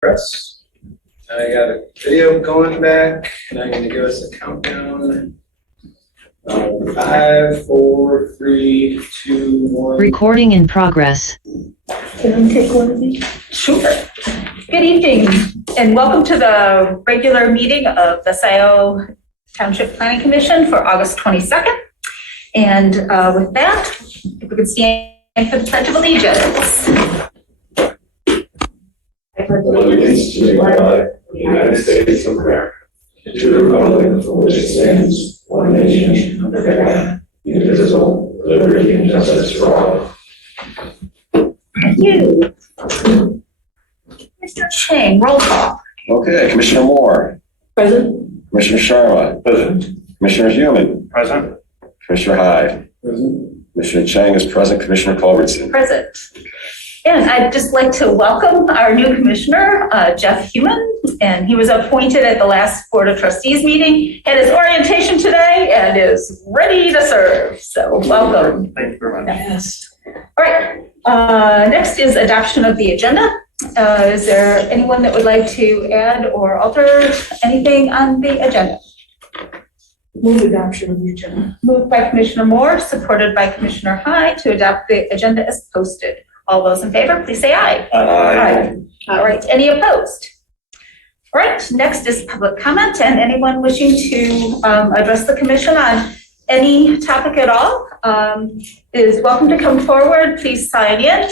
Press. I got a video going back, and I'm going to give us a countdown. 5, 4, 3, 2, 1. Recording in progress. Can I take one of these? Sure. Good evening, and welcome to the regular meeting of the Scio Township Planning Commission for August 22nd. And with that, if we could stand for the Pledge of Allegiance. Allegiance to the flag of the United States of America, and to the republic for which it stands, one nation, under God, indivisible, with liberty and justice for all. Thank you. Mr. Chang, roll call. Okay, Commissioner Moore. Present. Commissioner Sharma. Present. Commissioner Human. Present. Commissioner Hyde. Present. Commissioner Chang is present. Commissioner Culbertson. Present. And I'd just like to welcome our new commissioner, Jeff Human, and he was appointed at the last Board of Trustees meeting, had his orientation today, and is ready to serve. So welcome. Thank you very much. Yes. All right. Next is adoption of the agenda. Is there anyone that would like to add or alter anything on the agenda? Move adoption of the agenda. Moved by Commissioner Moore, supported by Commissioner Hyde to adopt the agenda as posted. All those in favor, please say aye. Aye. All right, any opposed? All right, next is public comment, and anyone wishing to address the commission on any topic at all is welcome to come forward. Please sign in,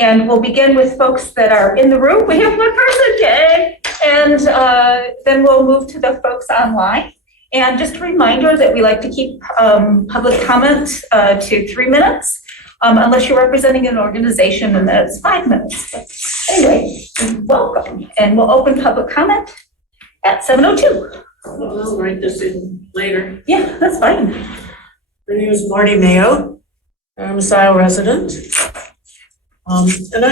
and we'll begin with folks that are in the room. We have one person, yay! And then we'll move to the folks online. And just a reminder that we like to keep public comment to 3 minutes. Unless you're representing an organization, and that's 5 minutes. But anyway, welcome. And we'll open public comment at 7:02. I'll write this in later. Yeah, that's fine. My name is Marty Mayo. I'm a Scio resident. And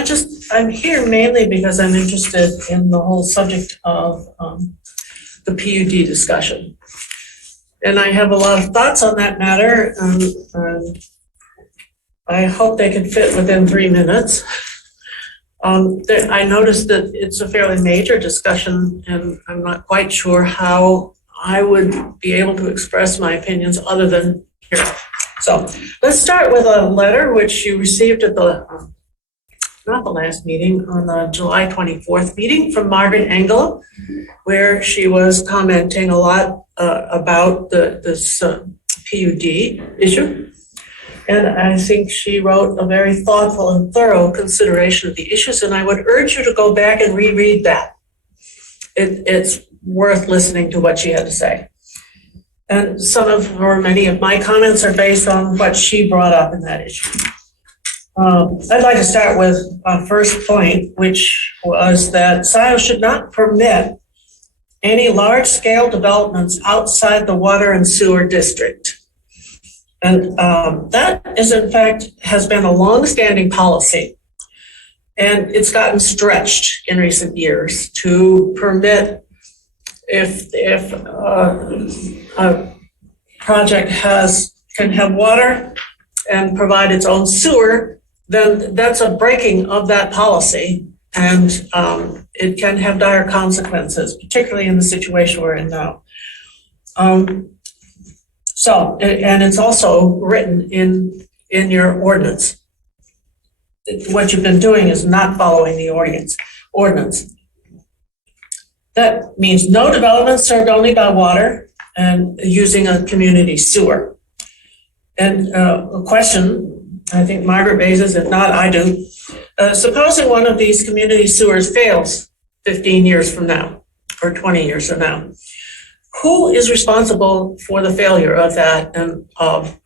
I'm here mainly because I'm interested in the whole subject of the PUD discussion. And I have a lot of thoughts on that matter. I hope they can fit within 3 minutes. I noticed that it's a fairly major discussion, and I'm not quite sure how I would be able to express my opinions other than here. So let's start with a letter which you received at the, not the last meeting, on the July 24th meeting from Margaret Engel, where she was commenting a lot about this PUD issue. And I think she wrote a very thoughtful and thorough consideration of the issues, and I would urge you to go back and reread that. It's worth listening to what she had to say. And many of my comments are based on what she brought up in that issue. I'd like to start with a first point, which was that Scio should not permit any large-scale developments outside the water and sewer district. And that is, in fact, has been a long-standing policy. And it's gotten stretched in recent years to permit, if a project can have water and provide its own sewer, then that's a breaking of that policy. And it can have dire consequences, particularly in the situation we're in now. And it's also written in your ordinance. What you've been doing is not following the ordinance. That means no development served only by water and using a community sewer. And a question, I think Margaret raises, if not I do, supposing one of these community sewers fails 15 years from now or 20 years from now, who is responsible for the failure of that and of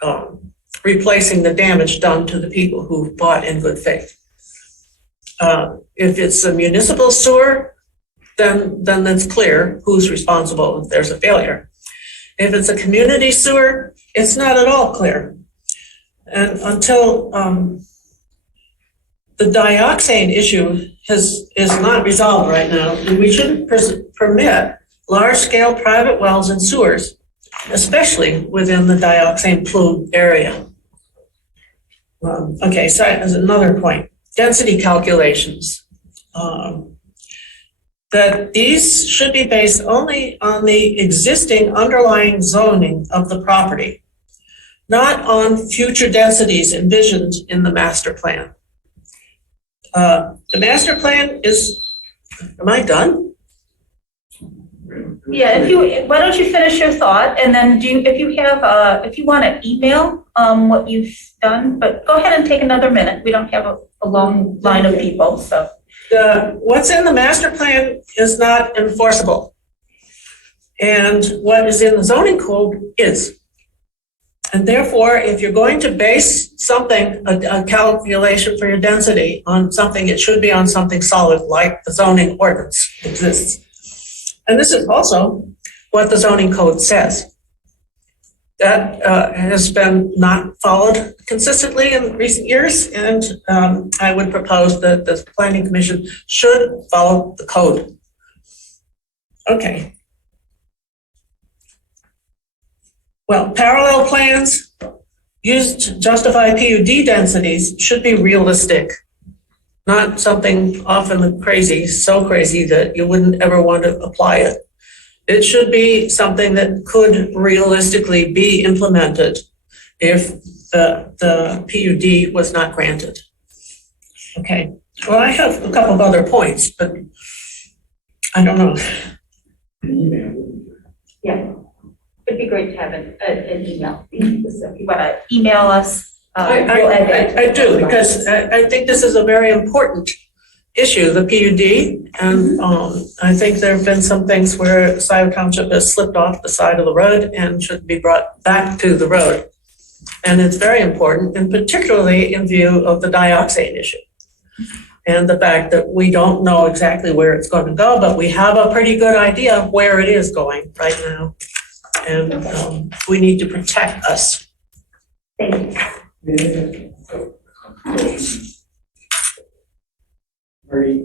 replacing the damage done to the people who bought in good faith? If it's a municipal sewer, then it's clear who's responsible if there's a failure. If it's a community sewer, it's not at all clear. And until the dioxane issue is not resolved right now, and we shouldn't permit large-scale private wells and sewers, especially within the dioxane plume area. Okay, so as another point, density calculations. that these should be based only on the existing underlying zoning of the property, not on future densities envisioned in the master plan. The master plan is, am I done? Yeah, why don't you finish your thought, and then if you want to email what you've done, but go ahead and take another minute. We don't have a long line of people, so. What's in the master plan is not enforceable. And what is in the zoning code is. And therefore, if you're going to base something, a calculation for your density on something, it should be on something solid like the zoning ordinance exists. And this is also what the zoning code says. That has been not followed consistently in recent years, and I would propose that the Planning Commission should follow the code. Okay. Well, parallel plans used to justify PUD densities should be realistic, not something often crazy, so crazy that you wouldn't ever want to apply it. It should be something that could realistically be implemented if the PUD was not granted. Okay, well, I have a couple of other points, but I don't know. Yeah, it'd be great to have an email. So if you want to email us, I do, because I think this is a very important issue, the PUD, and I think there have been some things where Scio Township has slipped off the side of the road and should be brought back to the road. And it's very important, and particularly in view of the dioxane issue. And the fact that we don't know exactly where it's going to go, but we have a pretty good idea of where it is going right now. And we need to protect us. Thank you. Marty,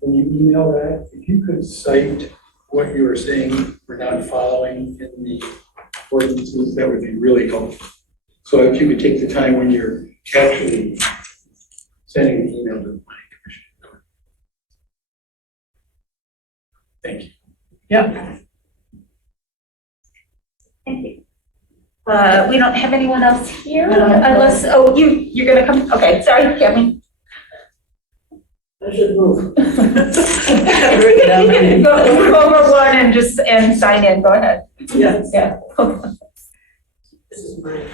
when you email that, if you could cite what you were saying we're not following in the ordinances, that would be really helpful. So if you could take the time when you're actually sending the email to the Planning Commission. Thank you. Yeah. Thank you. We don't have anyone else here unless, you're going to come? Okay, sorry, Kevin. I should move. You can go move over one and sign in. Go ahead. Yes. Yeah. This is mine.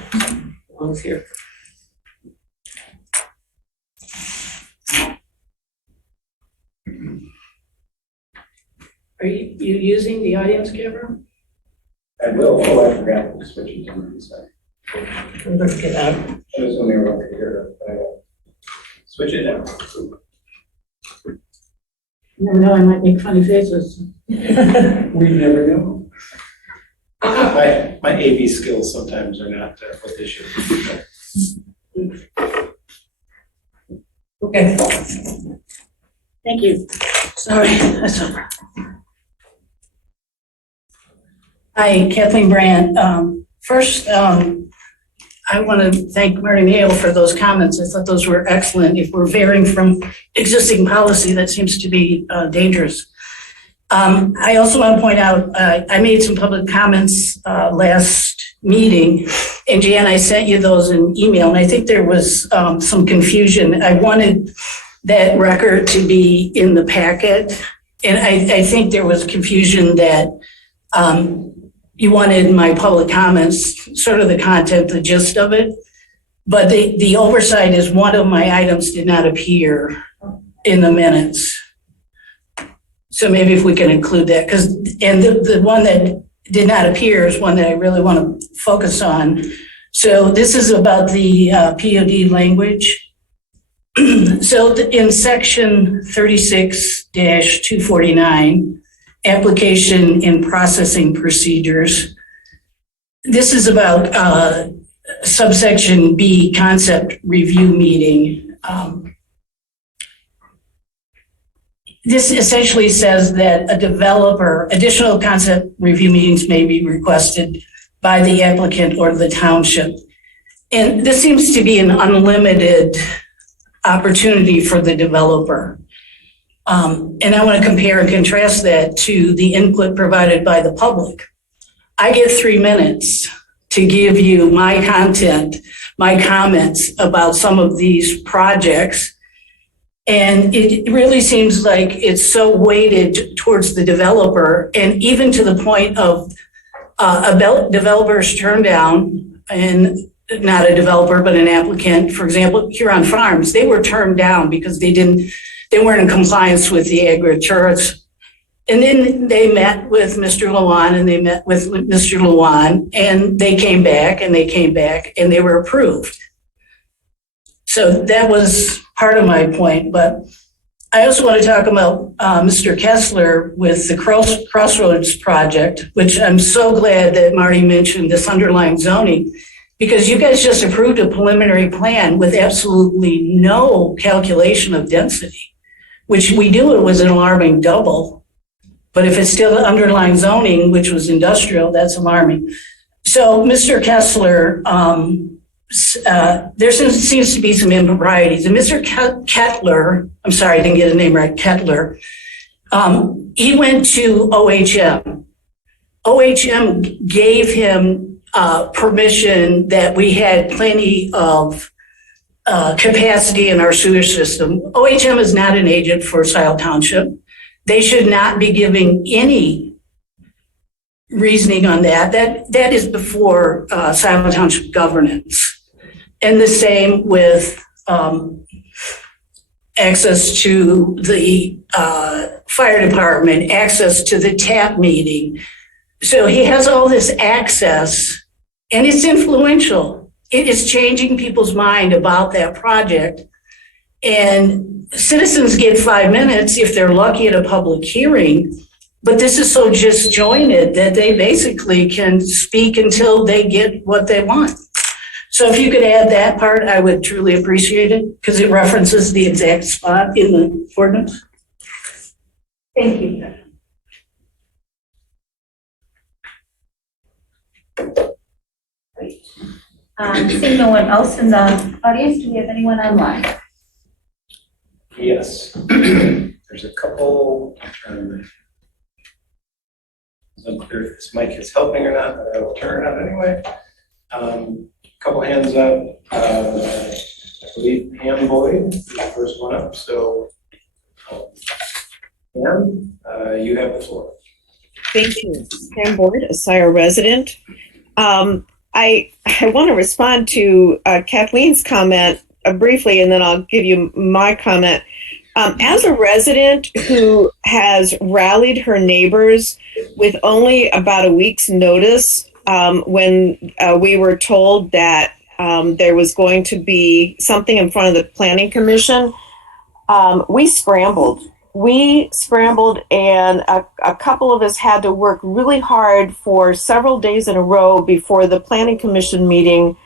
Belongs here. Are you using the audience camera? I will. Oh, I forgot to switch it to my side. I'm going to get out. I was only around here. Switch it now. No, I might make funny faces. We never know. My AV skills sometimes are not what they should be. Okay. Thank you. Sorry, that's over. Hi, Kathleen Brandt. First, I want to thank Marty Mayo for those comments. I thought those were excellent. If we're varying from existing policy, that seems to be dangerous. I also want to point out, I made some public comments last meeting, and Jan, I sent you those in email, and I think there was some confusion. I wanted that record to be in the packet, and I think there was confusion that you wanted my public comments, sort of the content, the gist of it. But the oversight is one of my items did not appear in the minutes. So maybe if we can include that, and the one that did not appear is one that I really want to focus on. So this is about the POD language. So in section 36-249, application and processing procedures, this is about subsection B, concept review meeting. This essentially says that additional concept review meetings may be requested by the applicant or the township. And this seems to be an unlimited opportunity for the developer. And I want to compare and contrast that to the input provided by the public. I get 3 minutes to give you my content, my comments about some of these projects. And it really seems like it's so weighted towards the developer, and even to the point of developers turned down, and not a developer, but an applicant, for example, Huron Farms, they were turned down because they weren't in compliance with the agri-tourist. And then they met with Mr. Lewan, and they met with Mr. Lewan, and they came back, and they were approved. So that was part of my point, but I also want to talk about Mr. Kessler with the Crossroads project, which I'm so glad that Marty mentioned this underlying zoning, because you guys just approved a preliminary plan with absolutely no calculation of density, which we knew it was an alarming double. But if it's still underlying zoning, which was industrial, that's alarming. So Mr. Kessler, there seems to be some improprieties. And Mr. Kettler, I'm sorry, I didn't get his name right, Kettler, he went to OHM. OHM gave him permission that we had plenty of capacity in our sewer system. OHM is not an agent for Scio Township. They should not be giving any reasoning on that. That is before Scio Township governance. And the same with access to the fire department, access to the TAP meeting. So he has all this access, and it's influential. It is changing people's mind about that project. And citizens get 5 minutes if they're lucky at a public hearing, but this is so disjointed that they basically can speak until they get what they want. So if you could add that part, I would truly appreciate it, because it references the exact spot in the ordinance. Thank you. Great. Seeing no one else in the audience, do we have anyone online? Yes. There's a couple, it's unclear if this mic is helping or not, but I will turn it up anyway. Couple hands up. I believe Pam Boyd is the first one up, so Pam, you have the floor. Thank you. Pam Boyd, a Scio resident. I want to respond to Kathleen's comment briefly, and then I'll give you my comment. As a resident who has rallied her neighbors with only about a week's notice, when we were told that there was going to be something in front of the Planning Commission, we scrambled. And a couple of us had to work really hard for several days in a row before the Planning Commission meeting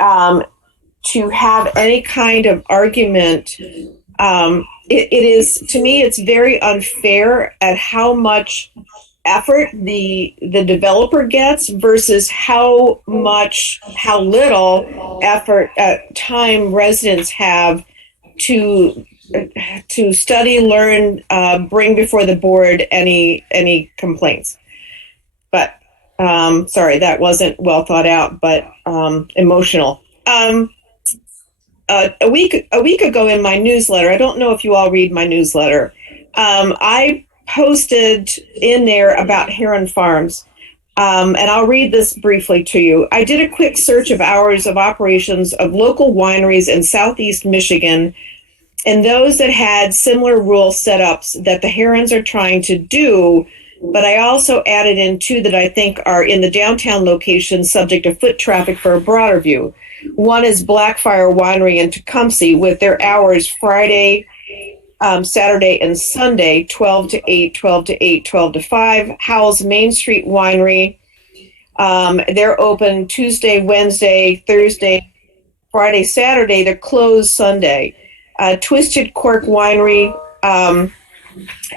to have any kind of argument. It is, to me, it's very unfair at how much effort the developer gets versus how little effort time residents have to study, learn, bring before the board any complaints. But sorry, that wasn't well thought out, but emotional. A week ago in my newsletter, I don't know if you all read my newsletter, I posted in there about Huron Farms, and I'll read this briefly to you. I did a quick search of hours of operations of local wineries in Southeast Michigan and those that had similar rural setups that the Hurons are trying to do, but I also added in two that I think are in the downtown location subject to foot traffic for a broader view. One is Blackfire Winery in Tecumseh with their hours Friday, Saturday, and Sunday, 12 to 8, 12 to 8, 12 to 5. Howell's Main Street Winery, they're open Tuesday, Wednesday, Thursday, Friday, Saturday. They're closed Sunday. Twisted Cork Winery,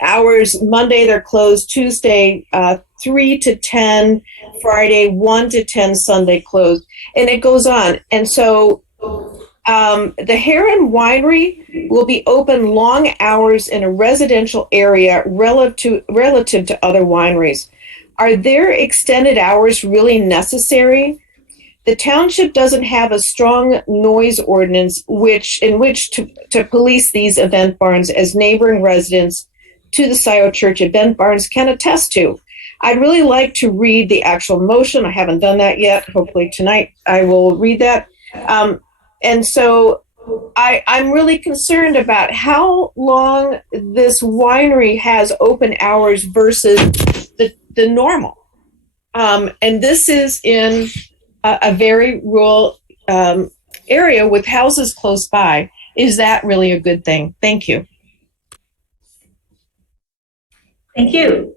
hours Monday, they're closed. Tuesday, 3 to 10, Friday, 1 to 10, Sunday closed. And it goes on. And so The Heron Winery will be open long hours in a residential area relative to other wineries. Are their extended hours really necessary? The township doesn't have a strong noise ordinance in which to police these event barns, as neighboring residents to the Scio Church event barns can attest to. I'd really like to read the actual motion. I haven't done that yet. Hopefully tonight I will read that. And so I'm really concerned about how long this winery has open hours versus the normal. And this is in a very rural area with houses close by. Is that really a good thing? Thank you. Thank you.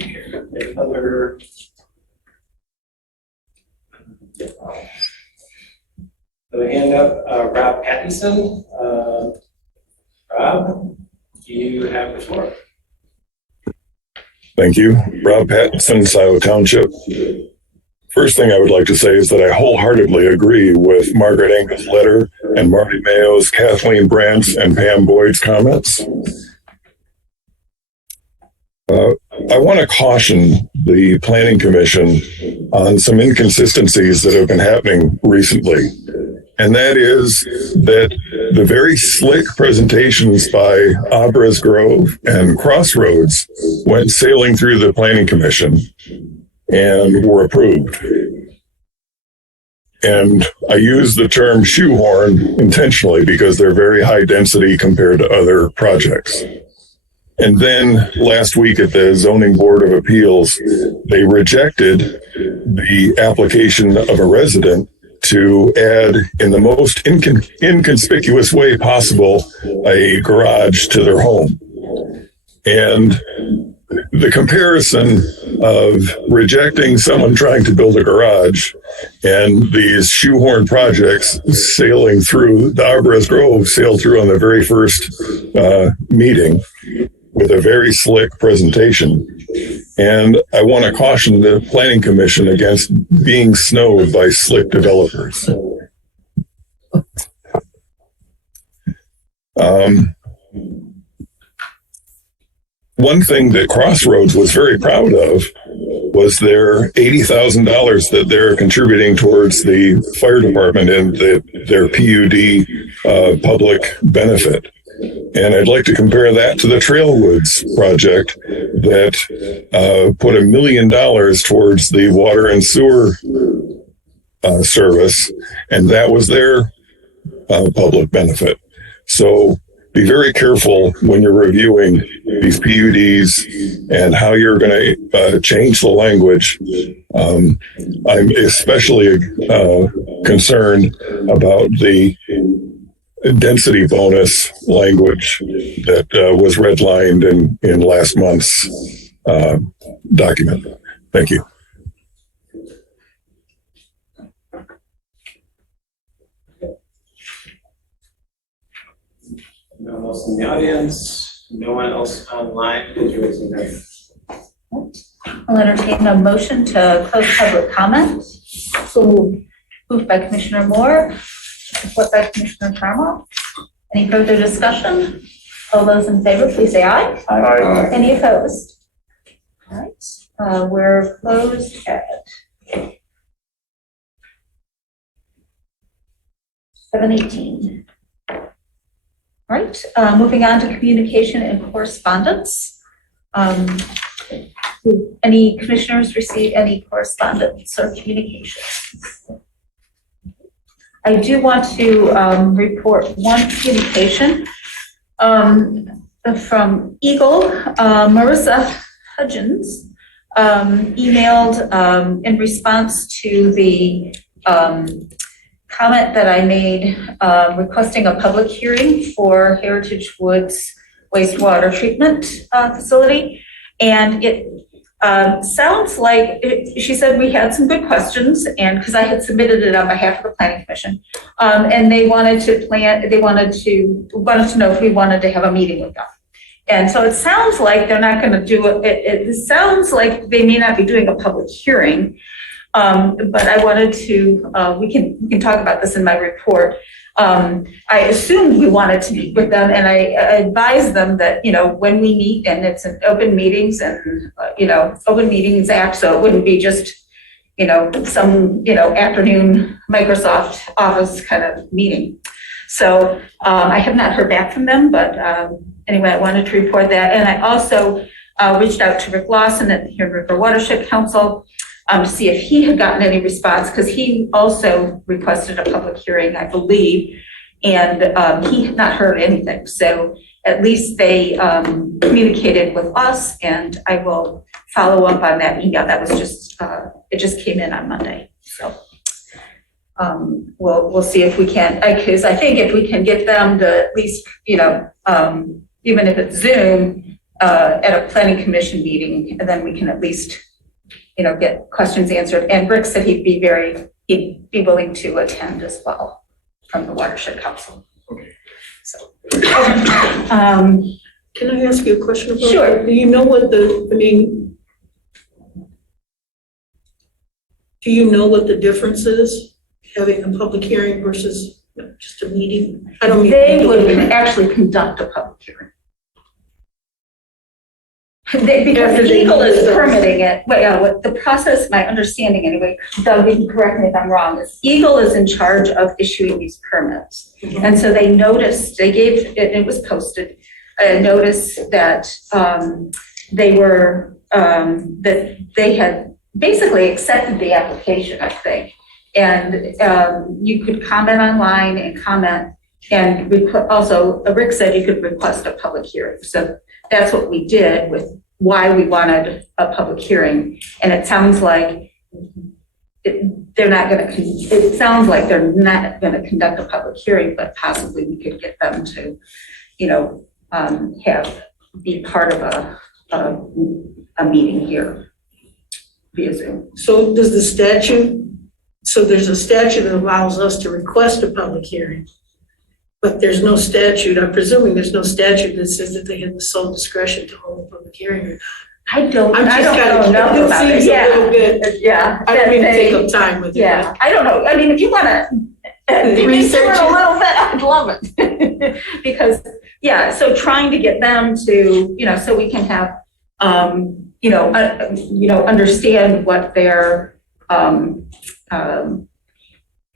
Any other? So hand up, Rob Pattinson. Rob, you have the floor. Thank you. Rob Pattinson, Scio Township. First thing I would like to say is that I wholeheartedly agree with Margaret Engel's letter and Marty Mayo's, Kathleen Brandt's, and Pam Boyd's comments. I want to caution the Planning Commission on some inconsistencies that have been happening recently. And that is that the very slick presentations by Abras Grove and Crossroads went sailing through the Planning Commission and were approved. And I use the term shoehorn intentionally because they're very high density compared to other projects. And then last week at the Zoning Board of Appeals, they rejected the application of a resident to add, in the most inconspicuous way possible, a garage to their home. And the comparison of rejecting someone trying to build a garage and these shoehorn projects sailing through, the Arbres Grove sailed through on the very first meeting with a very slick presentation. And I want to caution the Planning Commission against being snowed by slick developers. One thing that Crossroads was very proud of was their $80,000 that they're contributing towards the fire department and their PUD public benefit. And I'd like to compare that to the Trailwoods project that put $1 million towards the water and sewer service, and that was their public benefit. So be very careful when you're reviewing these PUDs and how you're going to change the language. I'm especially concerned about the density bonus language that was redlined in last month's document. Thank you. No one else in the audience, no one else online is raising their hand. I'll entertain a motion to close public comment. So moved by Commissioner Moore, support by Commissioner Trammell. Any further discussion? All those in favor, please say aye. Aye. Any opposed? All right, we're closed at 7:18. All right, moving on to communication and correspondence. Did any commissioners receive any correspondence or communications? I do want to report one communication from Eagle. Marissa Hudgens emailed in response to the comment that I made requesting a public hearing for Heritage Woods wastewater treatment facility. And it sounds like, she said we had some good questions, and because I had submitted it on behalf of the Planning Commission, and they wanted to know if we wanted to have a meeting with them. And so it sounds like they're not going to do it. It sounds like they may not be doing a public hearing, But I wanted to, we can talk about this in my report. I assumed we wanted to meet with them, and I advised them that, when we meet, and it's an open meetings and, Open Meetings Act, so it wouldn't be just, some, afternoon Microsoft Office kind of meeting. So I have not heard back from them, but anyway, I wanted to report that. And I also reached out to Rick Lawson at the Huron River Watershed Council to see if he had gotten any response, because he also requested a public hearing, I believe, and he had not heard anything. So at least they communicated with us, and I will follow up on that email. That was just, it just came in on Monday. So we'll see if we can, because I think if we can get them to at least, even if it's Zoom, at a planning commission meeting, and then we can at least, get questions answered. And Rick said he'd be willing to attend as well from the Watershed Council. Okay. So, Can I ask you a question about Sure. that? Do you know what the difference is, having a public hearing versus just a meeting? I don't mean. They would actually conduct a public hearing. Because After they Eagle is do the- permitting it, what the process, my understanding anyway, Doug, you can correct me if I'm wrong, is Eagle is in charge of issuing these permits. And so they noticed, they gave, it was posted, a notice that they were, that they had basically accepted the application, I think. And you could comment online and comment, and also Rick said you could request a public hearing. So that's what we did with why we wanted a public hearing. And it sounds like they're not going to, it sounds like they're not going to conduct a public hearing, but possibly we could get them to, be part of a meeting here via Zoom. So does the statute, so there's a statute that allows us to request a public hearing, but there's no statute, I'm presuming there's no statute that says that they have the sole discretion to hold a public hearing or not. I don't I'm just kind know of, about it it. seems a Yeah. little bit, Yeah. I don't mean to They- take up time with you. Yeah, I don't know. I mean, if you want to research it a little bit, I'd love it. Because, yeah, so trying to get them to, so we can have, understand what their,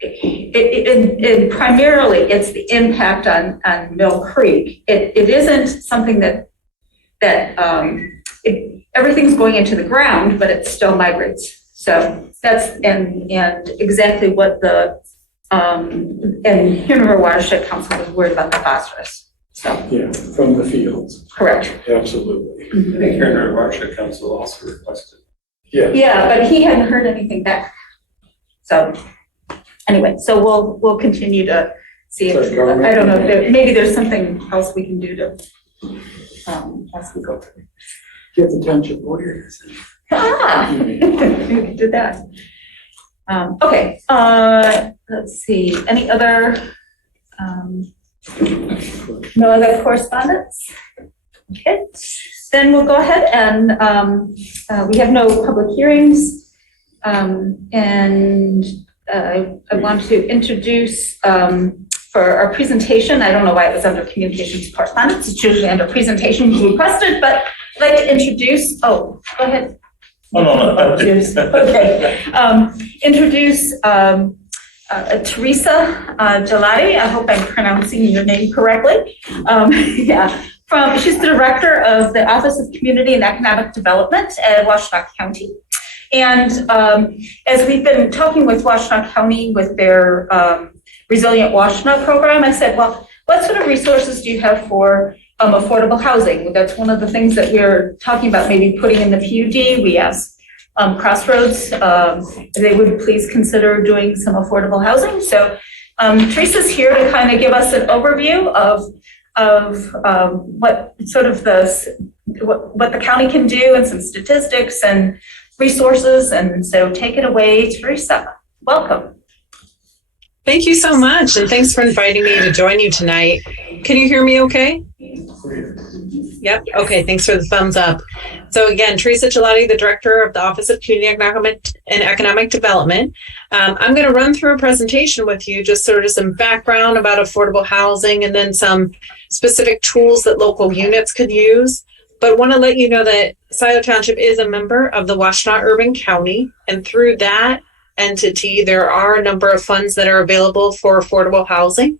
it primarily it's the impact on Mill Creek. It isn't something that everything's going into the ground, but it still migrates. So that's and exactly what the and Huron River Watershed Council was worried about the phosphorus. So Yeah, from the fields, correct. absolutely. I think Huron River Watershed Council also requested. Yeah. Yeah, but he hadn't heard anything back. So anyway, so we'll continue to see if, So government- I don't know, if maybe there's something else we can do to, as we go through. Get the township lawyers. Ah, we can do that. Okay, let's see, any other, no other correspondence? Okay, then we'll go ahead and, we have no public hearings. And I want to introduce, for our presentation, I don't know why it was under communications correspondence, it's usually under presentations requested, but I'd like to introduce, go ahead. Oh, no. Okay, introduce Teresa Gelati. I hope I'm pronouncing your name correctly. Yeah, she's the director of the Office of Community and Economic Development at Washtenaw County. And as we've been talking with Washtenaw County with their Resilient Washtenaw program, I said, well, what sort of resources do you have for affordable housing? That's one of the things that we're talking about, maybe putting in the PUD. We asked Crossroads if they would please consider doing some affordable housing. So Teresa's here to kind of give us an overview of what sort of what the county can do and some statistics and resources. And so take it away, Teresa. Welcome. Thank you so much, and thanks for inviting me to join you tonight. Can you hear me okay? Yep. Okay, thanks for the thumbs up. So again, Teresa Gelati, the Director of the Office of Community Economic Development. I'm going to run through a presentation with you, just sort of some background about affordable housing and then some specific tools that local units could use. But I want to let you know that Scio Township is a member of the Washtenaw Urban County, and through that entity, there are a number of funds that are available for affordable housing.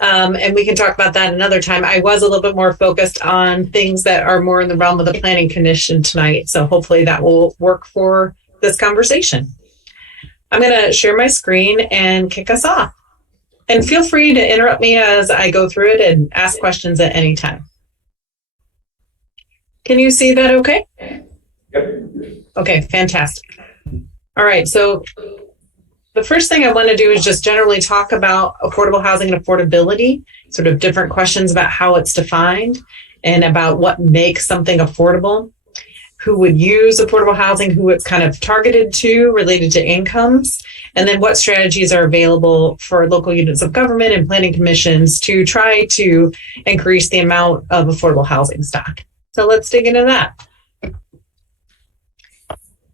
And we can talk about that another time. I was a little bit more focused on things that are more in the realm of the Planning Commission tonight. So hopefully that will work for this conversation. I'm going to share my screen and kick us off. And feel free to interrupt me as I go through it and ask questions at any time. Can you see that okay? Yep. Okay, fantastic. All right, so the first thing I want to do is just generally talk about affordable housing and affordability, sort of different questions about how it's defined and about what makes something affordable, who would use affordable housing, who it's kind of targeted to, related to incomes, and then what strategies are available for local units of government and planning commissions to try to increase the amount of affordable housing stock. So let's dig into that.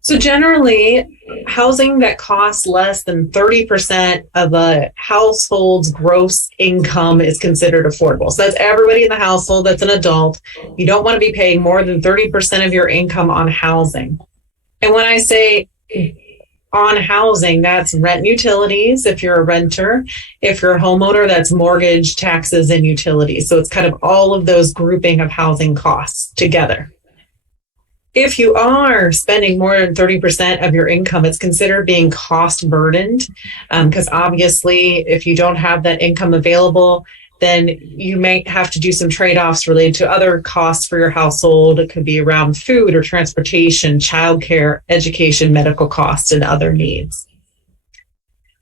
So generally, housing that costs less than 30% of a household's gross income is considered affordable. So that's everybody in the household that's an adult. You don't want to be paying more than 30% of your income on housing. And when I say on housing, that's rent and utilities if you're a renter. If you're a homeowner, that's mortgage, taxes, and utilities. So it's kind of all of those grouping of housing costs together. If you are spending more than 30% of your income, it's considered being cost burdened, because obviously if you don't have that income available, then you may have to do some trade-offs related to other costs for your household. It could be around food or transportation, childcare, education, medical costs, and other needs.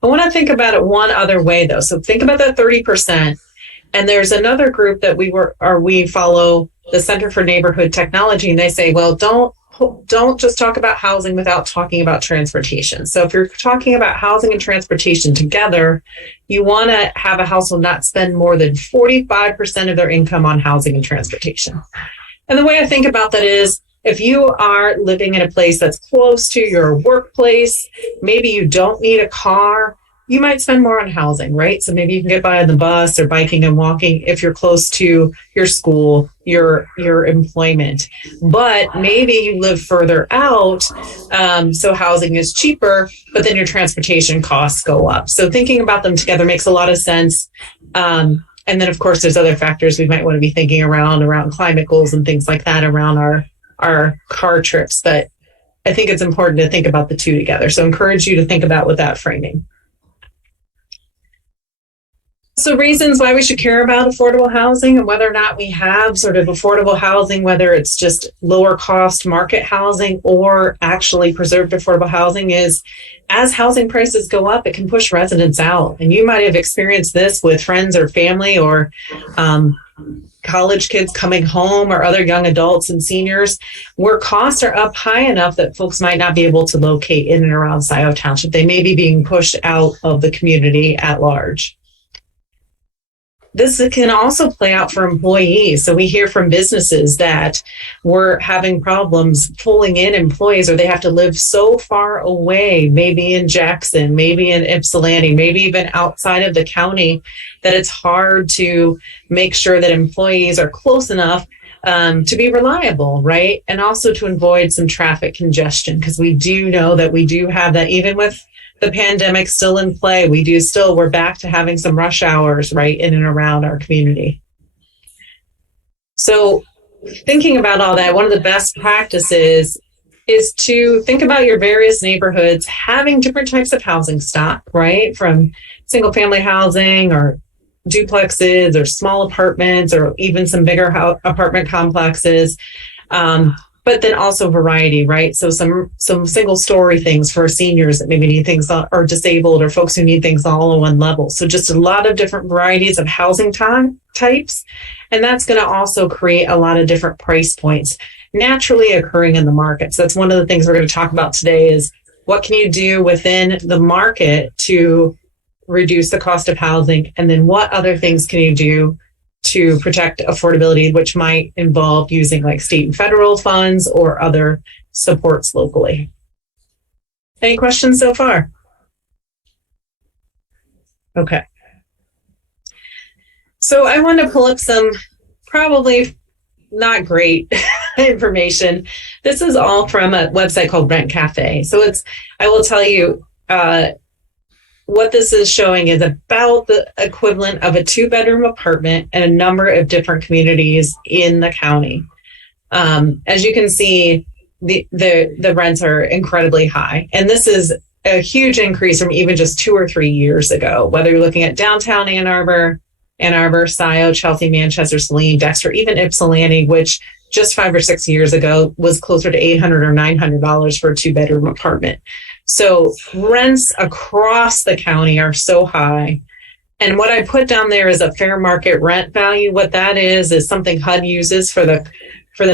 I want to think about it one other way though. So think about that 30%. And there's another group that we follow, the Center for Neighborhood Technology, and they say, well, don't just talk about housing without talking about transportation. So if you're talking about housing and transportation together, you want to have a household not spend more than 45% of their income on housing and transportation. And the way I think about that is, if you are living in a place that's close to your workplace, maybe you don't need a car, you might spend more on housing, right? So maybe you can get by on the bus or biking and walking if you're close to your school, your employment. But maybe you live further out, so housing is cheaper, but then your transportation costs go up. So thinking about them together makes a lot of sense. And then, of course, there's other factors we might want to be thinking around climate goals and things like that around our car trips. But I think it's important to think about the two together. So I encourage you to think about with that framing. So reasons why we should care about affordable housing and whether or not we have sort of affordable housing, whether it's just lower cost market housing or actually preserved affordable housing, is as housing prices go up, it can push residents out. And you might have experienced this with friends or family or college kids coming home or other young adults and seniors, where costs are up high enough that folks might not be able to locate in and around Scio Township. They may be being pushed out of the community at large. This can also play out for employees. So we hear from businesses that we're having problems pulling in employees, or they have to live so far away, maybe in Jackson, maybe in Ypsilanti, maybe even outside of the county, that it's hard to make sure that employees are close enough to be reliable, right? And also to avoid some traffic congestion, because we do know that we do have that even with the pandemic still in play. We're back to having some rush hours right in and around our community. So thinking about all that, one of the best practices is to think about your various neighborhoods having different types of housing stock, right? From single family housing or duplexes or small apartments or even some bigger apartment complexes. But then also variety, right? So some single story things for seniors that maybe need things or disabled or folks who need things all on one level. So just a lot of different varieties of housing types. And that's going to also create a lot of different price points naturally occurring in the market. So that's one of the things we're going to talk about today is what can you do within the market to reduce the cost of housing? And then what other things can you do to protect affordability, which might involve using like state and federal funds or other supports locally? Any questions so far? Okay. So I want to pull up some probably not great information. This is all from a website called Rent Cafe. So I will tell you, what this is showing is about the equivalent of a 2-bedroom apartment in a number of different communities in the county. As you can see, the rents are incredibly high. And this is a huge increase from even just 2 or 3 years ago, whether you're looking at downtown Ann Arbor, Scio, Chelsea, Manchester, Saline, Dexter, even Ypsilanti, which just 5 or 6 years ago was closer to $800 or $900 for a 2-bedroom apartment. So rents across the county are so high. And what I put down there is a fair market rent value. What that is something HUD uses for the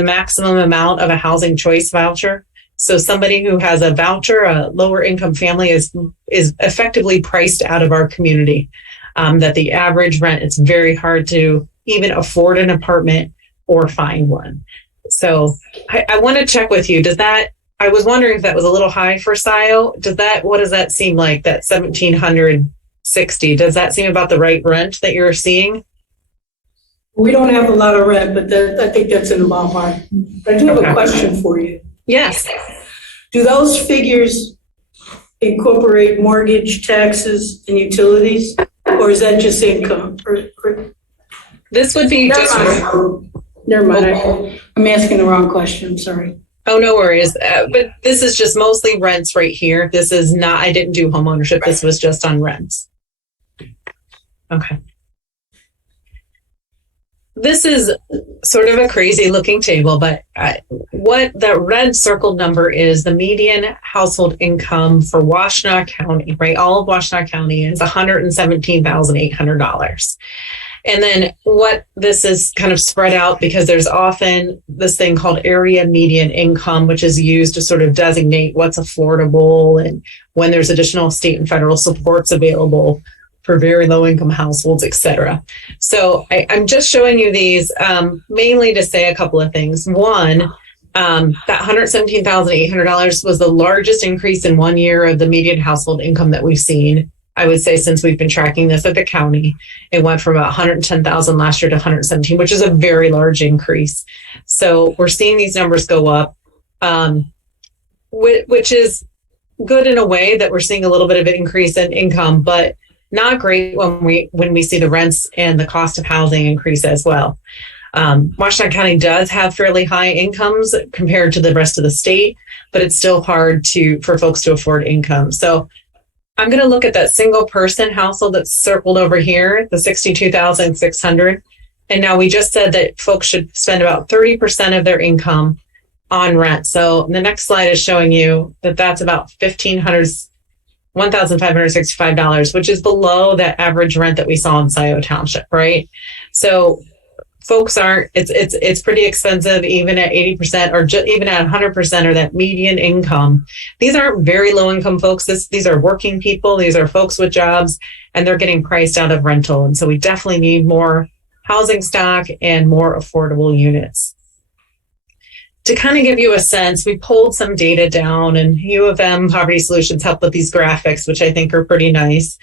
maximum amount of a housing choice voucher. So somebody who has a voucher, a lower income family, is effectively priced out of our community. That the average rent, it's very hard to even afford an apartment or find one. So I want to check with you. I was wondering if that was a little high for Scio. What does that seem like, that 1,760? Does that seem about the right rent that you're seeing? We don't have a lot of rent, but I think that's in the ballpark. But I do have Okay. a question for you. Yes. Do those figures incorporate mortgage, taxes, and utilities? Or is that just income? This would be just. Never mind. I'm asking the wrong question. I'm sorry. Oh, no worries. But this is just mostly rents right here. This is not, I didn't do home ownership. This was just on rents. Okay. This is sort of a crazy looking table, but what the red circled number is the median household income for Washtenaw County, right? All of Washtenaw County is $117,800. And then what this is kind of spread out, because there's often this thing called area median income, which is used to sort of designate what's affordable and when there's additional state and federal supports available for very low income households, et cetera. So I'm just showing you these mainly to say a couple of things. One, that $117,800 was the largest increase in 1 year of the median household income that we've seen. I would say since we've been tracking this at the county. It went from about 110,000 last year to 117, which is a very large increase. So we're seeing these numbers go up, which is good in a way that we're seeing a little bit of an increase in income, but not great when we see the rents and the cost of housing increase as well. Washtenaw County does have fairly high incomes compared to the rest of the state, but it's still hard for folks to afford income. So I'm going to look at that single person household that's circled over here, the 62,600. And now we just said that folks should spend about 30% of their income on rent. So the next slide is showing you that that's about $1,565, which is below that average rent that we saw in Scio Township, right? So folks it's pretty expensive, even at 80% or even at 100% or that median income. These aren't very low income folks. These are working people. These are folks with jobs, and they're getting priced out of rental. And so we definitely need more housing stock and more affordable units. To kind of give you a sense, we pulled some data down, and U of M Poverty Solutions helped with these graphics, which I think are pretty nice.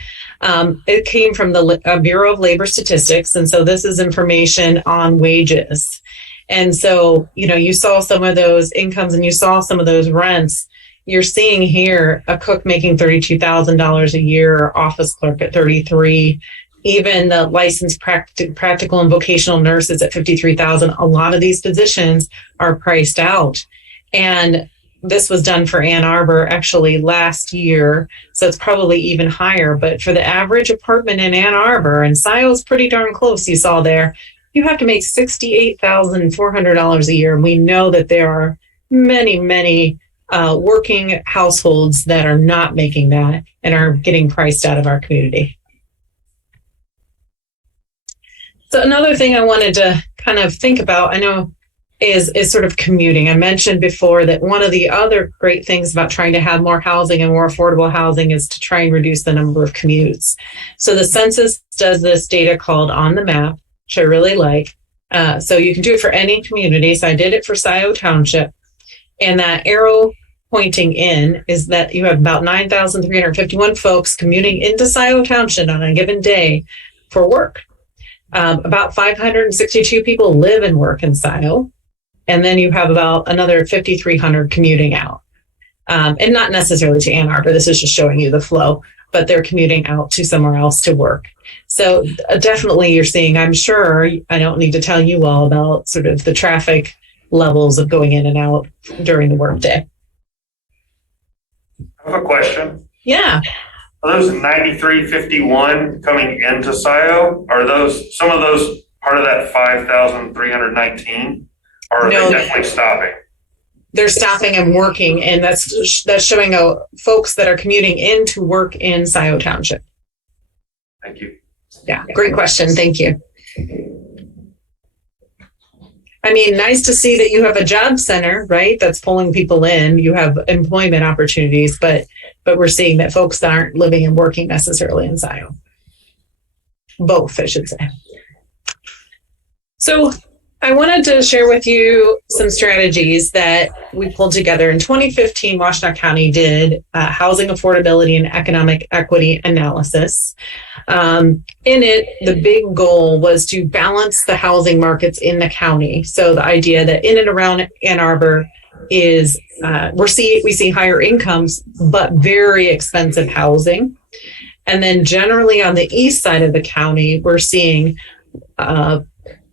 It came from the Bureau of Labor Statistics, and so this is information on wages. And so, you saw some of those incomes and you saw some of those rents. You're seeing here a cook making $32,000 a year, office clerk at $33,000. Even the licensed practical and vocational nurses at $53,000. A lot of these positions are priced out. And this was done for Ann Arbor actually last year. So it's probably even higher. But for the average apartment in Ann Arbor, and Scio's pretty darn close, you saw there, you have to make $68,400 a year. And we know that there are many, many working households that are not making that and are getting priced out of our community. So another thing I wanted to kind of think about, I know is sort of commuting. I mentioned before that one of the other great things about trying to have more housing and more affordable housing is to try and reduce the number of commutes. So the census does this data called On the Map, which I really like. So you can do it for any community. So I did it for Scio Township. And that arrow pointing in is that you have about 9,351 folks commuting into Scio Township on a given day for work. About 562 people live and work in Scio. And then you have about another 5,300 commuting out. And not necessarily to Ann Arbor. This is just showing you the flow, but they're commuting out to somewhere else to work. So definitely you're seeing, I'm sure, I don't need to tell you all about sort of the traffic levels of going in and out during the workday. I have a question. Yeah. Are those 9351 coming into Scio? Are those, some of those part of that 5,319? Or are No, they definitely stopping? They're stopping and working, and that's showing folks that are commuting in to work in Scio Township. Thank you. Yeah, great question. Thank you. I mean, nice to see that you have a job center, right? That's pulling people in. You have employment opportunities, but we're seeing that folks aren't living and working necessarily in Scio. Both, I should say. So I wanted to share with you some strategies that we pulled together. In 2015, Washtenaw County did housing affordability and economic equity analysis. In it, the big goal was to balance the housing markets in the county. So the idea that in and around Ann Arbor is we see higher incomes, but very expensive housing. And then generally on the east side of the county, we're seeing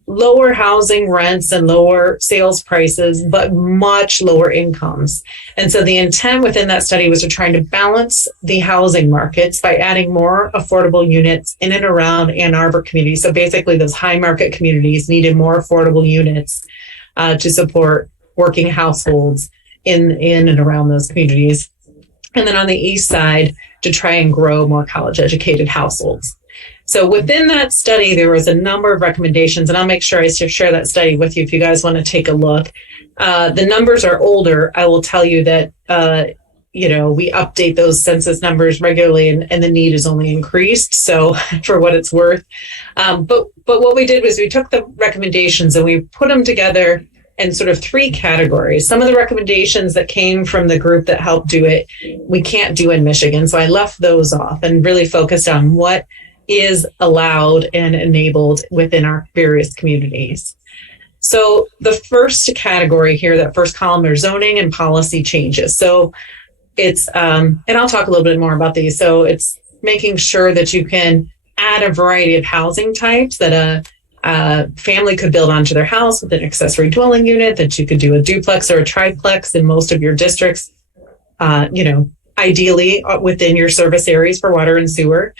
lower housing rents and lower sales prices, but much lower incomes. And so the intent within that study was to try to balance the housing markets by adding more affordable units in and around Ann Arbor communities. So basically those high market communities needed more affordable units to support working households in and around those communities. And then on the east side, to try and grow more college educated households. So within that study, there was a number of recommendations, and I'll make sure I share that study with you if you guys want to take a look. The numbers are older. I will tell you that, we update those census numbers regularly, and the need is only increased. So for what it's worth. But what we did was we took the recommendations and we put them together in sort of three categories. Some of the recommendations that came from the group that helped do it, we can't do in Michigan. So I left those off and really focused on what is allowed and enabled within our various communities. So the first category here, that first column, are zoning and policy changes. So it's, and I'll talk a little bit more about these. So it's making sure that you can add a variety of housing types that a family could build onto their house with an accessory dwelling unit, that you could do a duplex or a triplex in most of your districts, ideally within your service areas for water and sewer.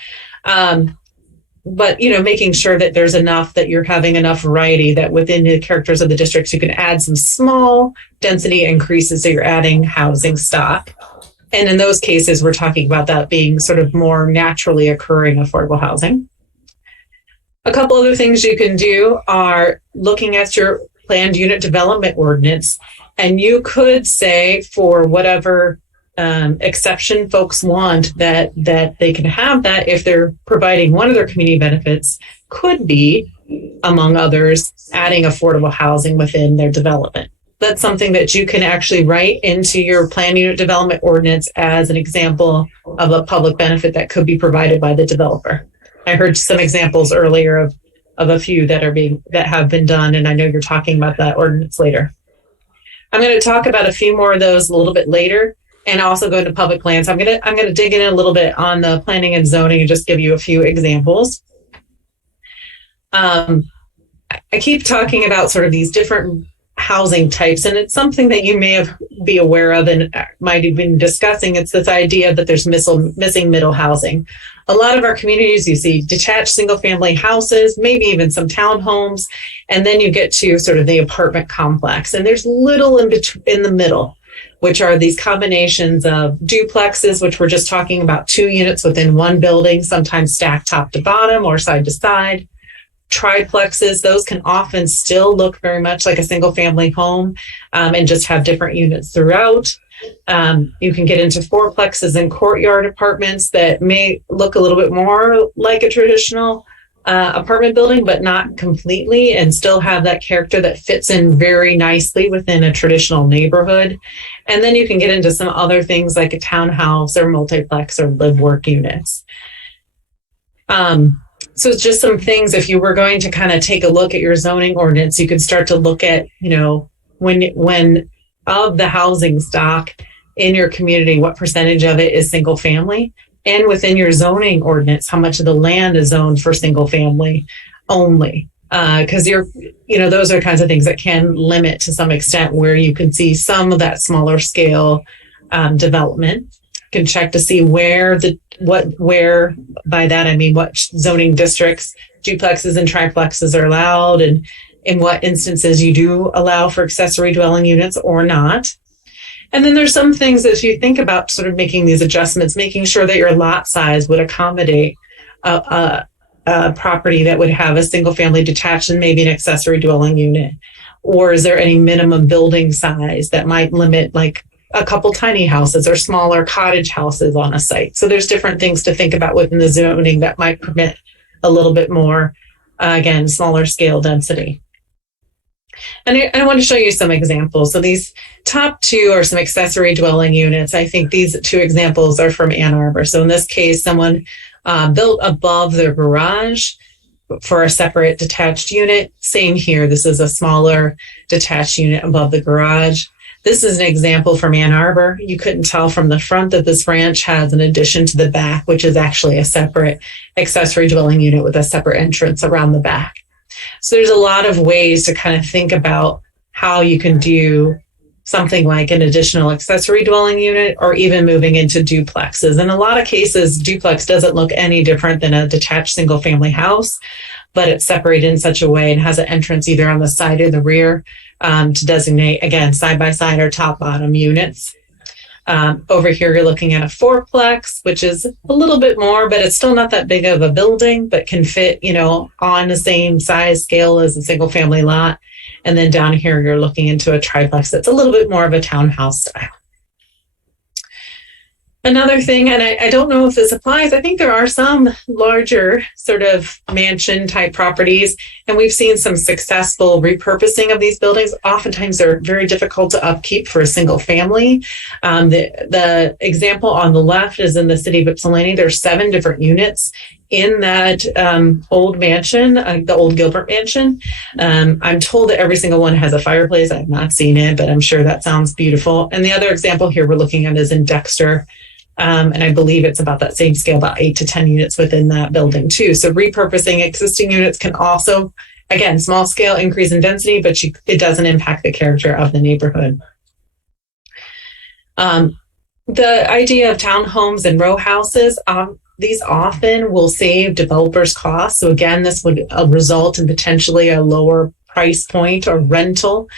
But making sure that there's enough, that you're having enough variety, that within the characters of the districts, you can add some small density increases, so you're adding housing stock. And in those cases, we're talking about that being sort of more naturally occurring affordable housing. A couple other things you can do are looking at your planned unit development ordinance, and you could say for whatever exception folks want, that they can have that if they're providing one of their community benefits, could be, among others, adding affordable housing within their development. That's something that you can actually write into your planned unit development ordinance as an example of a public benefit that could be provided by the developer. I heard some examples earlier of a few that have been done, and I know you're talking about that ordinance later. I'm going to talk about a few more of those a little bit later, and also go into public lands. I'm going to dig in a little bit on the planning and zoning and just give you a few examples. I keep talking about sort of these different housing types, and it's something that you may be aware of and might have been discussing. It's this idea that there's missing middle housing. A lot of our communities, you see detached single family houses, maybe even some townhomes, and then you get to sort of the apartment complex, and there's little in the middle, which are these combinations of duplexes, which we're just talking about 2 units within one building, sometimes stacked top to bottom or side to side, triplexes, those can often still look very much like a single family home, and just have different units throughout. You can get into fourplexes and courtyard apartments that may look a little bit more like a traditional apartment building, but not completely, and still have that character that fits in very nicely within a traditional neighborhood. And then you can get into some other things like a townhouse or multiplex or live work units. So it's just some things, if you were going to kind of take a look at your zoning ordinance, you could start to look at, when of the housing stock in your community, what percentage of it is single family, and within your zoning ordinance, how much of the land is zoned for single family only. Because those are kinds of things that can limit to some extent where you can see some of that smaller scale development. You can check to see where by that I mean what zoning districts duplexes and triplexes are allowed, and in what instances you do allow for accessory dwelling units or not. And then there's some things that if you think about sort of making these adjustments, making sure that your lot size would accommodate a property that would have a single family detached and maybe an accessory dwelling unit. Or is there any minimum building size that might limit like a couple tiny houses or smaller cottage houses on a site? So there's different things to think about within the zoning that might permit a little bit more, again, smaller scale density. And I want to show you some examples. So these top two are some accessory dwelling units. I think these two examples are from Ann Arbor. So in this case, someone built above their garage for a separate detached unit. Same here. This is a smaller detached unit above the garage. This is an example from Ann Arbor. You couldn't tell from the front that this ranch has an addition to the back, which is actually a separate accessory dwelling unit with a separate entrance around the back. So there's a lot of ways to kind of think about how you can do something like an additional accessory dwelling unit, or even moving into duplexes. In a lot of cases, duplex doesn't look any different than a detached single family house, but it's separated in such a way and has an entrance either on the side or the rear to designate, again, side by side or top bottom units. Over here, you're looking at a fourplex, which is a little bit more, but it's still not that big of a building, but can fit, on the same size scale as a single family lot. And then down here, you're looking into a triplex that's a little bit more of a townhouse style. Another thing, and I don't know if this applies, I think there are some larger sort of mansion type properties, and we've seen some successful repurposing of these buildings. Oftentimes they're very difficult to upkeep for a single family. The example on the left is in the city of Ypsilanti. There's 7 different units in that old mansion, the old Gilbert mansion. I'm told that every single one has a fireplace. I've not seen it, but I'm sure that sounds beautiful. And the other example here we're looking at is in Dexter. And I believe it's about that same scale, about 8 to 10 units within that building too. So repurposing existing units can also, again, small scale increase in density, but it doesn't impact the character of the neighborhood. The idea of townhomes and row houses, these often will save developers costs. So again, this would result in potentially a lower price point or rental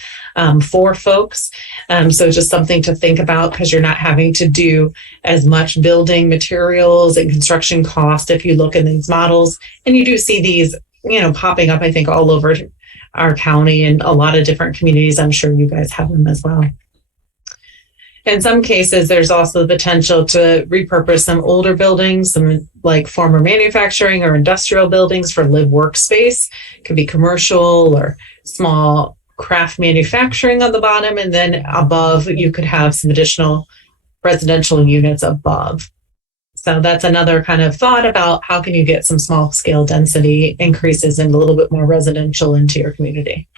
for folks. So just something to think about, because you're not having to do as much building materials and construction cost if you look at these models. And you do see these, popping up, I think, all over our county and a lot of different communities. I'm sure you guys have them as well. In some cases, there's also the potential to repurpose some older buildings, some like former manufacturing or industrial buildings for live workspace. It could be commercial or small craft manufacturing on the bottom. And then above, you could have some additional residential units above. So that's another kind of thought about how can you get some small scale density increases and a little bit more residential into your community.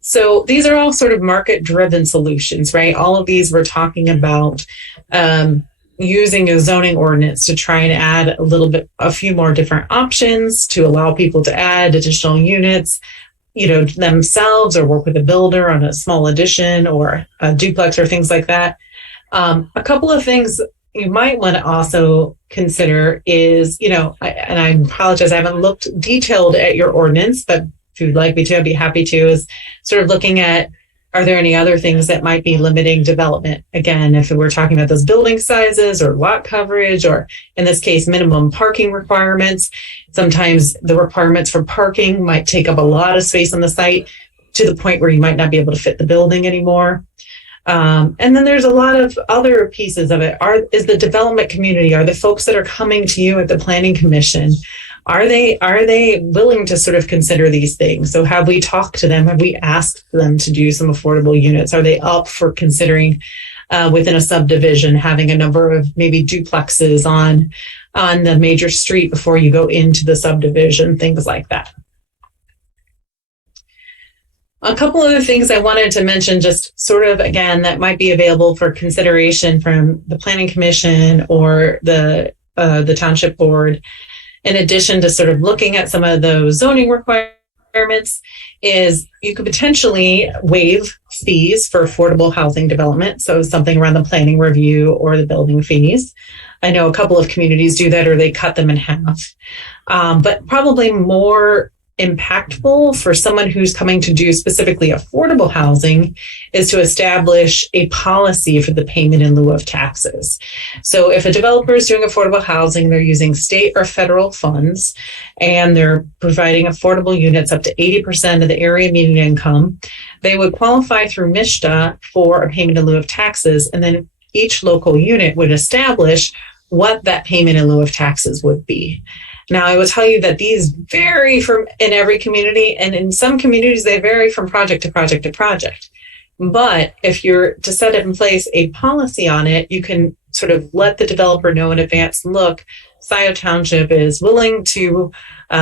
So these are all sort of market-driven solutions, right? All of these we're talking about using a zoning ordinance to try and add a few more different options to allow people to add additional units, themselves, or work with a builder on a small addition or a duplex or things like that. A couple of things you might want to also consider is, and I apologize, I haven't looked detailed at your ordinance, but if you'd like me to, I'd be happy to, is sort of looking at Are there any other things that might be limiting development? Again, if we're talking about those building sizes or lot coverage, or in this case, minimum parking requirements. Sometimes the requirements for parking might take up a lot of space on the site to the point where you might not be able to fit the building anymore. And then there's a lot of other pieces of it. Is the development community, are the folks that are coming to you at the Planning Commission, are they willing to sort of consider these things? So have we talked to them? Have we asked them to do some affordable units? Are they up for considering within a subdivision having a number of maybe duplexes on the major street before you go into the subdivision, things like that. A couple other things I wanted to mention, just sort of, again, that might be available for consideration from the Planning Commission or the Township Board, in addition to sort of looking at some of those zoning requirements, is you could potentially waive fees for affordable housing development. So something around the planning review or the building fees. I know a couple of communities do that, or they cut them in half. But probably more impactful for someone who's coming to do specifically affordable housing is to establish a policy for the payment in lieu of taxes. So if a developer is doing affordable housing, they're using state or federal funds, and they're providing affordable units up to 80% of the area median income, they would qualify through MSHDA for a payment in lieu of taxes, and then each local unit would establish what that payment in lieu of taxes would be. Now, I will tell you that these vary in every community, and in some communities, they vary from project to project to project. But if you're to set in place a policy on it, you can sort of let the developer know in advance, look, Scio Township is willing to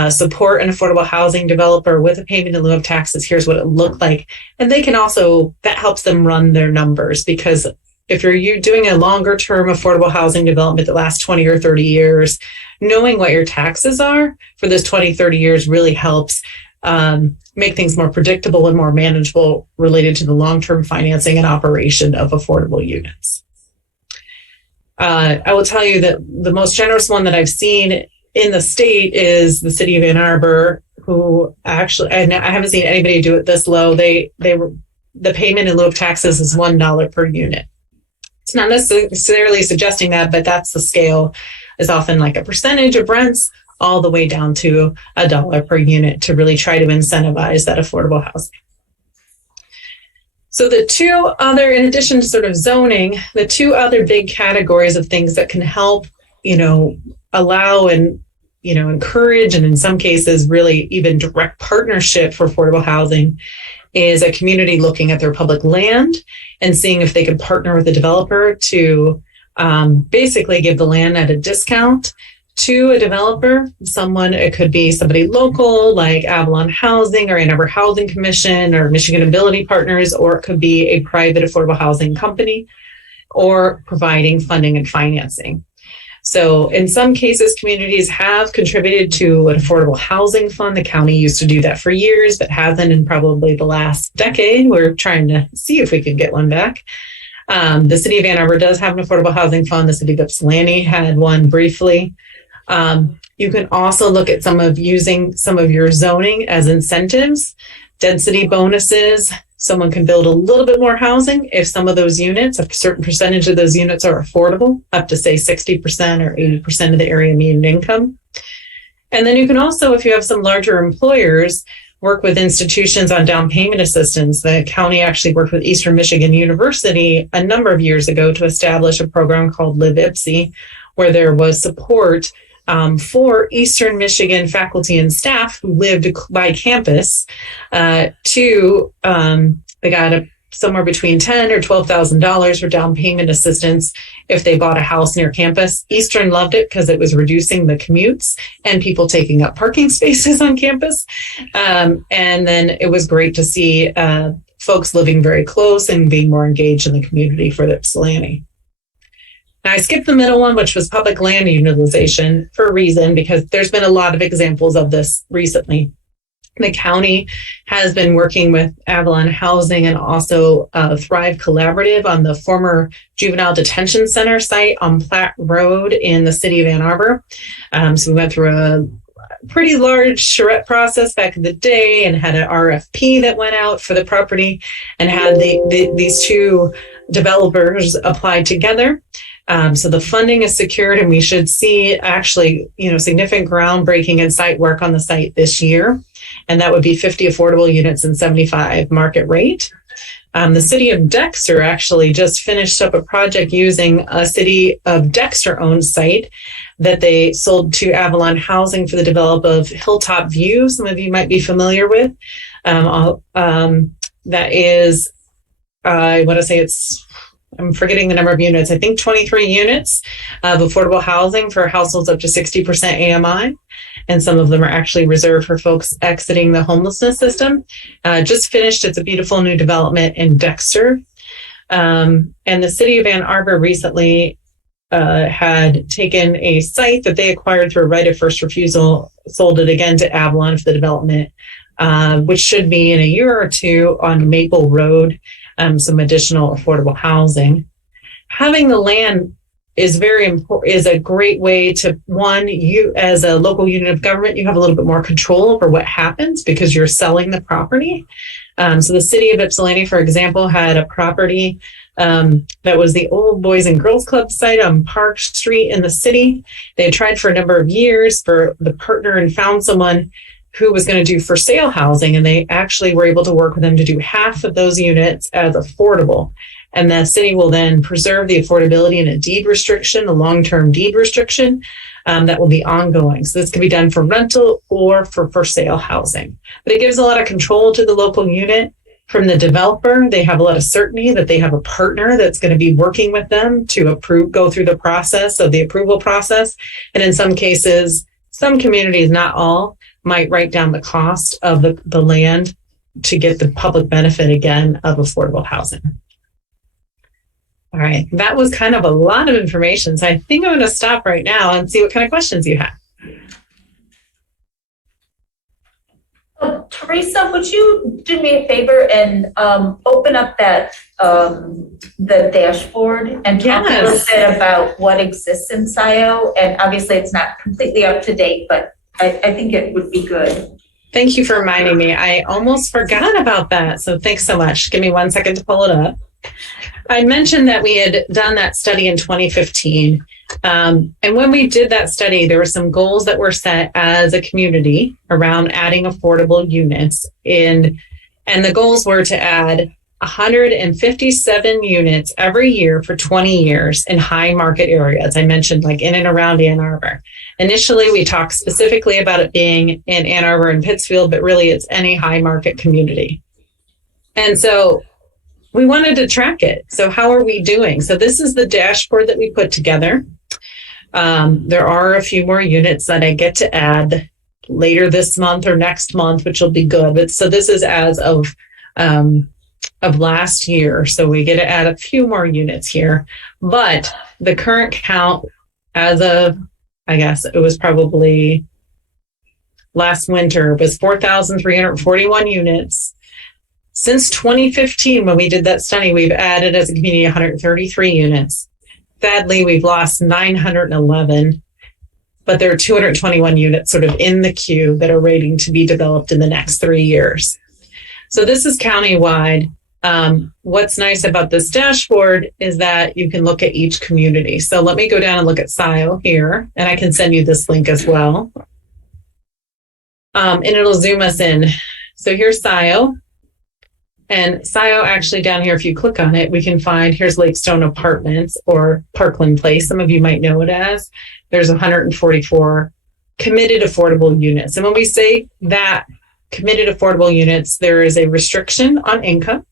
support an affordable housing developer with a payment in lieu of taxes. Here's what it looked like. And they can also, that helps them run their numbers, because if you're doing a longer term affordable housing development that lasts 20 or 30 years, knowing what your taxes are for those 20, 30 years really helps make things more predictable and more manageable related to the long-term financing and operation of affordable units. I will tell you that the most generous one that I've seen in the state is the city of Ann Arbor, who actually, and I haven't seen anybody do it this low. The payment in lieu of taxes is $1 per unit. It's not necessarily suggesting that, but that's the scale, is often like a percentage of rents all the way down to $1 per unit to really try to incentivize that affordable housing. So the two other, in addition to sort of zoning, the two other big categories of things that can help, allow and, encourage, and in some cases really even direct partnership for affordable housing, is a community looking at their public land and seeing if they could partner with a developer to basically give the land at a discount to a developer. It could be somebody local like Avalon Housing or Ann Arbor Housing Commission or Michigan Ability Partners, or it could be a private affordable housing company, or providing funding and financing. So in some cases, communities have contributed to an affordable housing fund. The county used to do that for years, but hasn't in probably the last decade. We're trying to see if we can get one back. The city of Ann Arbor does have an affordable housing fund. The city of Ypsilanti had one briefly. You can also look at using some of your zoning as incentives, density bonuses. Someone can build a little bit more housing if some of those units, a certain percentage of those units are affordable, up to say 60% or 80% of the area median income. And then you can also, if you have some larger employers, work with institutions on down payment assistance. The county actually worked with Eastern Michigan University a number of years ago to establish a program called Live Ipsy, where there was support for Eastern Michigan faculty and staff who lived by campus they got somewhere between $10,000 or $12,000 for down payment assistance if they bought a house near campus. Eastern loved it because it was reducing the commutes and people taking up parking spaces on campus. And then it was great to see folks living very close and being more engaged in the community for the Ypsilanti. Now, I skipped the middle one, which was public land utilization, for a reason, because there's been a lot of examples of this recently. The county has been working with Avalon Housing and also Thrive Collaborative on the former Juvenile Detention Center site on Platte Road in the city of Ann Arbor. So we went through pretty large charrette process back in the day and had an RFP that went out for the property and had these two developers apply together. So the funding is secured, and we should see actually, significant groundbreaking and site work on the site this year. And that would be 50 affordable units and 75 market rate. The city of Dexter actually just finished up a project using a city of Dexter owned site that they sold to Avalon Housing for the develop of Hilltop View. Some of you might be familiar with. That is, I want to say I'm forgetting the number of units. I think 23 units of affordable housing for households up to 60% AMI. And some of them are actually reserved for folks exiting the homelessness system. Just finished. It's a beautiful new development in Dexter. And the city of Ann Arbor recently had taken a site that they acquired through a right of first refusal, sold it again to Avalon for the development, which should be in a year or two on Maple Road, some additional affordable housing. Having the land is very important, is a great way to, one, you as a local unit of government, you have a little bit more control over what happens because you're selling the property. So the city of Ypsilanti, for example, had a property that was the old Boys and Girls Club site on Park Street in the city. They had tried for a number of years for the partner and found someone who was going to do for sale housing, and they actually were able to work with them to do half of those units as affordable. And the city will then preserve the affordability in a deed restriction, a long-term deed restriction that will be ongoing. So this can be done for rental or for sale housing. But it gives a lot of control to the local unit. From the developer, they have a lot of certainty that they have a partner that's going to be working with them to go through the process of the approval process. And in some cases, some communities, not all, might write down the cost of the land to get the public benefit again of affordable housing. All right, that was kind of a lot of information. So I think I'm going to stop right now and see what kind of questions you have. Teresa, would you do me a favor and open up that the dashboard and talk a little bit about what exists in Scio? And obviously it's not completely up to date, but I think it would be good. Thank you for reminding me. I almost forgot about that. So thanks so much. Give me 1 second to pull it up. I mentioned that we had done that study in 2015. And when we did that study, there were some goals that were set as a community around adding affordable units and the goals were to add 157 units every year for 20 years in high market areas. I mentioned like in and around Ann Arbor. Initially, we talked specifically about it being in Ann Arbor and Pittsfield, but really it's any high market community. And so we wanted to track it. So how are we doing? So this is the dashboard that we put together. There are a few more units that I get to add later this month or next month, which will be good. But so this is as of last year. So we get to add a few more units here. But the current count as of, I guess it was probably last winter, was 4,341 units. Since 2015, when we did that study, we've added as a community 133 units. Sadly, we've lost 911, but there are 221 units sort of in the queue that are waiting to be developed in the next 3 years. So this is countywide. What's nice about this dashboard is that you can look at each community. So let me go down and look at Scio here, and I can send you this link as well. And it'll zoom us in. So here's Scio. And Scio actually down here, if you click on it, we can find, here's Lakestone Apartments or Parkland Place. Some of you might know it as. There's 144 committed affordable units. And when we say that committed affordable units, there is a restriction on income.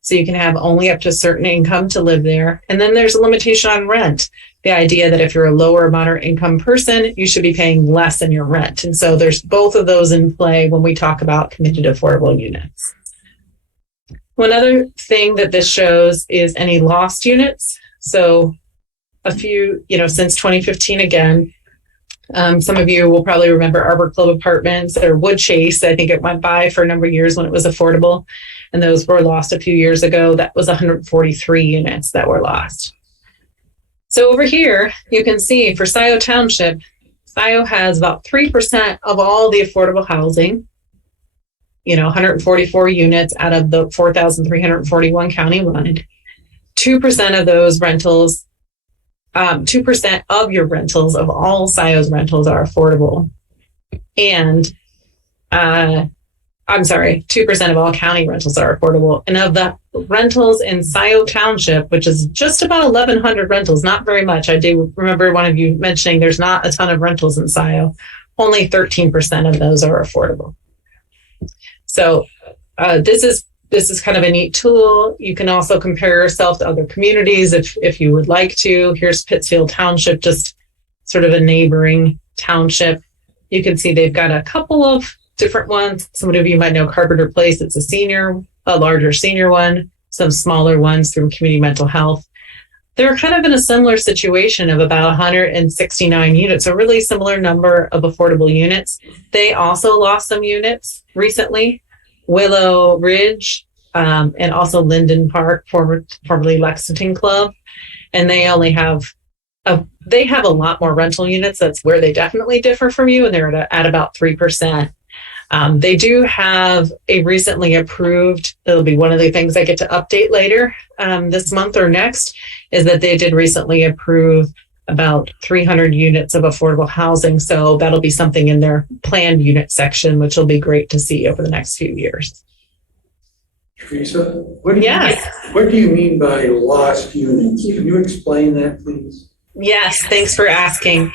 So you can have only up to a certain income to live there. And then there's a limitation on rent. The idea that if you're a lower or moderate income person, you should be paying less than your rent. And so there's both of those in play when we talk about committed affordable units. One other thing that this shows is any lost units. So a few, since 2015 again, some of you will probably remember Arbor Club Apartments or Wood Chase. I think it went by for a number of years when it was affordable. And those were lost a few years ago. That was 143 units that were lost. So over here, you can see for Scio Township, Scio has about 3% of all the affordable housing, 144 units out of the 4,341 county-wide. 2% of those rentals, 2% of your rentals, of all Scio's rentals, are affordable. And, 2% of all county rentals are affordable. And of the rentals in Scio Township, which is just about 1,100 rentals, not very much. I do remember one of you mentioning there's not a ton of rentals in Scio. Only 13% of those are affordable. So this is kind of a neat tool. You can also compare yourself to other communities if you would like to. Here's Pittsfield Township, just sort of a neighboring township. You can see they've got a couple of different ones. Some of you might know Carpenter Place. It's a larger senior one, some smaller ones through community mental health. They're kind of in a similar situation of about 169 units, a really similar number of affordable units. They also lost some units recently, Willow Ridge, and also Linden Park, formerly Lexington Club. And they only have a lot more rental units. That's where they definitely differ from you, and they're at about 3%. They do have a recently approved, it'll be one of the things I get to update later this month or next, is that they did recently approve about 300 units of affordable housing. So that'll be something in their planned unit section, which will be great to see over the next few years. Teresa, what do you mean by lost units? Can you explain that, please? Yes, thanks for asking.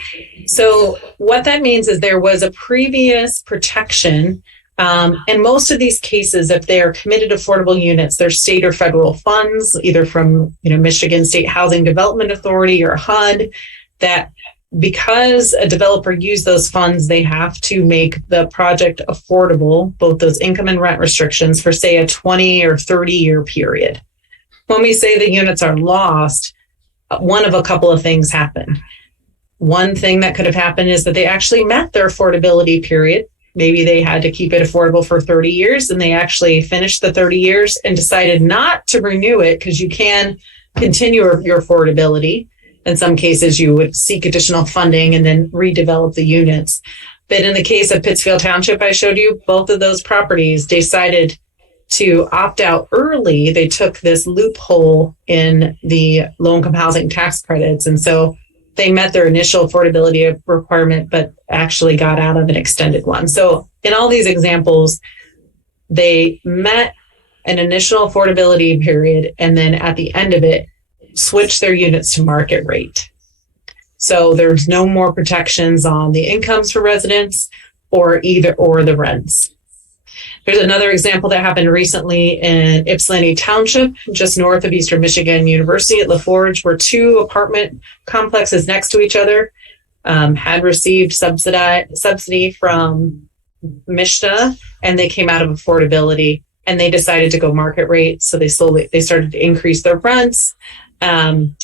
So what that means is there was a previous protection. In most of these cases, if they are committed affordable units, there's state or federal funds, either from Michigan State Housing Development Authority or HUD, that because a developer used those funds, they have to make the project affordable, both those income and rent restrictions, for say a 20 or 30-year period. When we say the units are lost, one of a couple of things happened. One thing that could have happened is that they actually met their affordability period. Maybe they had to keep it affordable for 30 years and they actually finished the 30 years and decided not to renew it because you can continue your affordability. In some cases, you would seek additional funding and then redevelop the units. But in the case of Pittsfield Township, I showed you, both of those properties decided to opt out early. They took this loophole in the low-income housing tax credits. And so they met their initial affordability requirement, but actually got out of an extended one. So in all these examples, they met an initial affordability period, and then at the end of it, switched their units to market rate. So there's no more protections on the incomes for residents or the rents. There's another example that happened recently in Ypsilanti Township, just north of Eastern Michigan University at LaForge, where two apartment complexes next to each other had received subsidy from MSHDA, and they came out of affordability, and they decided to go market rate. So they started to increase their rents.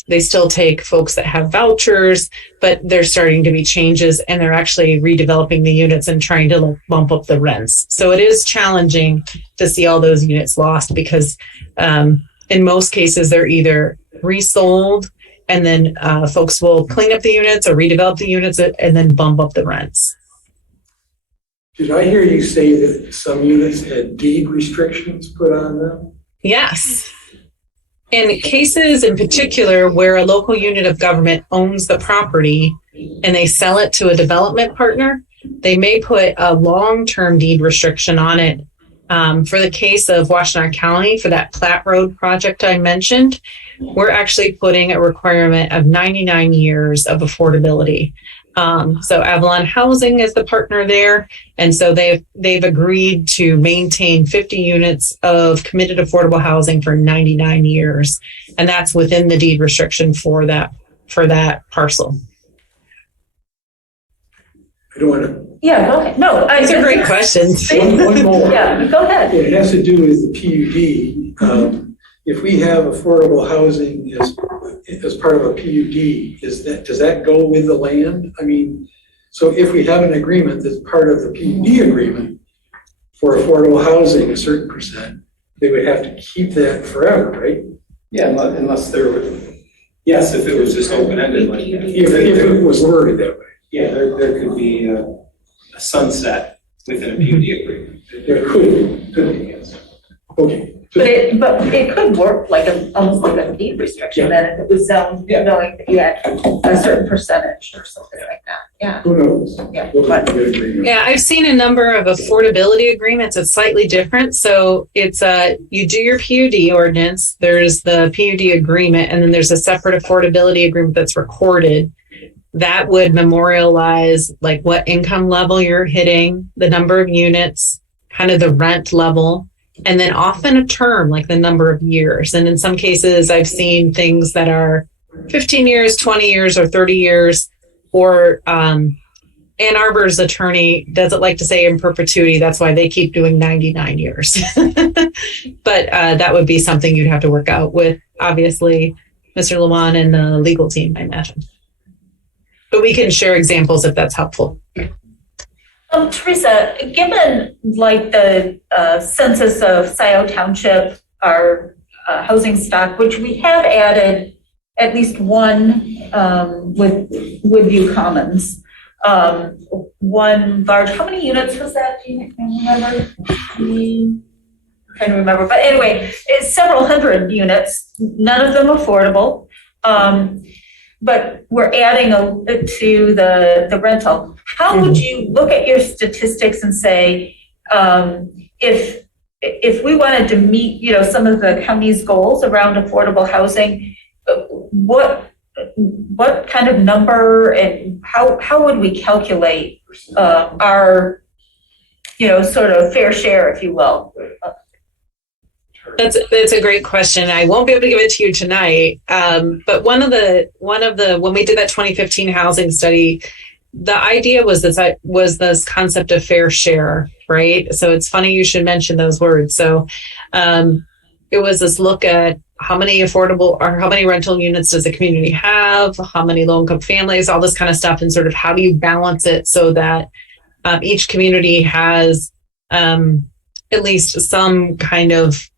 They still take folks that have vouchers, but there's starting to be changes, and they're actually redeveloping the units and trying to bump up the rents. So it is challenging to see all those units lost because in most cases they're either resold and then folks will clean up the units or redevelop the units and then bump up the rents. Did I hear you say that some units had deed restrictions put on them? Yes. In cases in particular where a local unit of government owns the property and they sell it to a development partner, they may put a long-term deed restriction on it. For the case of Washtenaw County, for that Platte Road project I mentioned, we're actually putting a requirement of 99 years of affordability. So Avalon Housing is the partner there. And so they've agreed to maintain 50 units of committed affordable housing for 99 years. And that's within the deed restriction for that parcel. I don't want to. Yeah, go ahead. No, These are great questions. One more. Yeah, go ahead. It has to do with the PUD. If we have affordable housing as part of a PUD, does that go with the land? I mean, so if we have an agreement that's part of the PUD agreement for affordable housing, a certain percent, they would have to keep that forever, right? Yeah, unless there were, yes, if it was just open-ended like that. If it was worded that way. Yeah, there could be a sunset within a PUD agreement. There could be, yes. Okay. But it could work like almost like a deed restriction, then if it was zoned, Yeah. knowing that you had a certain percentage or something like that, yeah. Who knows? Yeah, Those but- are good agreements. Yeah, I've seen a number of affordability agreements. It's slightly different. So it's you do your PUD ordinance, there's the PUD agreement, and then there's a separate affordability agreement that's recorded. That would memorialize like what income level you're hitting, the number of units, kind of the rent level, and then often a term like the number of years. And in some cases, I've seen things that are 15 years, 20 years, or 30 years, or Ann Arbor's attorney doesn't like to say in perpetuity. That's why they keep doing 99 years. But that would be something you'd have to work out with, obviously, Mr. Lewan and the legal team, I imagine. But we can share examples if that's helpful. Teresa, given like the census of Scio Township, our housing stock, which we have added at least one with Woodview Commons, one large, how many units was that? Do you remember? Trying to remember, but anyway, it's several hundred units, none of them affordable. But we're adding to the rental. How would you look at your statistics and say, if we wanted to meet, some of the county's goals around affordable housing, what kind of number and how would we calculate our, sort of fair share, if you will? That's a great question. I won't be able to give it to you tonight. But when we did that 2015 housing study, the idea was this concept of fair share, right? So it's funny you should mention those words. So it was this look at how many affordable or how many rental units does the community have, how many low-income families, all this kind of stuff, and sort of how do you balance it so that each community has at least some kind of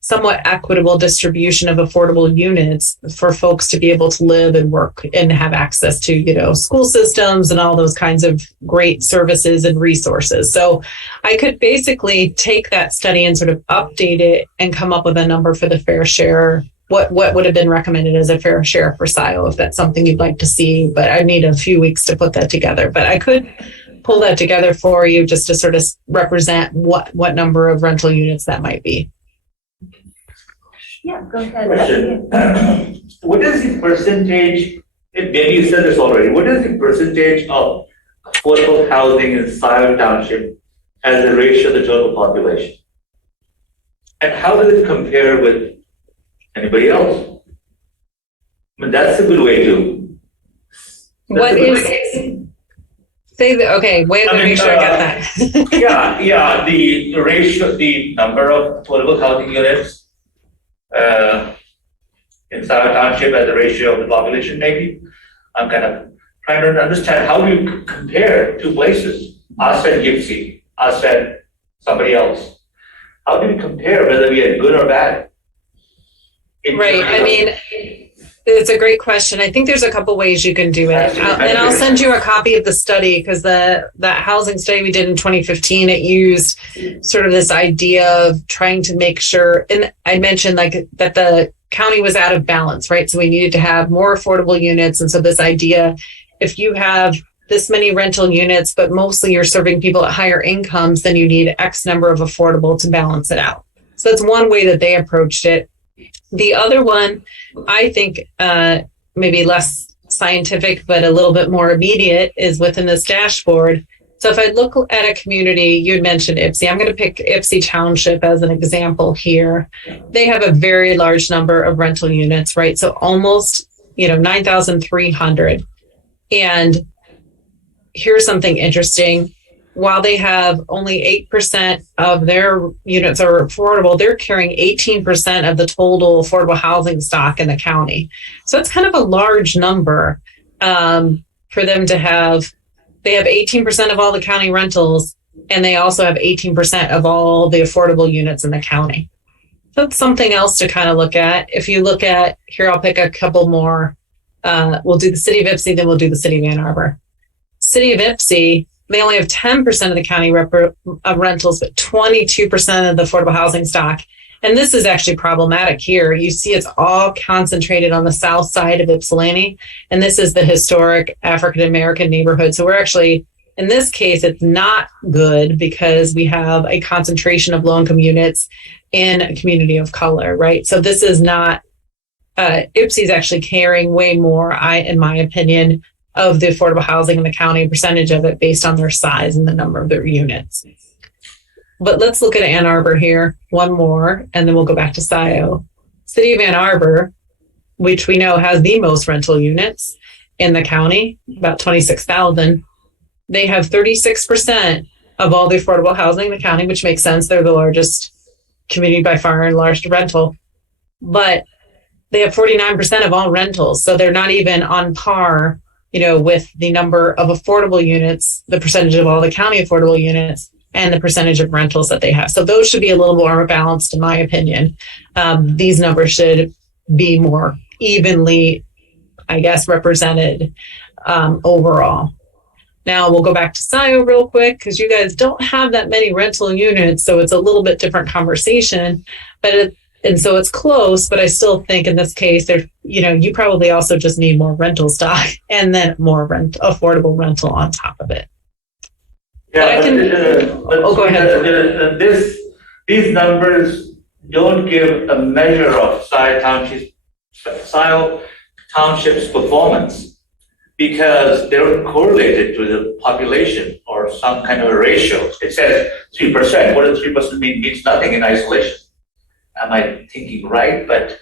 somewhat equitable distribution of affordable units for folks to be able to live and work and have access to, school systems and all those kinds of great services and resources. So I could basically take that study and sort of update it and come up with a number for the fair share. What would have been recommended as a fair share for Scio, if that's something you'd like to see, but I need a few weeks to put that together. But I could pull that together for you just to sort of represent what number of rental units that might be. Yeah, go ahead. Question. What is the percentage, maybe you said this already, what is the percentage of affordable housing in Scio Township as a ratio of the total population? And how does it compare with anybody else? I mean, that's a good way to. Okay, wait, let me make sure I got that. Yeah, the ratio, the number of affordable housing units in Scio Township as a ratio of the population, maybe. I'm kind of trying to understand how do you compare two places, us and Gipsy, us and somebody else. How do we compare whether we are good or bad? Right, I mean, it's a great question. I think there's a couple ways you can do it. And I'll send you a copy of the study because that housing study we did in 2015, it used sort of this idea of trying to make sure, and I mentioned like that the county was out of balance, right? So we needed to have more affordable units. And so this idea, if you have this many rental units, but mostly you're serving people at higher incomes, then you need X number of affordable to balance it out. So that's one way that they approached it. The other one, I think maybe less scientific, but a little bit more immediate, is within this dashboard. So if I look at a community, you had mentioned Ypsi. I'm going to pick Ypsi Township as an example here. They have a very large number of rental units, right? So almost, 9,300. And here's something interesting. While they have only 8% of their units are affordable, they're carrying 18% of the total affordable housing stock in the county. So it's kind of a large number for them to have. They have 18% of all the county rentals, and they also have 18% of all the affordable units in the county. So that's something else to kind of look at. If you look at, here I'll pick a couple more. We'll do the city of Ipsy, then we'll do the city of Ann Arbor. City of Ipsy, they only have 10% of the county rentals, but 22% of the affordable housing stock. And this is actually problematic here. You see it's all concentrated on the south side of Ypsilanti. And this is the historic African-American neighborhood. So we're actually, in this case, it's not good because we have a concentration of low-income units in a community of color, right? So this is not, Ipsy is actually carrying way more, in my opinion, of the affordable housing in the county, percentage of it based on their size and the number of their units. But let's look at Ann Arbor here, one more, and then we'll go back to Scio. City of Ann Arbor, which we know has the most rental units in the county, about 26,000. They have 36% of all the affordable housing in the county, which makes sense. They're the largest community by far and largest rental. But they have 49% of all rentals. So they're not even on par, with the number of affordable units, the percentage of all the county affordable units, and the percentage of rentals that they have. So those should be a little more balanced, in my opinion. These numbers should be more evenly, I guess, represented overall. Now we'll go back to Scio real quick because you guys don't have that many rental units, so it's a little bit different conversation. And so it's close, but I still think in this case, you probably also just need more rental stock and then more affordable rental on top of it. Yeah, go ahead. These numbers don't give a measure of Scio Township's performance because they're correlated to the population or some kind of a ratio. It says 3%. What does 3% mean? It means nothing in isolation. Am I thinking right? But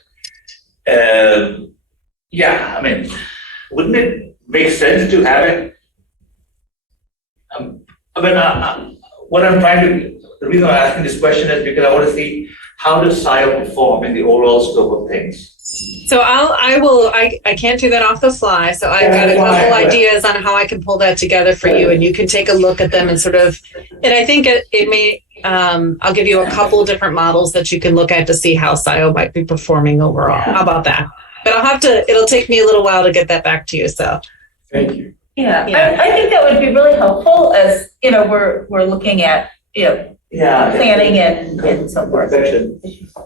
wouldn't it make sense to have it? The reason I'm asking this question is because I want to see how does Scio perform in the overall scope of things. So I can't do that off the fly. So I've got a couple ideas on how I can pull that together for you, and you can take a look at them and I think it may, I'll give you a couple different models that you can look at to see how Scio might be performing overall. How about that? But it'll take me a little while to get that back to you. So Thank you. Yeah. I think that would be really helpful as, we're looking at, planning and so forth.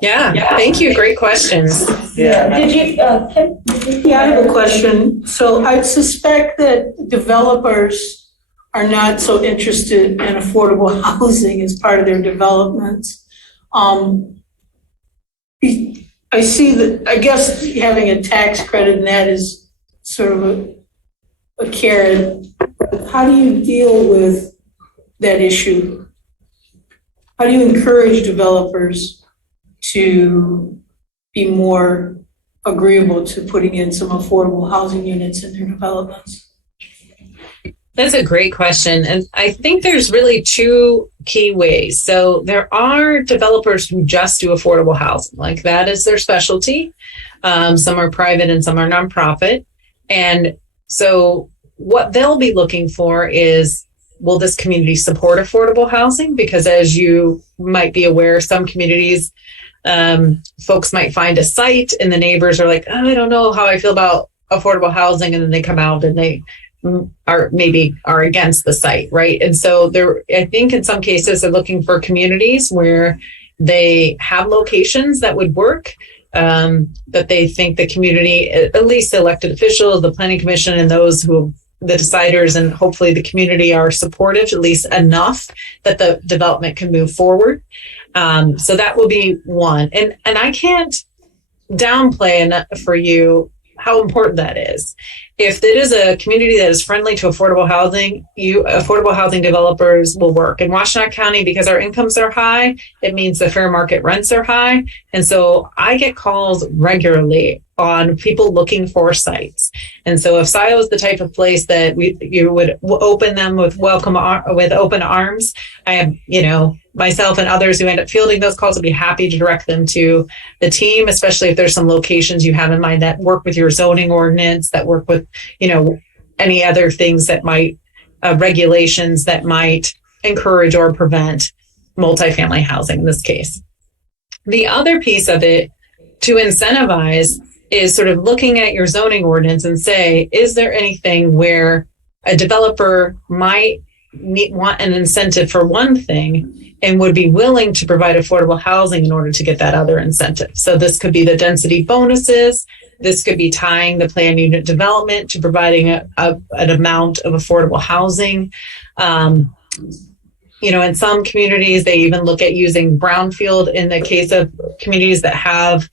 Yeah, thank you. Great questions. Yeah. Did you, Kim? Yeah, I have a question. So I suspect that developers are not so interested in affordable housing as part of their developments. I see that, I guess having a tax credit and that is sort of a carrot. How do you deal with that issue? How do you encourage developers to be more agreeable to putting in some affordable housing units in their developments? That's a great question. And I think there's really two key ways. So there are developers who just do affordable housing, like that is their specialty. Some are private and some are nonprofit. And so what they'll be looking for is, will this community support affordable housing? Because as you might be aware, some communities, folks might find a site and the neighbors are like, oh, I don't know how I feel about affordable housing. And then they come out and they are against the site, right? And so I think in some cases they're looking for communities where they have locations that would work, that they think the community, at least the elected officials, the planning commission, and those who the deciders and hopefully the community are supportive, at least enough that the development can move forward. So that will be one. And I can't downplay enough for you how important that is. If it is a community that is friendly to affordable housing, affordable housing developers will work. In Washtenaw County, because our incomes are high, it means the fair market rents are high. And so I get calls regularly on people looking for sites. And so if Scio is the type of place that you would open them with open arms, I have, myself and others who end up fielding those calls would be happy to direct them to the team, especially if there's some locations you have in mind that work with your zoning ordinance, that work with, any other things that might, regulations that might encourage or prevent multifamily housing in this case. The other piece of it, to incentivize is sort of looking at your zoning ordinance and say, is there anything where a developer might want an incentive for one thing and would be willing to provide affordable housing in order to get that other incentive? So this could be the density bonuses. This could be tying the planned unit development to providing an amount of affordable housing. In some communities, they even look at using brownfield. In the case of communities that have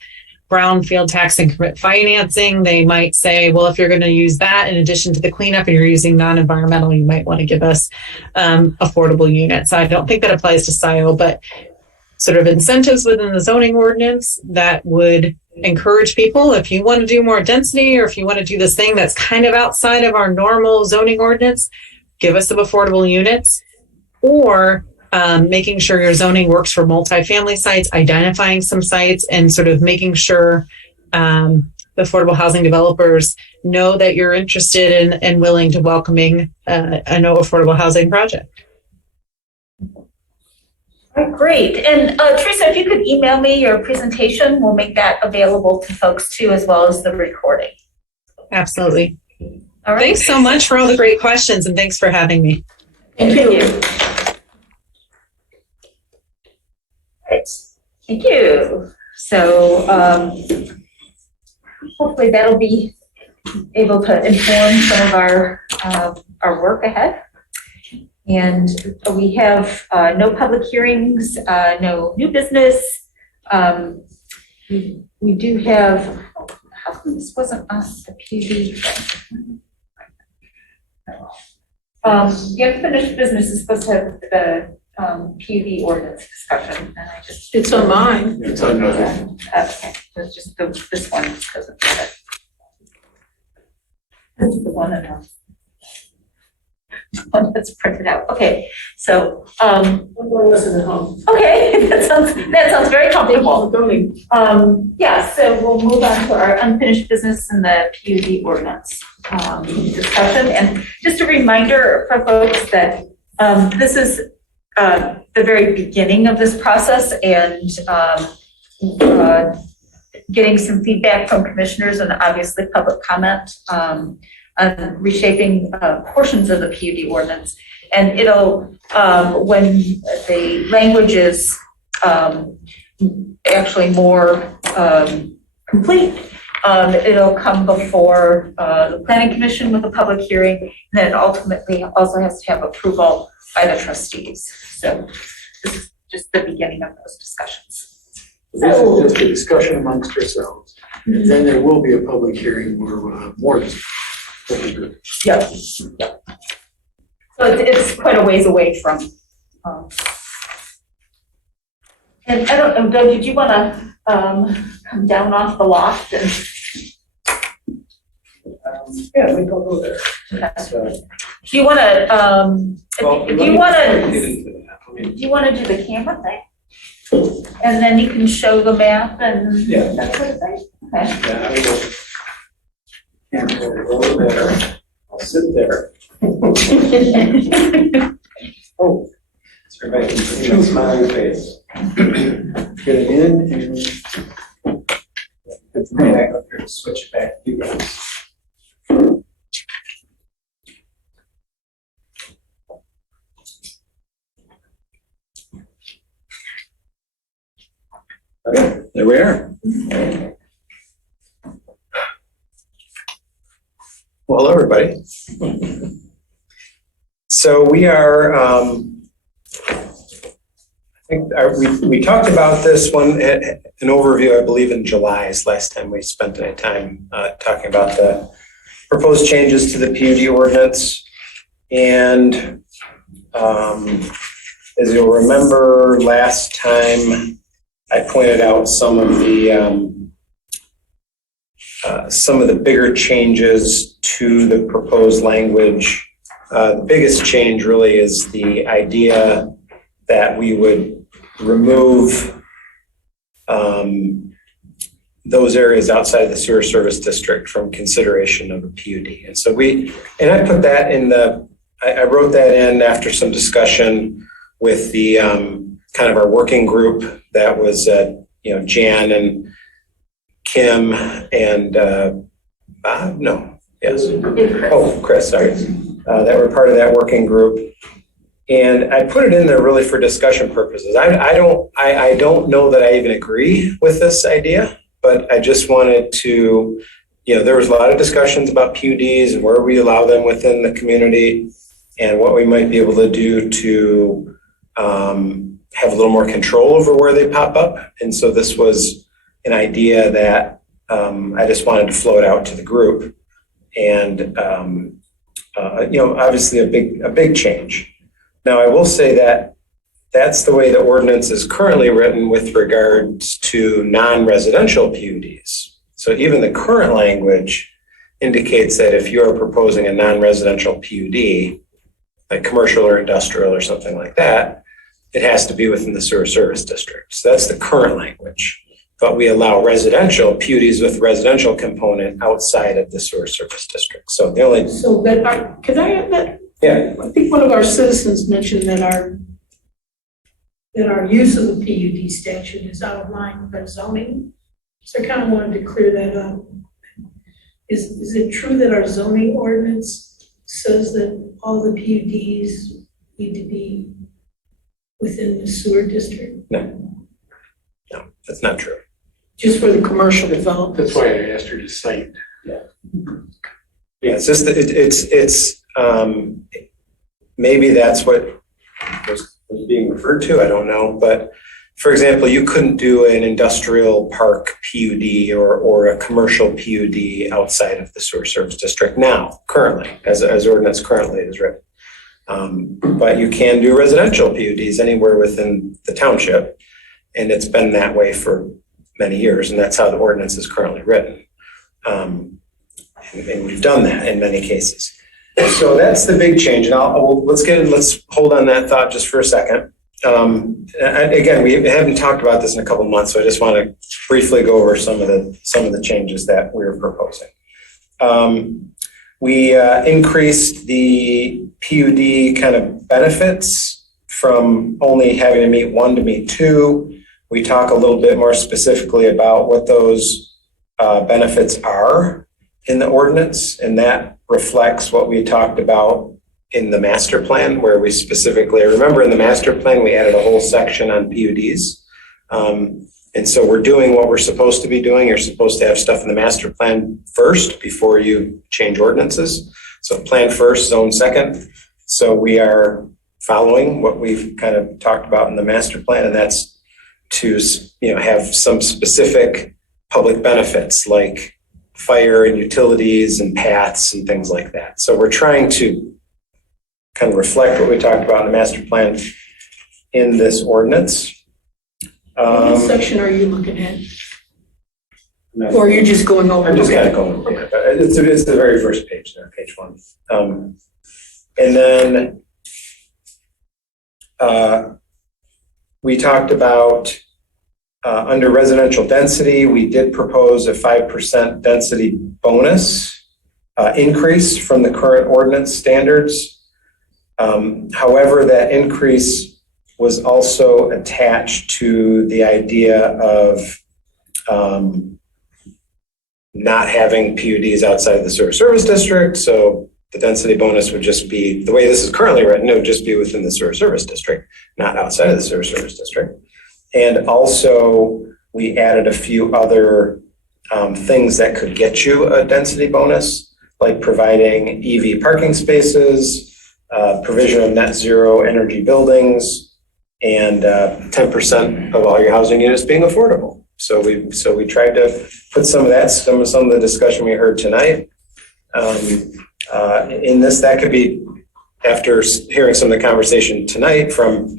brownfield tax increment financing, they might say, well, if you're going to use that in addition to the cleanup and you're using non-environmental, you might want to give us affordable units. I don't think that applies to Scio, but sort of incentives within the zoning ordinance that would encourage people, if you want to do more density or if you want to do this thing that's kind of outside of our normal zoning ordinance, give us some affordable units. Or making sure your zoning works for multifamily sites, identifying some sites, and sort of making sure the affordable housing developers know that you're interested in and willing to welcoming a no affordable housing project. All right, great. And Teresa, if you could email me your presentation, we'll make that available to folks too, as well as the recording. Absolutely. All right. Thanks so much for all the great questions, and thanks for having me. Thank you. Right. Thank you. So hopefully that'll be able to inform some of our work ahead. And we have no public hearings, no new business. We do have, how come this wasn't on the PV? The unfinished business is supposed to have the PUD ordinance discussion, and I just. It's on mine. It's on the. Okay, it's just this one doesn't get it. This is the one that's printed out. Okay, so We'll listen at home. okay, that sounds very comfortable. Yeah, so we'll move on to our unfinished business in the PUD ordinance discussion. And just a reminder for folks that this is the very beginning of this process, and getting some feedback from commissioners and obviously public comment on reshaping portions of the PUD ordinance. And it'll, when the language is actually more complete, it'll come before the Planning Commission with a public hearing, and then it ultimately also has to have approval by the trustees. So this is just the beginning of those discussions. This is just a discussion amongst ourselves. And then there will be a public hearing where we'll have more discussion. Yeah. So it's quite a ways away from. And I don't know, Doug, did you want to come down off the loft and? Yeah, we can go there. Do you want to? Do you want to? to? Do you want to do the camera thing? And then you can show the map and Yeah. that sort of thing? Okay. Yeah, I will. Go there. I'll sit there. Oh, so everybody can see my smiling face. Get it in and. It's back up here to switch it back to you guys. Okay, there we are. Well, hello, everybody. So we are, I think we talked about this one, an overview, I believe, in July is last time we spent any time talking about the proposed changes to the PUD ordinance. And as you'll remember, last time I pointed out some of the bigger changes to the proposed language. The biggest change really is the idea that we would remove those areas outside the sewer service district from consideration of a PUD. And so I put that in I wrote that in after some discussion with the kind of our working group that was Jan and Kim and Bob, no, yes. Oh, Chris, sorry, that were part of that working group. And I put it in there really for discussion purposes. I don't know that I even agree with this idea, but I just wanted to, there was a lot of discussions about PUDs and where we allow them within the community and what we might be able to do to have a little more control over where they pop up. And so this was an idea that I just wanted to float out to the group. And, obviously a big change. Now, I will say that that's the way the ordinance is currently written with regards to non-residential PUDs. So even the current language indicates that if you are proposing a non-residential PUD, like commercial or industrial or something like that, it has to be within the sewer service district. So that's the current language. But we allow residential PUDs with residential component outside of the sewer service district. So the only, So that, could I add that? yeah, I think one of our citizens mentioned that our use of the PUD statute is out of line with our zoning. So I kind of wanted to clear that up. Is it true that our zoning ordinance says that all the PUDs need to be within the sewer district? no, that's not true. Just for the commercial development? That's why I asked her to cite. Yeah, it's just that it's maybe that's what was being referred to. I don't know, but for example, you couldn't do an industrial park PUD or a commercial PUD outside of the sewer service district now, currently, as ordinance currently is written. But you can do residential PUDs anywhere within the township, and it's been that way for many years, and that's how the ordinance is currently written. And we've done that in many cases. So that's the big change, and let's hold on that thought just for a second. Again, we haven't talked about this in a couple of months, so I just want to briefly go over some of the changes that we're proposing. We increased the PUD kind of benefits from only having to meet 1 to meet 2. We talk a little bit more specifically about what those benefits are in the ordinance, and that reflects what we talked about in the master plan, where we specifically, remember in the master plan, we added a whole section on PUDs. And so we're doing what we're supposed to be doing. You're supposed to have stuff in the master plan first before you change ordinances. So plan first, zone second. So we are following what we've kind of talked about in the master plan, and that's to have some specific public benefits like fire and utilities and paths and things like that. So we're trying to kind of reflect what we talked about in the master plan in this ordinance. What section are you looking at? Or you're just going over? I'm just kind of going over it. It's the very first page there, page 1. And then we talked about under residential density, we did propose a 5% density bonus increase from the current ordinance standards. However, that increase was also attached to the idea of not having PUDs outside of the sewer service district. So the density bonus would just be, the way this is currently written, it would just be within the sewer service district, not outside of the sewer service district. And also, we added a few other things that could get you a density bonus, like providing EV parking spaces, provision of net zero energy buildings, and 10% of all your housing units being affordable. So we tried to put some of that, some of the discussion we heard tonight in this. That could be, after hearing some of the conversation tonight from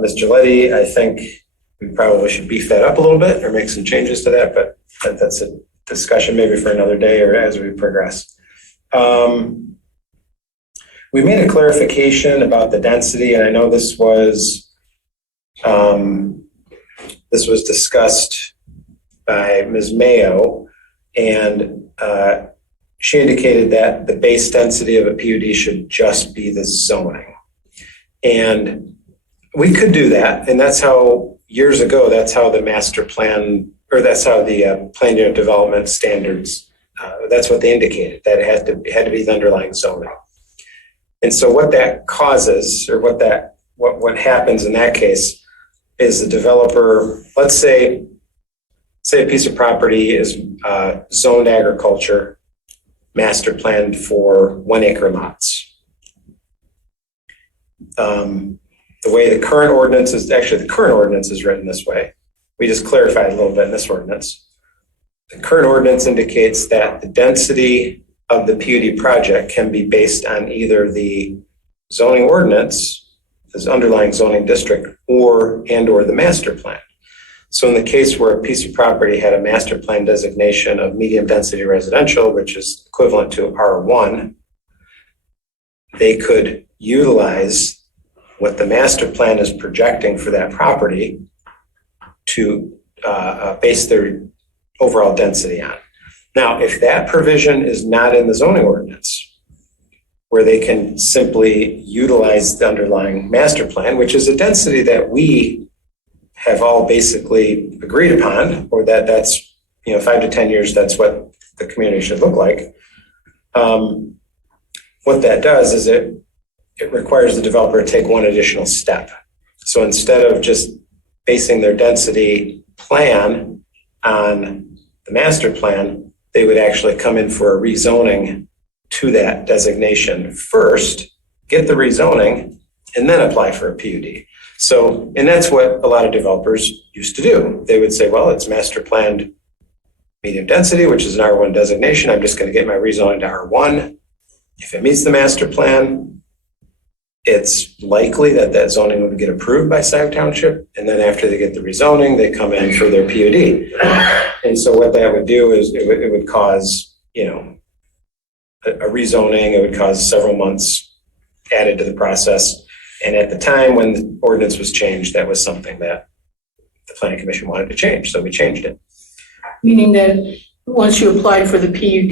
Ms. Giletti, I think we probably should beef that up a little bit or make some changes to that, but that's a discussion maybe for another day or as we progress. We made a clarification about the density, and I know this was discussed by Ms. Mayo, and she indicated that the base density of a PUD should just be the zoning. And we could do that, and that's how years ago, that's how the master plan, or that's how the planned unit development standards, that's what they indicated, that it had to be the underlying zoning. And so what that causes, or what happens in that case, is the developer, let's say a piece of property is zoned agriculture, master planned for 1 acre lots. The way the current ordinance is, actually the current ordinance is written this way. We just clarified a little bit in this ordinance. The current ordinance indicates that the density of the PUD project can be based on either the zoning ordinance, this underlying zoning district, or the master plan. So in the case where a piece of property had a master plan designation of medium density residential, which is equivalent to R1, they could utilize what the master plan is projecting for that property to base their overall density on. Now, if that provision is not in the zoning ordinance, where they can simply utilize the underlying master plan, which is a density that we have all basically agreed upon, or that's 5 to 10 years, that's what the community should look like. What that does is it requires the developer to take one additional step. So instead of just basing their density plan on the master plan, they would actually come in for a rezoning to that designation first, get the rezoning, and then apply for a PUD. So, and that's what a lot of developers used to do. They would say, well, it's master planned medium density, which is an R1 designation. I'm just going to get my rezoning to R1. If it meets the master plan, it's likely that zoning would get approved by Scio Township. And then after they get the rezoning, they come in for their PUD. And so what that would do is it would cause, a rezoning. It would cause several months added to the process. And at the time when the ordinance was changed, that was something that the Planning Commission wanted to change. So we changed it. Meaning that once you applied for the PUD,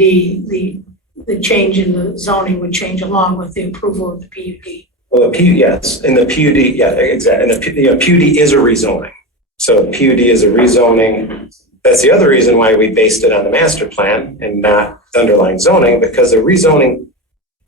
the change in the zoning would change along with the approval of the PUD. Well, the PUD, yes, and the PUD, yeah, exactly. And the PUD is a rezoning. So PUD is a rezoning. That's the other reason why we based it on the master plan and not the underlying zoning, because a rezoning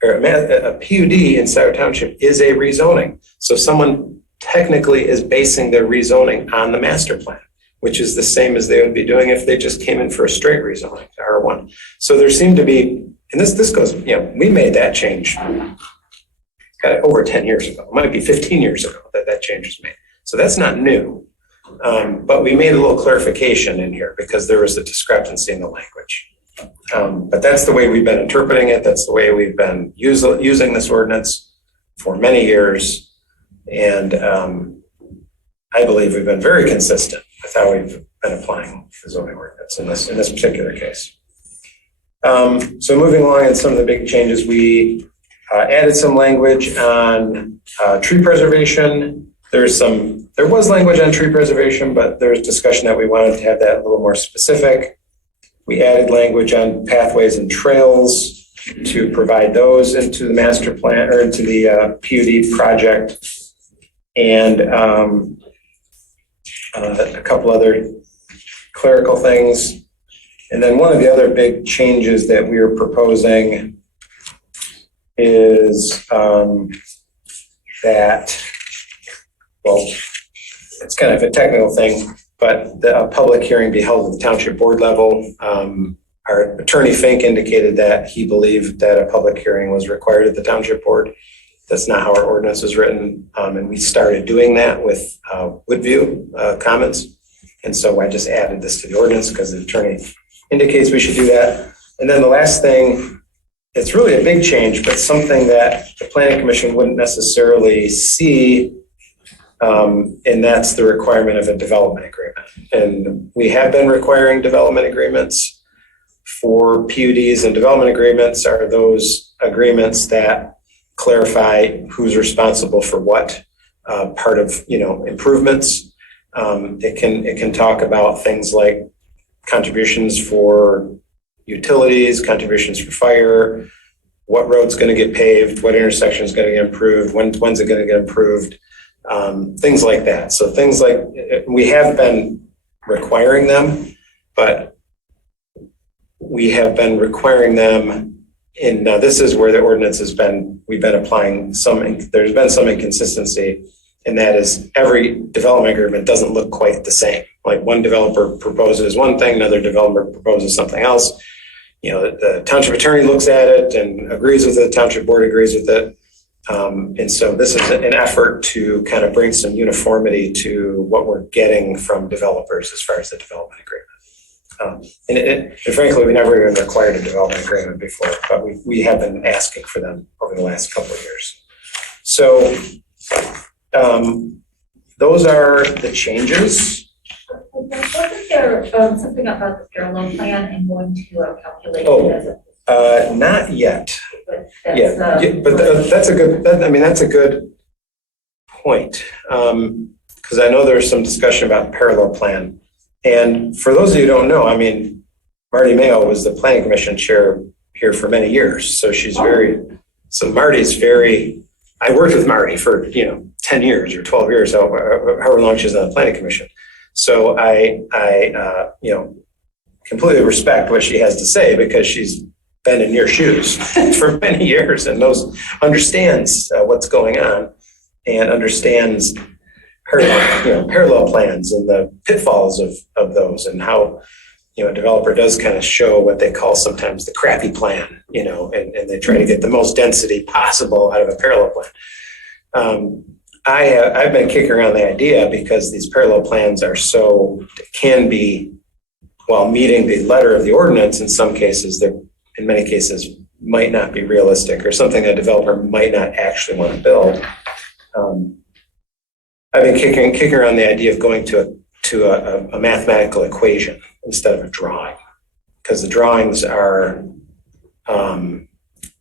or a PUD in Scio Township is a rezoning. So someone technically is basing their rezoning on the master plan, which is the same as they would be doing if they just came in for a straight rezoning to R1. So there seemed to be, and this goes, we made that change over 10 years ago. It might be 15 years ago that change was made. So that's not new. But we made a little clarification in here because there was a discrepancy in the language. But that's the way we've been interpreting it. That's the way we've been using this ordinance for many years. And I believe we've been very consistent with how we've been applying the zoning ordinance in this particular case. So moving along in some of the big changes, we added some language on tree preservation. There was language on tree preservation, but there was discussion that we wanted to have that a little more specific. We added language on pathways and trails to provide those into the master plan or into the PUD project, and a couple other clerical things. And then one of the other big changes that we are proposing is that, well, it's kind of a technical thing, but the public hearing be held at the township board level. Our attorney Fink indicated that he believed that a public hearing was required at the township board. That's not how our ordinance is written. And we started doing that with Woodview comments. And so I just added this to the ordinance because the attorney indicates we should do that. And then the last thing, it's really a big change, but something that the Planning Commission wouldn't necessarily see, and that's the requirement of a development agreement. And we have been requiring development agreements for PUDs, and development agreements are those agreements that clarify who's responsible for what part of improvements. It can talk about things like contributions for utilities, contributions for fire, what road's going to get paved, what intersection is going to get improved, when's it going to get improved. things like that. So things like, we have been requiring them, but we have been requiring them in, now this is where the ordinance has been, we've been applying there's been some inconsistency, and that is every development agreement doesn't look quite the same. Like one developer proposes one thing, another developer proposes something else. The township attorney looks at it and agrees with it, the township board agrees with it. And so this is an effort to kind of bring some uniformity to what we're getting from developers as far as the development agreement. And frankly, we never even required a development agreement before, but we have been asking for them over the last couple of years. So those are the changes. Wasn't there something about the parallel plan and going to a calculation Oh, as a? Not yet. But That's a good point. Because I know there's some discussion about parallel plan. And for those of you who don't know, I mean, Marty Mayo was the planning commission chair here for many years. So Marty's I worked with Marty for, 10 years or 12 years, however long she's on the planning commission. So I completely respect what she has to say because she's been in your shoes for many years and understands what's going on and understands parallel plans and the pitfalls of those, and how a developer does kind of show what they call sometimes the crappy plan, and they try to get the most density possible out of a parallel plan. I've been kicking around the idea because these parallel plans can be, while meeting the letter of the ordinance, in some cases, in many cases, might not be realistic or something a developer might not actually want to build. I've been kicking around the idea of going to a mathematical equation instead of a drawing, because the drawings are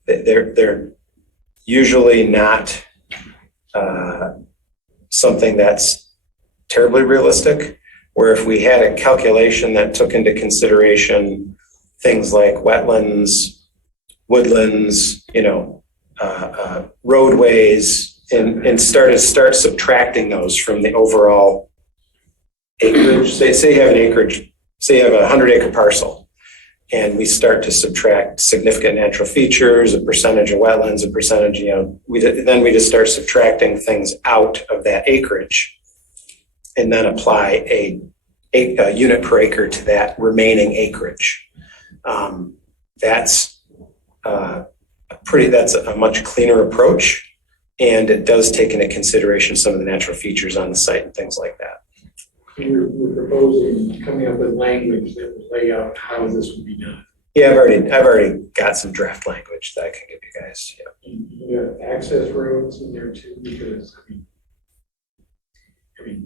they're usually not something that's terribly realistic. Where if we had a calculation that took into consideration things like wetlands, woodlands, roadways, and start subtracting those from the overall acreage. Say you have an acreage, say you have a 100-acre parcel, and we start to subtract significant natural features, a percentage of wetlands, a percentage, then we just start subtracting things out of that acreage, and then apply a unit per acre to that remaining acreage. That's a much cleaner approach. And it does take into consideration some of the natural features on the site and things like that. We're proposing coming up with language that would lay out how this would be done. Yeah, I've already got some draft language that I can give you guys. Yeah. You have access roads in there too, because the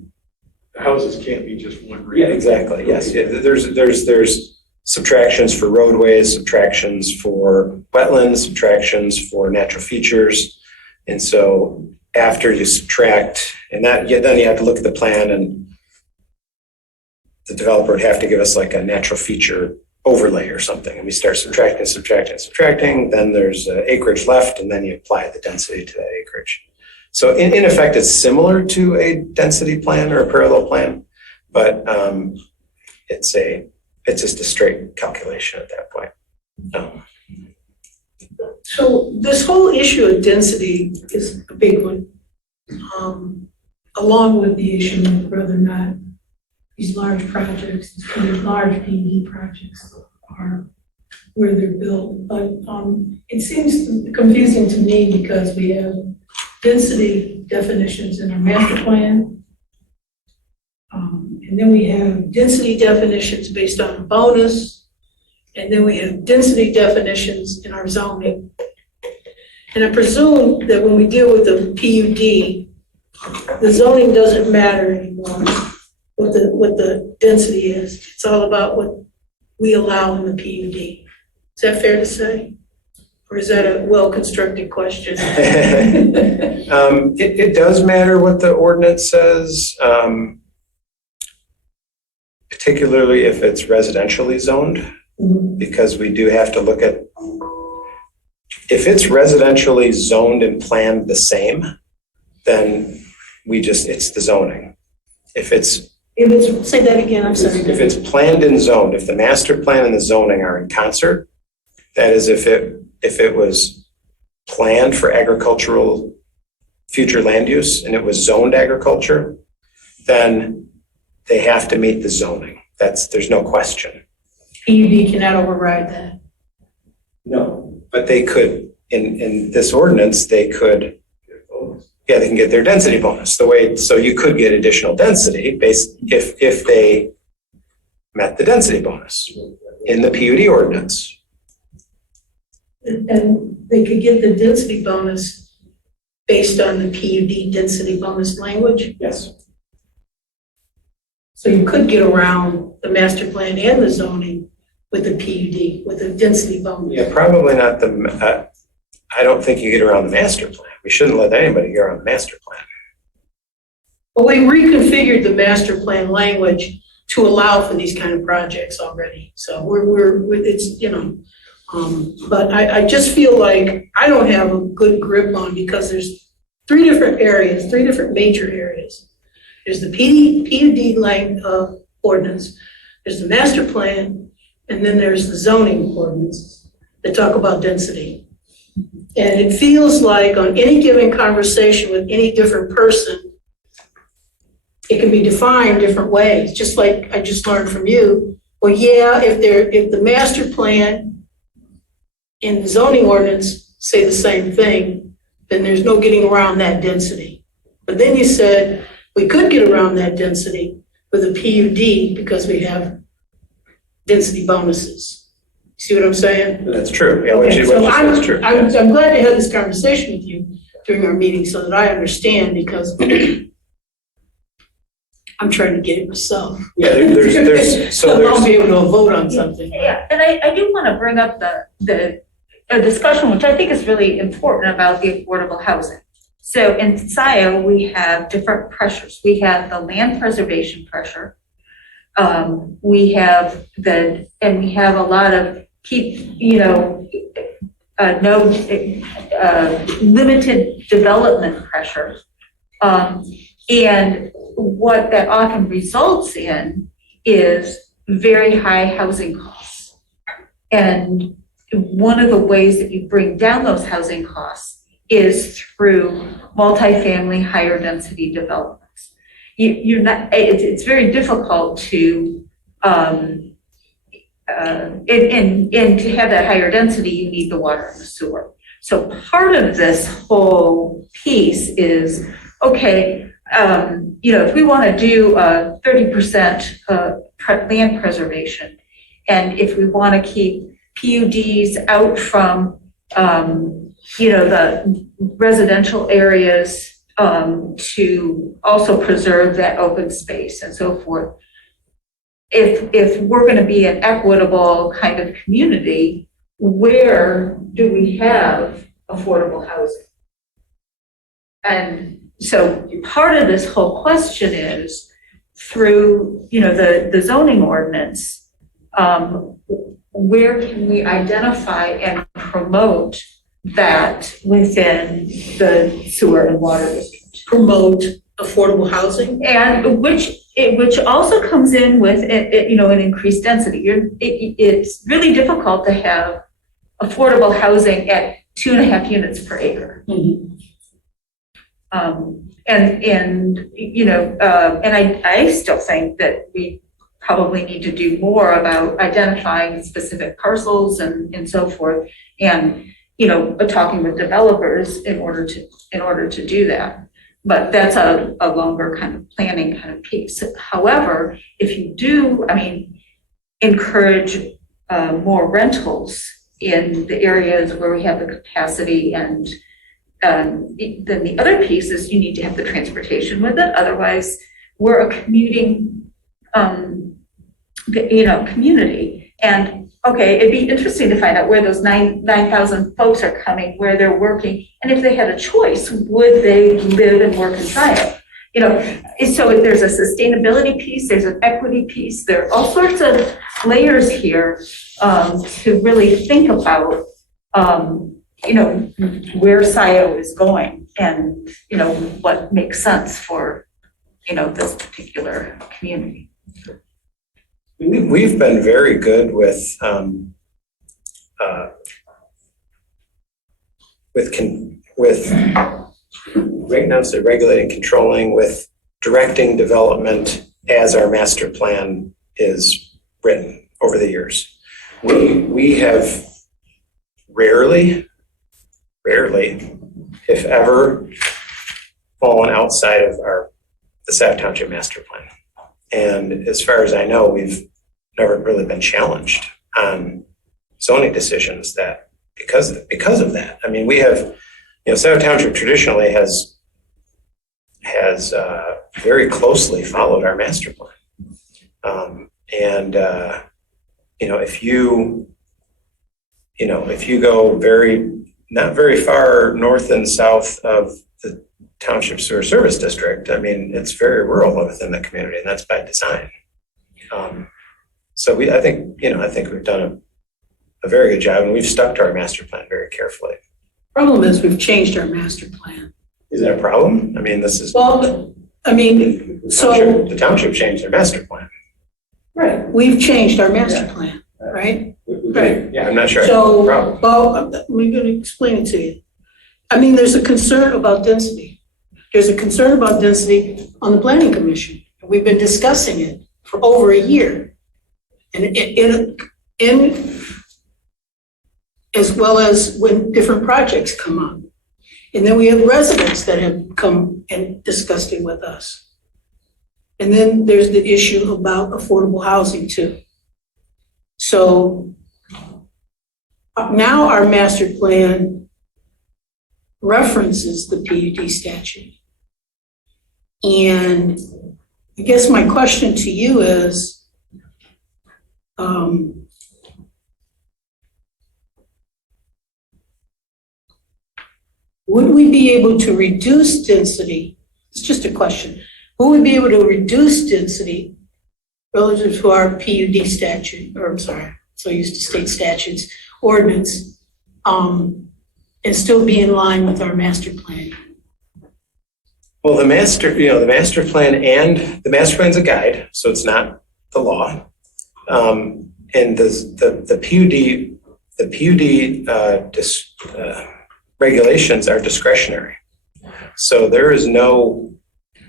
houses can't be just one road. Yeah, exactly. Yes. Yeah, there's subtractions for roadways, subtractions for wetlands, subtractions for natural features. And so after you subtract, and then you have to look at the plan, and the developer would have to give us like a natural feature overlay or something. And we start subtracting, then there's acreage left, and then you apply the density to that acreage. So in effect, it's similar to a density plan or a parallel plan, but it's just a straight calculation at that point. So this whole issue of density is a big one, along with the issue of whether or not these large projects, these large PUD projects are where they're built. But it seems confusing to me because we have density definitions in our master plan. And then we have density definitions based on a bonus. And then we have density definitions in our zoning. And I presume that when we deal with the PUD, the zoning doesn't matter anymore, what the density is. It's all about what we allow in the PUD. Is that fair to say? Or is that a well-constructed question? It does matter what the ordinance says, particularly if it's residentially zoned. Because we do have to look at, if it's residentially zoned and planned the same, then It's the zoning. If it's Say that again, I'm sorry. If it's planned and zoned, if the master plan and the zoning are in concert, that is if it was planned for agricultural future land use and it was zoned agriculture, then they have to meet the zoning. There's no question. PUD cannot override that. No. But they could, in this ordinance, they can get their density bonus so you could get additional density if they met the density bonus in the PUD ordinance. And they could get the density bonus based on the PUD density bonus language. Yes. So you could get around the master plan and the zoning with the PUD, with the density bonus. Yeah, probably not I don't think you get around the master plan. We shouldn't let anybody get around the master plan. But we reconfigured the master plan language to allow for these kind of projects already. So it's, but I just feel like I don't have a good grip on, because there's three different major areas. There's the PUD ordinance, there's the master plan, and then there's the zoning ordinance that talk about density. And it feels like on any given conversation with any different person, it can be defined different ways, just like I just learned from you. Well, yeah, if the master plan and the zoning ordinance say the same thing, then there's no getting around that density. But then you said we could get around that density with a PUD because we have density bonuses. See what I'm saying? That's true. Yeah, Okay, so that's true. I'm glad to have this conversation with you during our meeting so that I understand, because I'm trying to get it myself. Yeah, I'll be able to vote on something. Yeah, and I do want to bring up a discussion, which I think is really important, about the affordable housing. So in Scio, we have different pressures. We have the land preservation pressure. We have a lot of limited development pressure. And what that often results in is very high housing costs. And one of the ways that you bring down those housing costs is through multifamily higher density developments. It's very difficult to and to have that higher density, you need the water and the sewer. So part of this whole piece is, okay, if we want to do 30% land preservation, and if we want to keep PUDs out from, the residential areas, to also preserve that open space and so forth. If we're going to be an equitable kind of community, where do we have affordable housing? And so part of this whole question is through, the zoning ordinance, where can we identify and promote that within the sewer and water district? Promote affordable housing? And which also comes in with, an increased density. It's really difficult to have affordable housing at 2.5 units per acre. Mm-hmm. I still think that we probably need to do more about identifying specific parcels and so forth, and talking with developers in order to do that. But that's a longer kind of planning kind of piece. However, if you do, encourage more rentals in the areas where we have the capacity, and then the other piece is you need to have the transportation with it. Otherwise, we're a commuting, community. And okay, it'd be interesting to find out where those 9,000 folks are coming, where they're working, and if they had a choice, would they live and work in Scio? So there's a sustainability piece, there's an equity piece, there are all sorts of layers here to really think about, where Scio is going and, what makes sense for, this particular community. We've been very good with right now, so regulating, controlling, with directing development as our master plan is written over the years. We have rarely, if ever, fallen outside of the Scio Township master plan. And as far as I know, we've never really been challenged on zoning decisions that because of that. I mean, we have, Scio Township traditionally has very closely followed our master plan. If you go not very far north and south of the Township Sewer Service District, I mean, it's very rural within the community, and that's by design. So I think we've done a very good job, and we've stuck to our master plan very carefully. Problem is, we've changed our master plan. Is that a problem? I mean, this is. Well, I mean, so. The township changed their master plan. Right, we've changed our master plan, right? Right. Yeah, I'm not sure. So, Problem. well, I'm going to explain it to you. I mean, there's a concern about density. There's a concern about density on the planning commission. We've been discussing it for over a year. And as well as when different projects come up. And then we have residents that have come and discussed it with us. And then there's the issue about affordable housing too. So now our master plan references the PUD statute. And I guess my question to you is, would we be able to reduce density? It's just a question. Would we be able to reduce density relative to our PUD statute, or I'm sorry, so used to state statutes, ordinance, and still be in line with our master plan? Well, the master plan's a guide, so it's not the law. And the PUD regulations are discretionary. So there is no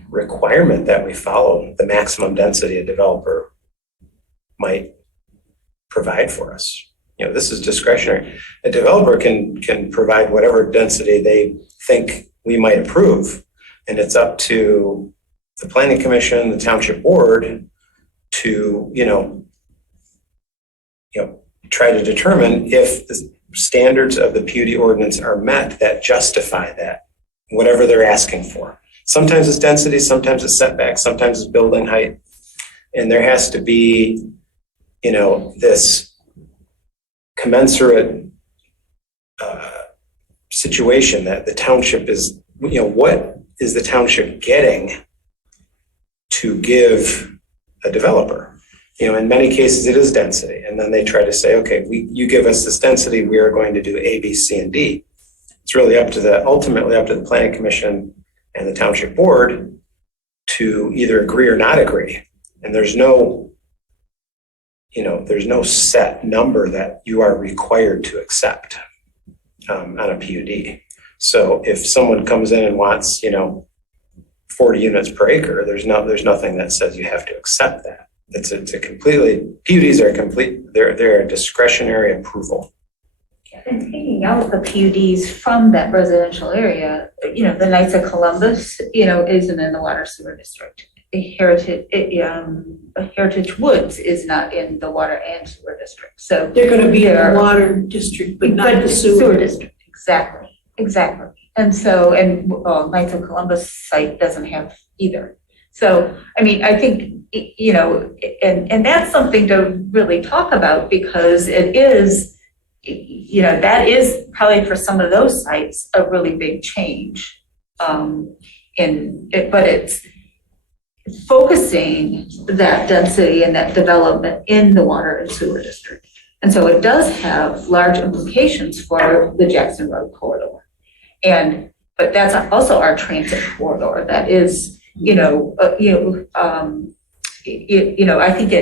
requirement that we follow the maximum density a developer might provide for us. This is discretionary. A developer can provide whatever density they think we might approve. And it's up to the planning commission, the township board to, try to determine if the standards of the PUD ordinance are met that justify that, whatever they're asking for. Sometimes it's density, sometimes it's setbacks, sometimes it's building height. And there has to be, this commensurate situation that the township is, what is the township getting to give a developer? In many cases it is density. And then they try to say, okay, you give us this density, we are going to do A, B, C, and D. It's really ultimately up to the planning commission and the township board to either agree or not agree. And there's no set number that you are required to accept on a PUD. So if someone comes in and wants, 40 units per acre, there's nothing that says you have to accept that. It's a completely, PUDs are they're a discretionary approval. And taking out the PUDs from that residential area, the Knights of Columbus, isn't in the water sewer district. Heritage Woods is not in the water and sewer district. So they're going to be in the water district, but not the sewer district. Exactly. And so, Knights of Columbus site doesn't have either. So, I mean, I think, and that's something to really talk about because it is, that is probably for some of those sites a really big change. But it's focusing that density and that development in the water and sewer district. And so it does have large implications for the Jackson Road corridor. But that's also our transit corridor. That is, I think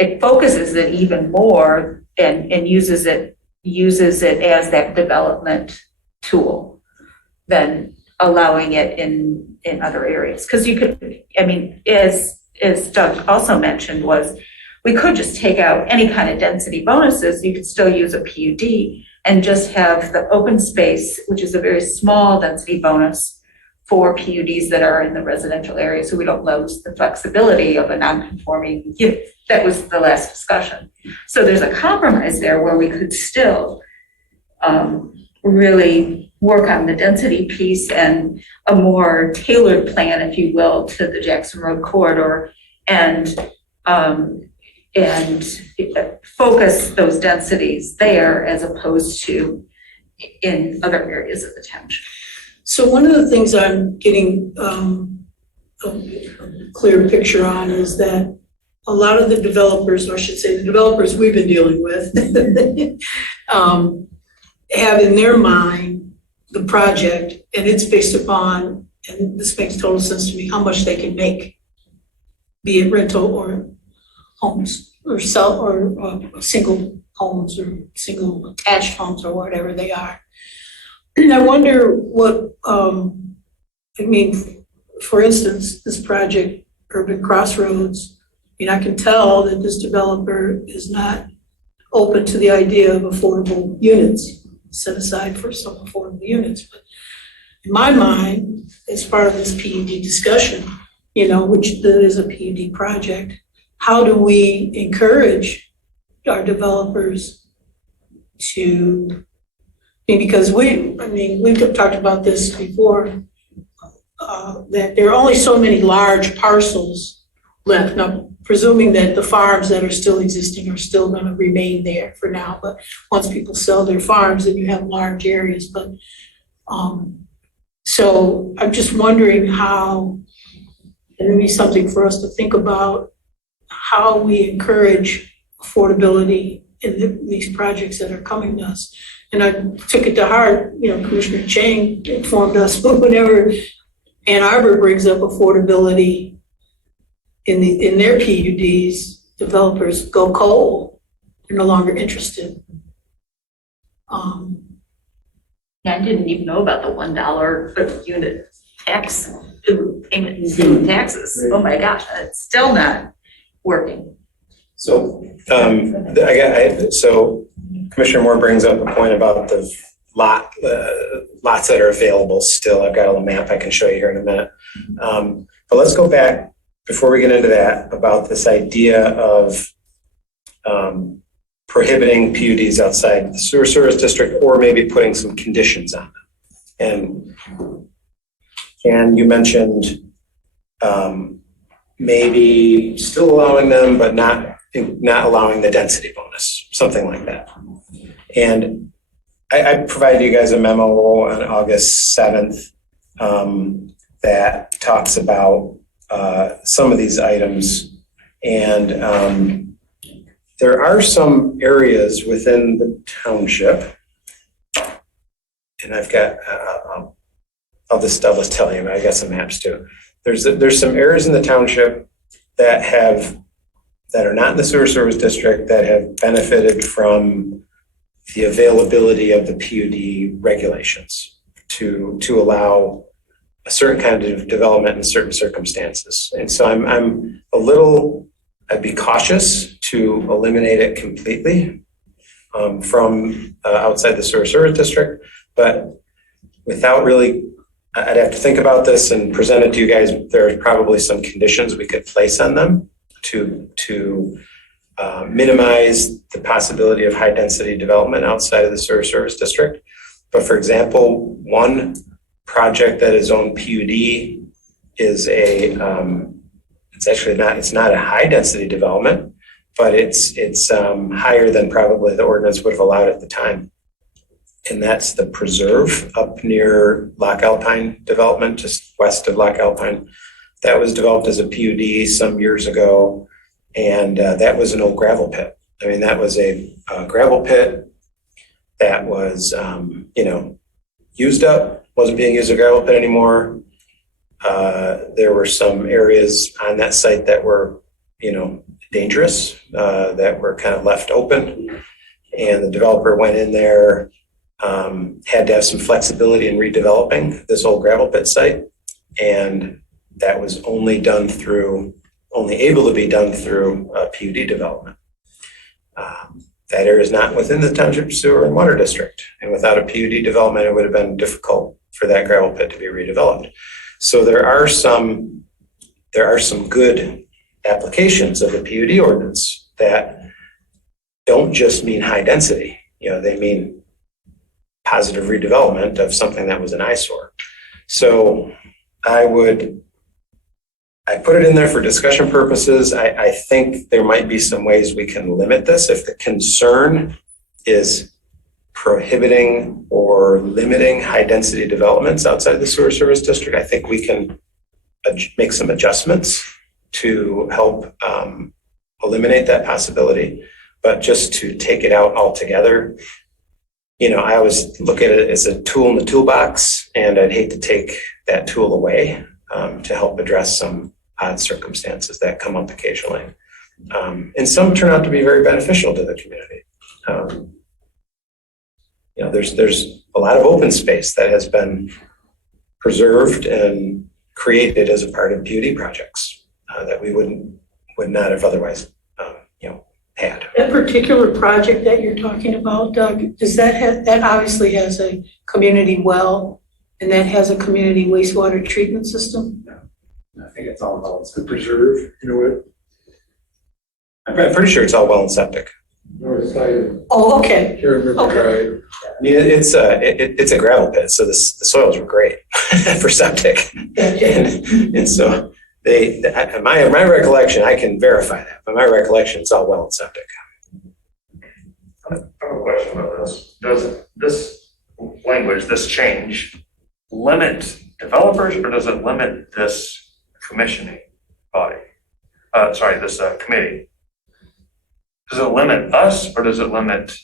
it focuses it even more and uses it as that development tool than allowing it in other areas. Because you could, as Doug also mentioned, we could just take out any kind of density bonuses. You could still use a PUD and just have the open space, which is a very small density bonus for PUDs that are in the residential area, so we don't lose the flexibility of a non-conforming unit. That was the last discussion. So there's a compromise there where we could still really work on the density piece and a more tailored plan, if you will, to the Jackson Road corridor and focus those densities there as opposed to in other areas of the township. So one of the things I'm getting a clear picture on is that a lot of the developers, or I should say the developers we've been dealing with, have in their mind the project, and it's based upon, and this makes total sense to me, how much they can make, be it rental or homes, or sell, or single homes, or single attached homes, or whatever they are. And I wonder what, for instance, this project, Urban Crossroads, I can tell that this developer is not open to the idea of affordable units, set aside for some affordable units. But in my mind, as part of this PUD discussion, which that is a PUD project, how do we encourage our developers to, because we've talked about this before, that there are only so many large parcels left. Now, presuming that the farms that are still existing are still going to remain there for now, but once people sell their farms, then you have large areas. But so I'm just wondering how, and maybe something for us to think about, how we encourage affordability in these projects that are coming to us. And I took it to heart, Commissioner Chang informed us, but whenever Ann Arbor brings up affordability in their PUDs, developers go cold. They're no longer interested. I didn't even know about the $1 per unit tax payment in taxes. Oh my gosh, it's still not working. So, so Commissioner Moore brings up a point about the lots that are available still. I've got a little map I can show you here in a minute. But let's go back before we get into that about this idea of prohibiting PUDs outside the sewer service district, or maybe putting some conditions on them. And you mentioned maybe still allowing them, but not allowing the density bonus, something like that. And I provided you guys a memo on August 7th that talks about some of these items. And there are some areas within the township, and I've got, I'll just tell you, I got some maps too. There's some areas in the township that are not in the sewer service district that have benefited from the availability of the PUD regulations to allow a certain kind of development in certain circumstances. And so I'd be cautious to eliminate it completely from outside the sewer service district, but without really, I'd have to think about this and present it to you guys. There are probably some conditions we could place on them to minimize the possibility of high density development outside of the sewer service district. But for example, one project that is owned PUD is it's not a high density development, but it's higher than probably the ordinance would have allowed at the time. And that's the preserve up near Loch Alpine development, just west of Loch Alpine. That was developed as a PUD some years ago, and that was an old gravel pit. I mean, that was a gravel pit that was, used up, wasn't being used as a gravel pit anymore. There were some areas on that site that were, dangerous, that were kind of left open. And the developer went in there, had to have some flexibility in redeveloping this old gravel pit site. And that was only able to be done through PUD development. That area is not within the Township Sewer and Water District. And without a PUD development, it would have been difficult for that gravel pit to be redeveloped. So there are some good applications of the PUD ordinance that don't just mean high density. They mean positive redevelopment of something that was an eyesore. So I put it in there for discussion purposes. I think there might be some ways we can limit this. If the concern is prohibiting or limiting high density developments outside the sewer service district, I think we can make some adjustments to help eliminate that possibility. But just to take it out altogether, I always look at it as a tool in the toolbox, and I'd hate to take that tool away to help address some odd circumstances that come up occasionally. And some turn out to be very beneficial to the community. There's a lot of open space that has been preserved and created as a part of PUD projects that we would not have otherwise had. That particular project that you're talking about, Doug, does that obviously has a community well, and that has a community wastewater treatment system? I think it's all about the preserve, I'm pretty sure it's all well and septic. north side of Oh, okay. Karen River Okay. Drive. I mean, it's a gravel pit, so the soils were great for septic. And so my recollection, I can verify that, but my recollection, it's all well and septic. I have a question about this. Does this language, this change, limit developers, or does it limit this commissioning body? This committee. Does it limit us, or does it limit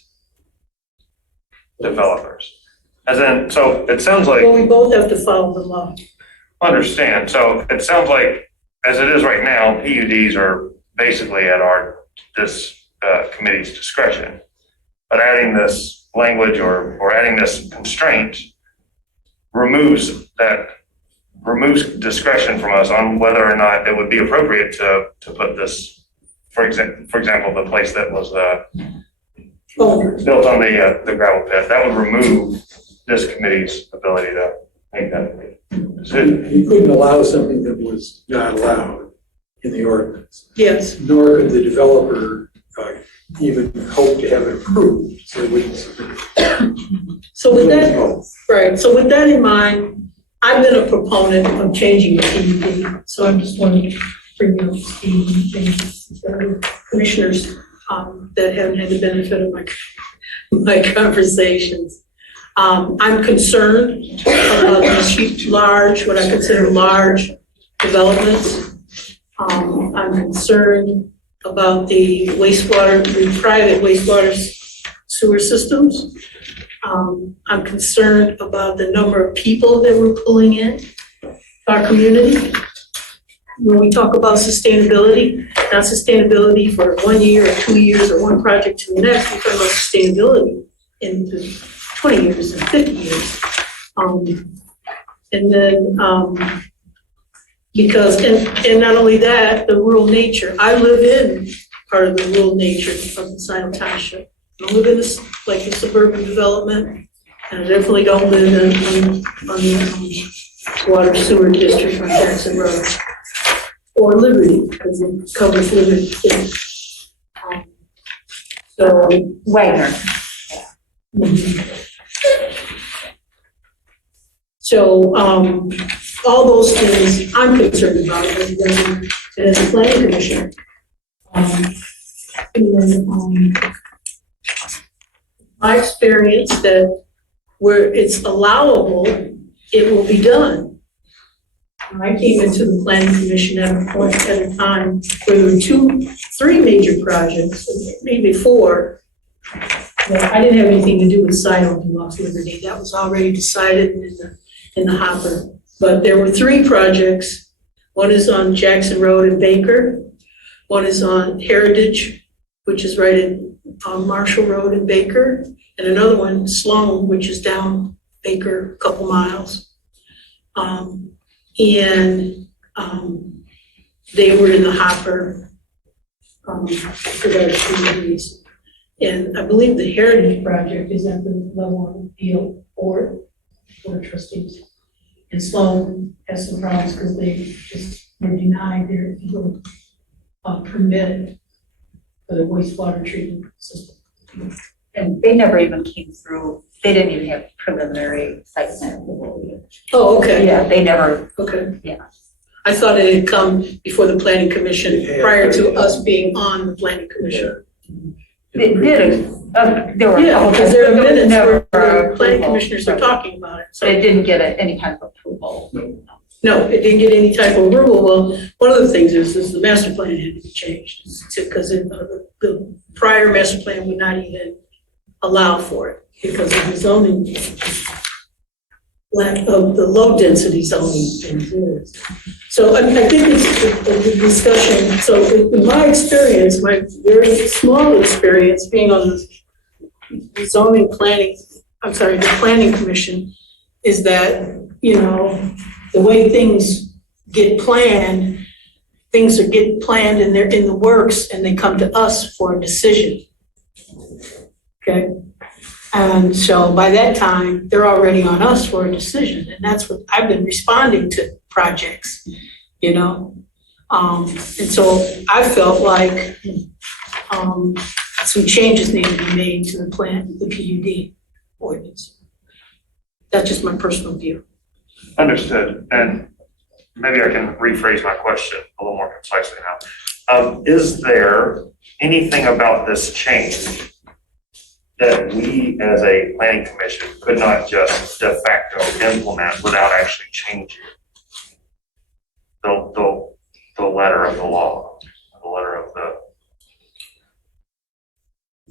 developers? As in, so it sounds like, Well, we both have to follow the law. understand, so it sounds like, as it is right now, PUDs are basically at this committee's discretion. But adding this language or adding this constraint removes discretion from us on whether or not it would be appropriate to put this, for example, the place that was built on the gravel pit. That would remove this committee's ability to make that decision. You couldn't allow something that was not allowed in the ordinance, Yes. nor could the developer even hope to have it approved, so it wouldn't. So with that, right, so with that in mind, I've been a proponent of changing the PUD, so I'm just wanting to bring you up to speed and commissioners that haven't had the benefit of my conversations. I'm concerned about these large, what I consider large developments. I'm concerned about the private wastewater sewer systems. I'm concerned about the number of people that we're pulling in our community. When we talk about sustainability, not sustainability for 1 year or 2 years or one project to the next, we're talking about sustainability in 20 years and 50 years. And then, because, and not only that, the rural nature. I live in part of the rural nature of the Scio Township. I don't live in this, like the suburban development, and I definitely don't live on the water sewer district on Jackson Road. Or Liberty, because it covers Liberty too. So, Wagner. So, all those things I'm concerned about as a planning commissioner. My experience that where it's allowable, it will be done. I came into the planning commission at a point at a time where there were three major projects, maybe four. That I didn't have anything to do with Scio and Lost Liberty. That was already decided in the hopper. But there were three projects. One is on Jackson Road in Baker. One is on Heritage, which is right on Marshall Road in Baker. And another one, Sloan, which is down Baker a couple miles. They were in the hopper for those communities. And I believe the Heritage Project is at the level of appeal board trustees. And Sloan has some problems because they just were denied their permit for the wastewater treatment system. And they never even came through, they didn't even have preliminary site plan approval. Oh, okay. Yeah, they never, Okay. Yeah. I thought it had come before the planning commission prior to us being on the planning commission. they did, there were. Yeah, because there are minutes where never the planning approval. commissioners are talking about it, so. But it didn't get any kind of approval. No, it didn't get any type of approval. Well, one of the things is the master plan had to be changed because the prior master plan would not even allow for it because of the zoning, lack of the low density zoning. So I think it's a discussion. So in my experience, my very small experience being on the zoning planning, the planning commission, is that, the way things get planned, things are getting planned and they're in the works and they come to us for a decision. Okay? And so by that time, they're already on us for a decision. And that's what I've been responding to projects, And so I felt like some changes need to be made to the plan, the PUD ordinance. That's just my personal view. Understood, and maybe I can rephrase my question a little more concisely now. Is there anything about this change that we as a planning commission could not just de facto implement without actually changing the letter of the law, the letter of the...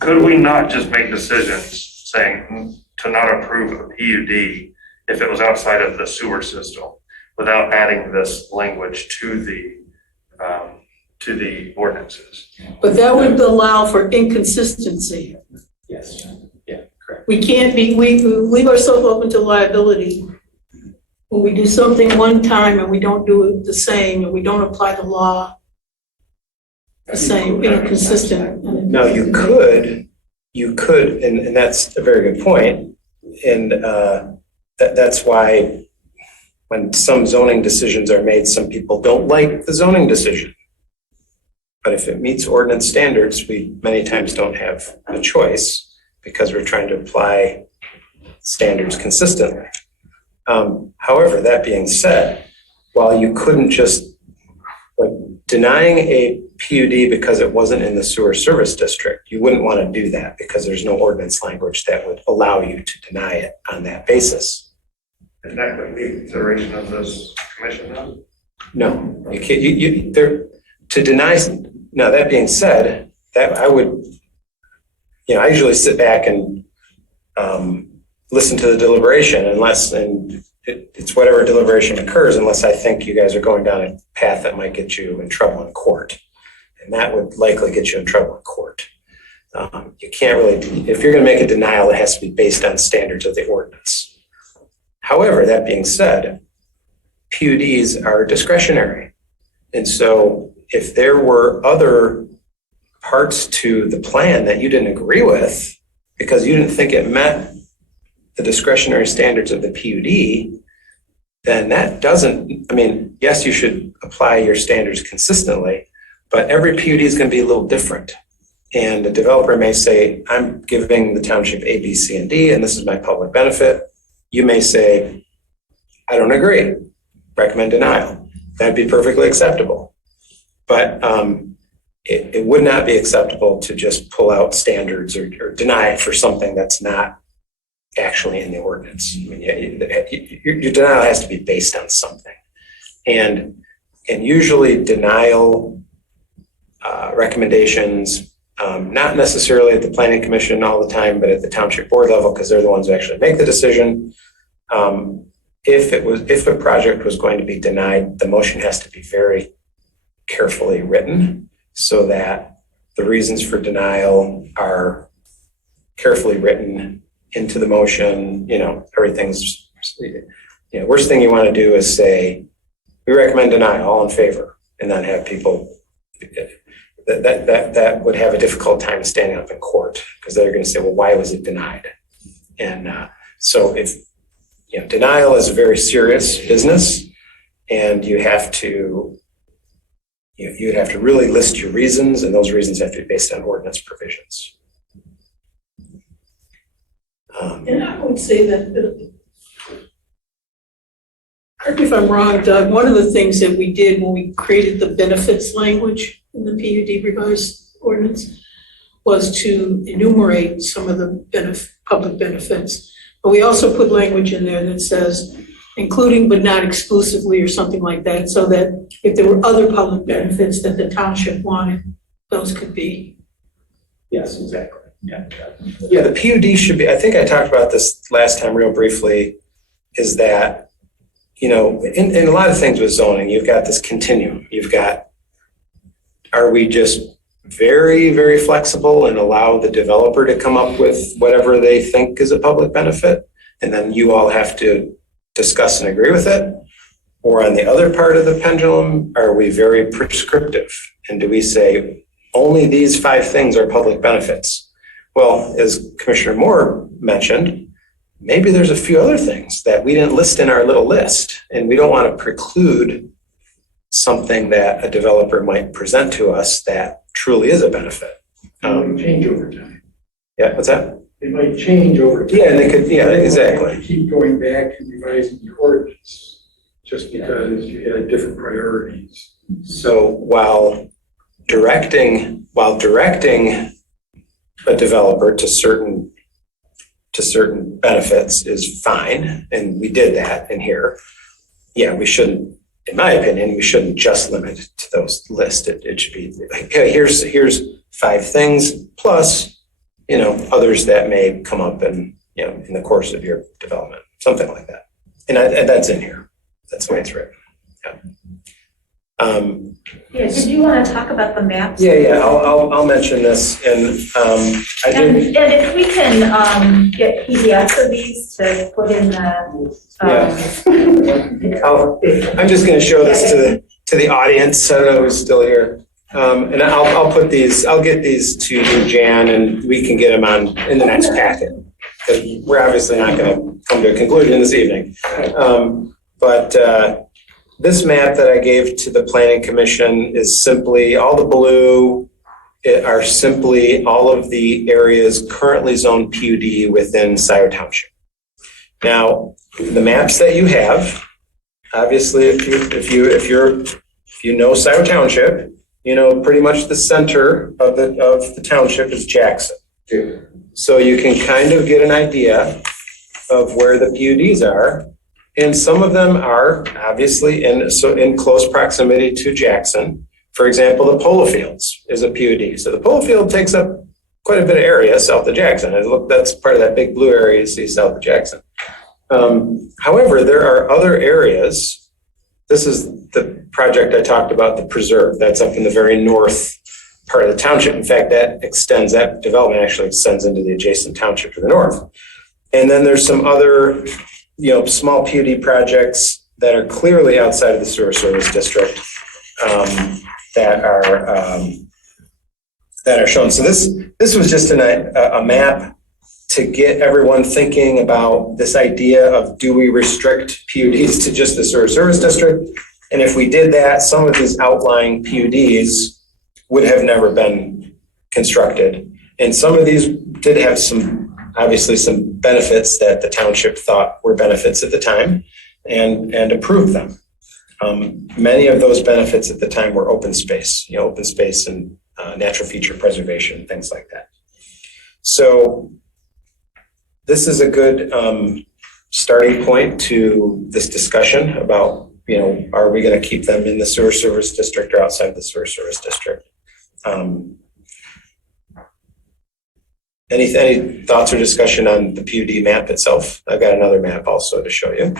Could we not just make decisions saying to not approve a PUD if it was outside of the sewer system without adding this language to the ordinances? But that would allow for inconsistency. Yes. Yeah, correct. We leave ourselves open to liability when we do something one time and we don't do it the same and we don't apply the law the same, consistent. No, you could, and that's a very good point. And that's why when some zoning decisions are made, some people don't like the zoning decision. But if it meets ordinance standards, we many times don't have a choice because we're trying to apply standards consistently. However, that being said, while you couldn't just, denying a PUD because it wasn't in the sewer service district, you wouldn't want to do that because there's no ordinance language that would allow you to deny it on that basis. Is that going to be a consideration of this commission then? No, you can't, to deny, now that being said, that I would, I usually sit back and listen to the deliberation and it's whatever deliberation occurs unless I think you guys are going down a path that might get you in trouble in court. And that would likely get you in trouble in court. You can't really, if you're going to make a denial, it has to be based on standards of the ordinance. However, that being said, PUDs are discretionary. And so if there were other parts to the plan that you didn't agree with because you didn't think it met the discretionary standards of the PUD, then that doesn't, yes, you should apply your standards consistently, but every PUD is going to be a little different. And the developer may say, I'm giving the township A, B, C, and D, and this is my public benefit. You may say, I don't agree, recommend denial. That'd be perfectly acceptable. But it would not be acceptable to just pull out standards or deny it for something that's not actually in the ordinance. Your denial has to be based on something. And usually denial recommendations, not necessarily at the planning commission all the time, but at the township board level, because they're the ones who actually make the decision. If a project was going to be denied, the motion has to be very carefully written so that the reasons for denial are carefully written into the motion. Everything's, worst thing you want to do is say, we recommend denial, all in favor, and then have people, that would have a difficult time standing up in court, because they're going to say, well, why was it denied? And so if, denial is a very serious business, and you have to, you'd have to really list your reasons, and those reasons have to be based on ordinance provisions. And I would say that, correct me if I'm wrong, Doug, one of the things that we did when we created the benefits language in the PUD revised ordinance was to enumerate some of the public benefits. But we also put language in there that says, including but not exclusively, or something like that, so that if there were other public benefits that the township wanted, those could be. Yes, exactly. Yeah, the PUD should be, I think I talked about this last time real briefly, is that, in a lot of things with zoning, you've got this continuum. You've got, are we just very, very flexible and allow the developer to come up with whatever they think is a public benefit, and then you all have to discuss and agree with it? Or on the other part of the pendulum, are we very prescriptive? And do we say, only these 5 things are public benefits? Well, as Commissioner Moore mentioned, maybe there's a few other things that we didn't list in our little list, and we don't want to preclude something that a developer might present to us that truly is a benefit. It might change over time. Yeah, what's that? It might change over time. Yeah, and they could, yeah, exactly. Keep going back and revising the ordinance just because you had different priorities. So while directing a developer to certain benefits is fine, and we did that in here, yeah, we shouldn't, in my opinion, we shouldn't just limit it to those lists. It should be like, hey, here's 5 things plus, others that may come up in the course of your development, something like that. And that's in here. That's the way it's written. Yeah. Did you want to talk about the maps? Yeah. I'll mention this, and I And did. if we can get PDFs of these to put in the. I'm just going to show this to the audience. I don't know who's still here, and I'll put these. I'll get these to you, Jan, and we can get them on in the next packet, because we're obviously not going to come to a conclusion this evening. But this map that I gave to the Planning Commission is simply all the blue are simply all of the areas currently zoned PUD within Scio Township. Now, the maps that you have, obviously, if you know Scio Township, pretty much the center of the township is Jackson. So you can kind of get an idea of where the PUDs are. And some of them are obviously in close proximity to Jackson. For example, the Polo Fields is a PUD. So the Polo Field takes up quite a bit of area south of Jackson. And look, that's part of that big blue area you see south of Jackson. However, there are other areas. This is the project I talked about, the preserve. That's up in the very north part of the township. In fact, that development actually extends into the adjacent township to the north. And then there's some other small PUD projects that are clearly outside of the sewer service district that are shown. So this was just a map to get everyone thinking about this idea of, do we restrict PUDs to just the sewer service district? And if we did that, some of these outlying PUDs would have never been constructed. And some of these did have obviously some benefits that the township thought were benefits at the time and approved them. Many of those benefits at the time were open space and natural feature preservation, things like that. So this is a good starting point to this discussion about are we going to keep them in the sewer service district or outside the sewer service district? Any thoughts or discussion on the PUD map itself? I've got another map also to show you.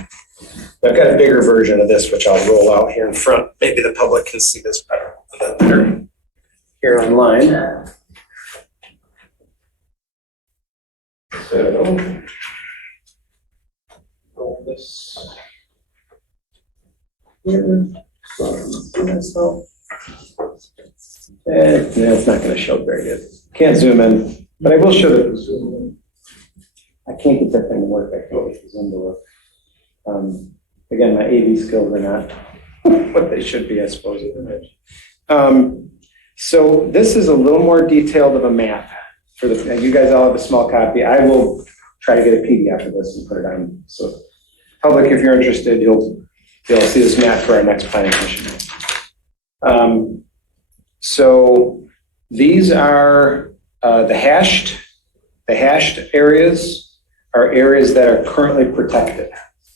I've got a bigger version of this, which I'll roll out here in front. Maybe the public can see this better than they're here online. So, roll this here. So, it's not going to show very good. Can't zoom in, but I will show the. I can't get that thing to work. I can't get the zoom to work. Again, my AV skills are not what they should be, I suppose. So this is a little more detailed of a map for the. You guys all have a small copy. I will try to get a PDF of this and put it on. So, public, if you're interested, you'll see this map for our next planning commission. So these are the hashed areas are areas that are currently protected.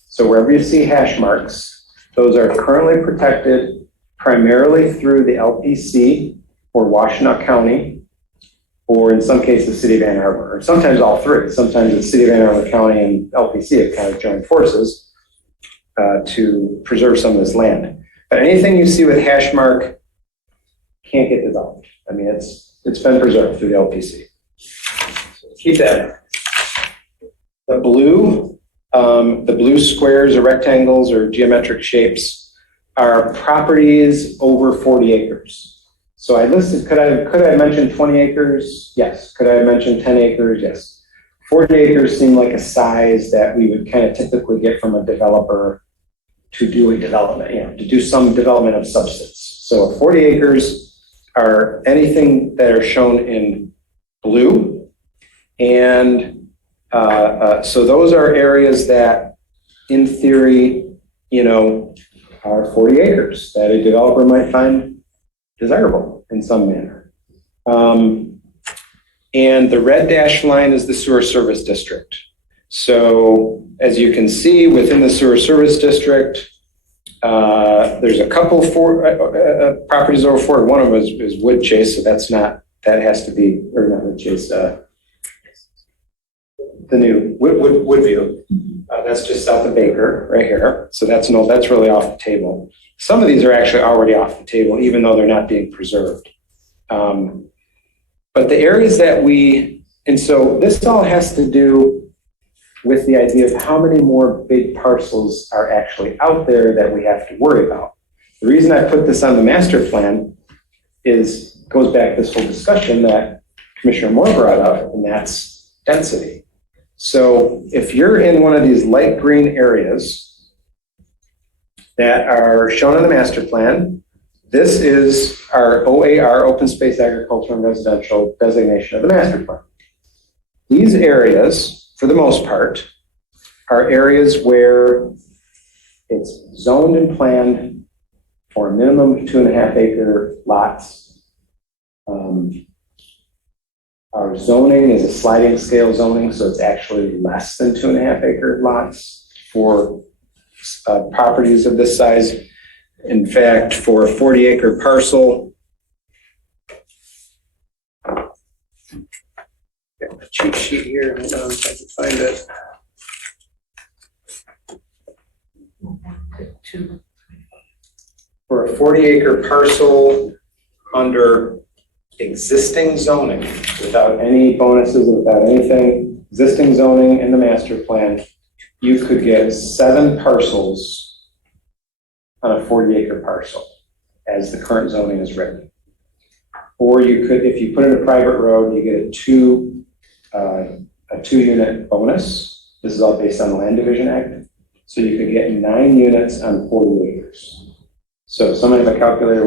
So wherever you see hash marks, those are currently protected primarily through the LPC or Washtenaw County, or in some cases, City of Ann Arbor, or sometimes all three. Sometimes it's City of Ann Arbor County and LPC have kind of joined forces to preserve some of this land. But anything you see with hash mark can't get developed. I mean, it's been preserved through the LPC. So keep that. The blue squares or rectangles or geometric shapes are properties over 40 acres. So I listed, could I mention 20 acres? Yes. Could I mention 10 acres? Yes. 40 acres seemed like a size that we would kind of typically get from a developer to do a development, to do some development of substance. So 40 acres are anything that are shown in blue. And so those are areas that, in theory, are 40 acres that a developer might find desirable in some manner. And the red dashed line is the sewer service district. So as you can see, within the sewer service district, there's a couple properties over 40. One of them is Wood Chase, so that has to be, or not Wood Chase, the new Woodview. That's just south of Baker, right here. So that's really off the table. Some of these are actually already off the table, even though they're not being preserved. But the areas and so this all has to do with the idea of how many more big parcels are actually out there that we have to worry about. The reason I put this on the master plan goes back to this whole discussion that Commissioner Moore brought up, and that's density. So if you're in one of these light green areas that are shown on the master plan, this is our OAR, Open Space Agricultural and Residential designation of the master plan. These areas, for the most part, are areas where it's zoned and planned for a minimum of 2.5 acre lots. Our zoning is a sliding scale zoning, so it's actually less than 2.5 acre lots for properties of this size. In fact, for a 40 acre parcel, got a cheat sheet here, hold on if I can find it. For a 40 acre parcel under existing zoning, without any bonuses, without anything, existing zoning in the master plan, you could get 7 parcels on a 40 acre parcel as the current zoning is written. Or you could, if you put in a private road, you get a 2 unit bonus. This is all based on the Land Division Act. So you could get 9 units on 40 acres. So if somebody have a calculator,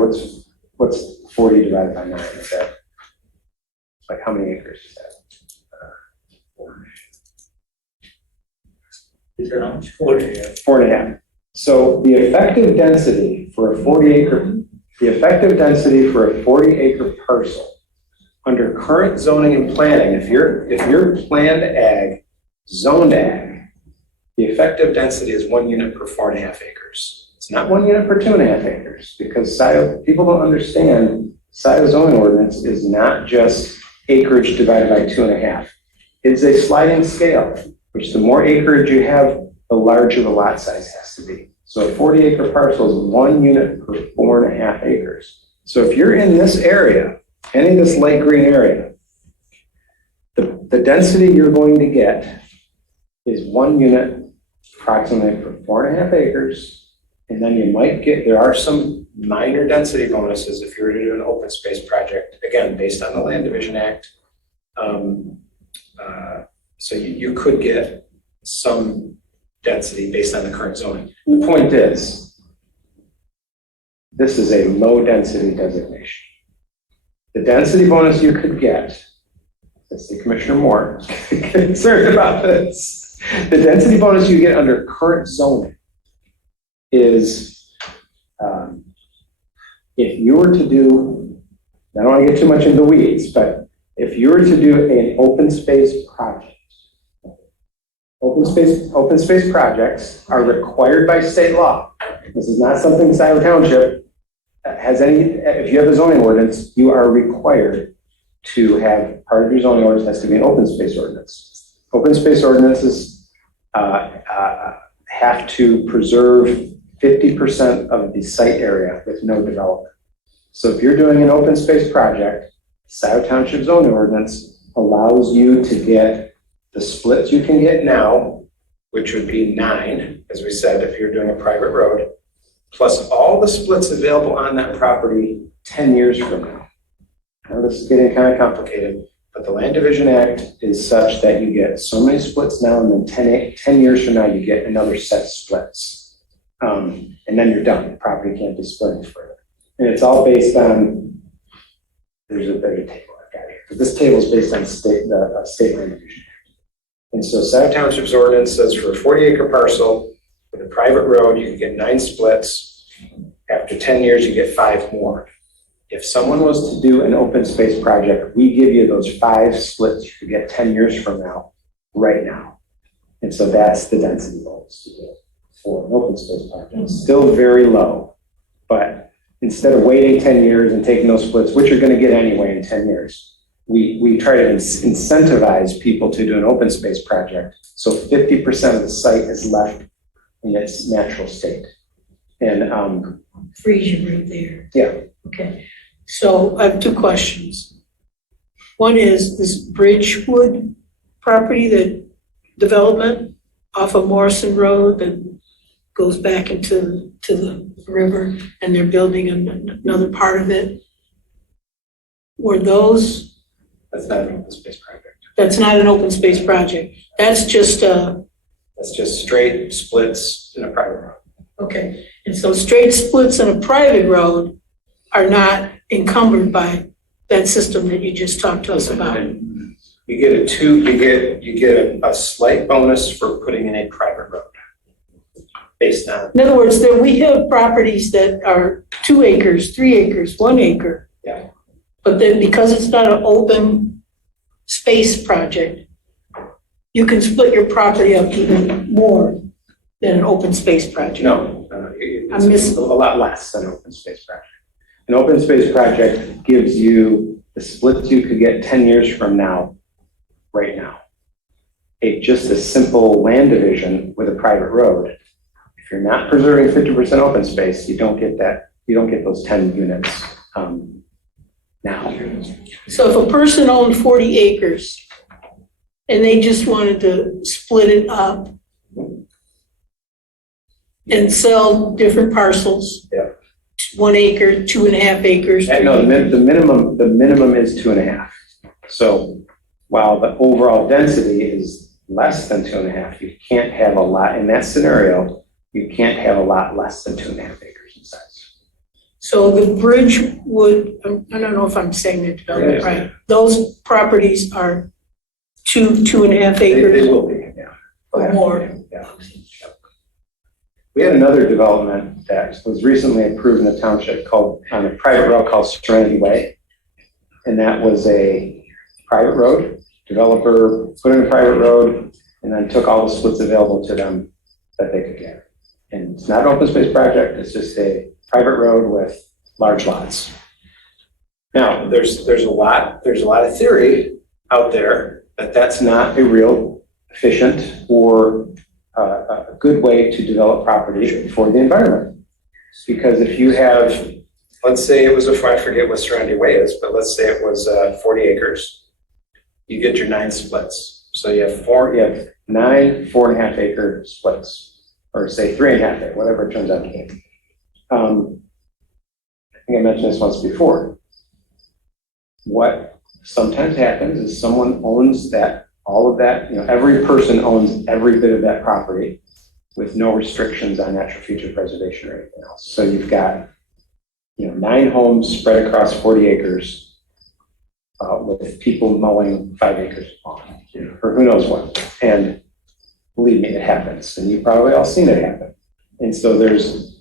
what's 40 divided by 9? Is that like how many acres is that? 4.5. So the effective density for a 40 acre parcel under current zoning and planning, if you're planned ag, zoned ag, the effective density is 1 unit per 4.5 acres. It's not 1 unit per 2.5 acres, because Scio, people don't understand, Scio zoning ordinance is not just acreage divided by 2.5. It's a sliding scale, which the more acreage you have, the larger the lot size has to be. So a 40-acre parcel is 1 unit per 4.5 acres. So if you're in this area, any of this light green area, the density you're going to get is 1 unit approximately per 4.5 acres. And then you might get, there are some minor density bonuses if you were to do an open space project, again, based on the Land Division Act. So you could get some density based on the current zoning. The point is, this is a low density designation. The density bonus you could get, let's see Commissioner Moore is concerned about this. The density bonus you get under current zoning is, if you were to do, I don't want to get too much into the weeds, but if you were to do an open space project, open space projects are required by state law. This is not something Scio Township has any, if you have a zoning ordinance, you are required to have, part of your zoning ordinance has to be an open space ordinance. Open space ordinances have to preserve 50% of the site area with no development. So if you're doing an open space project, Scio Township zoning ordinance allows you to get the splits you can get now, which would be 9, as we said, if you're doing a private road, plus all the splits available on that property 10 years from now. Now this is getting kind of complicated, but the Land Division Act is such that you get so many splits now, and then 10 years from now, you get another set of splits. And then you're done. The property can't be split any further. And it's all based on, there's a table I've got here. But this table is based on the state Land Division Act. And so Scio Township's ordinance says for a 40-acre parcel with a private road, you can get 9 splits. After 10 years, you get 5 more. If someone was to do an open space project, we give you those 5 splits you could get 10 years from now, right now. And so that's the density bonus to do for an open space project. Still very low, but instead of waiting 10 years and taking those splits, which you're going to get anyway in 10 years, we try to incentivize people to do an open space project. So 50% of the site is left in its natural state. And Freeze you right there. yeah. Okay, so I have 2 questions. One is this Bridgewood property, that development off of Morrison Road that goes back into the river, and they're building another part of it. Were those, That's not an open space project. that's not an open space project. That's just That's just straight splits in a private road. okay. And so straight splits in a private road are not encumbered by that system that you just talked to us about. You get a slight bonus for putting in a private road based on, In other words, that we have properties that are 2 acres, 3 acres, 1 acre. Yeah. But then because it's not an open space project, you can split your property up even more than an open space project. no, it's a lot less than an open space project. An open space project gives you the splits you could get 10 years from now, right now. Just a simple land division with a private road. If you're not preserving 50% open space, you don't get that. You don't get those 10 units now. So if a person owned 40 acres and they just wanted to split it up and sell different parcels. Yeah. 1 acre, 2.5 acres. No, the minimum is 2.5. So while the overall density is less than 2.5, you can't have a lot, in that scenario, you can't have a lot less than 2.5 acres in size. So the Bridgewood, I don't know if I'm saying that development right. Those properties are 2.5 acres They will be, yeah. or more. Yeah. We had another development that was recently approved in the township called, on a private road called Serenity Way. And that was a private road. Developer put in a private road and then took all the splits available to them that they could get. And it's not an open space project, it's just a private road with large lots. Now, there's a lot of theory out there that that's not a real efficient or a good way to develop property for the environment. Because if you have, let's say it was I forget what surrounding way is, but let's say it was 40 acres. You get your 9 splits. So you have 9 4.5 acre splits, or say 3.5 acre, whatever it turns out to be. I think I mentioned this once before. What sometimes happens is someone owns all of that, every person owns every bit of that property with no restrictions on natural feature preservation or anything else. So you've got, 9 homes spread across 40 acres with people mowing 5 acres long, or who knows what. And believe me, it happens. And you've probably all seen it happen. And so there's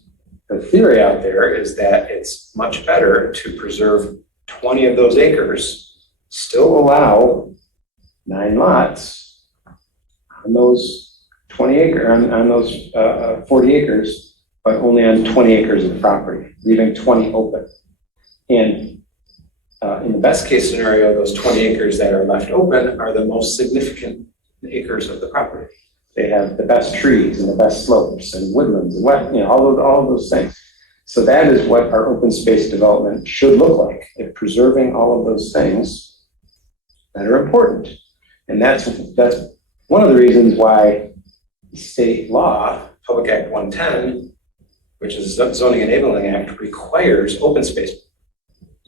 the theory out there is that it's much better to preserve 20 of those acres, still allow 9 lots on those 40 acres, but only on 20 acres of the property, leaving 20 open. And in the best case scenario, those 20 acres that are left open are the most significant acres of the property. They have the best trees and the best slopes and woodlands and all of those things. So that is what our open space development should look like, preserving all of those things that are important. And that's one of the reasons why state law, Public Act 110, which is the Zoning Enabling Act, requires open space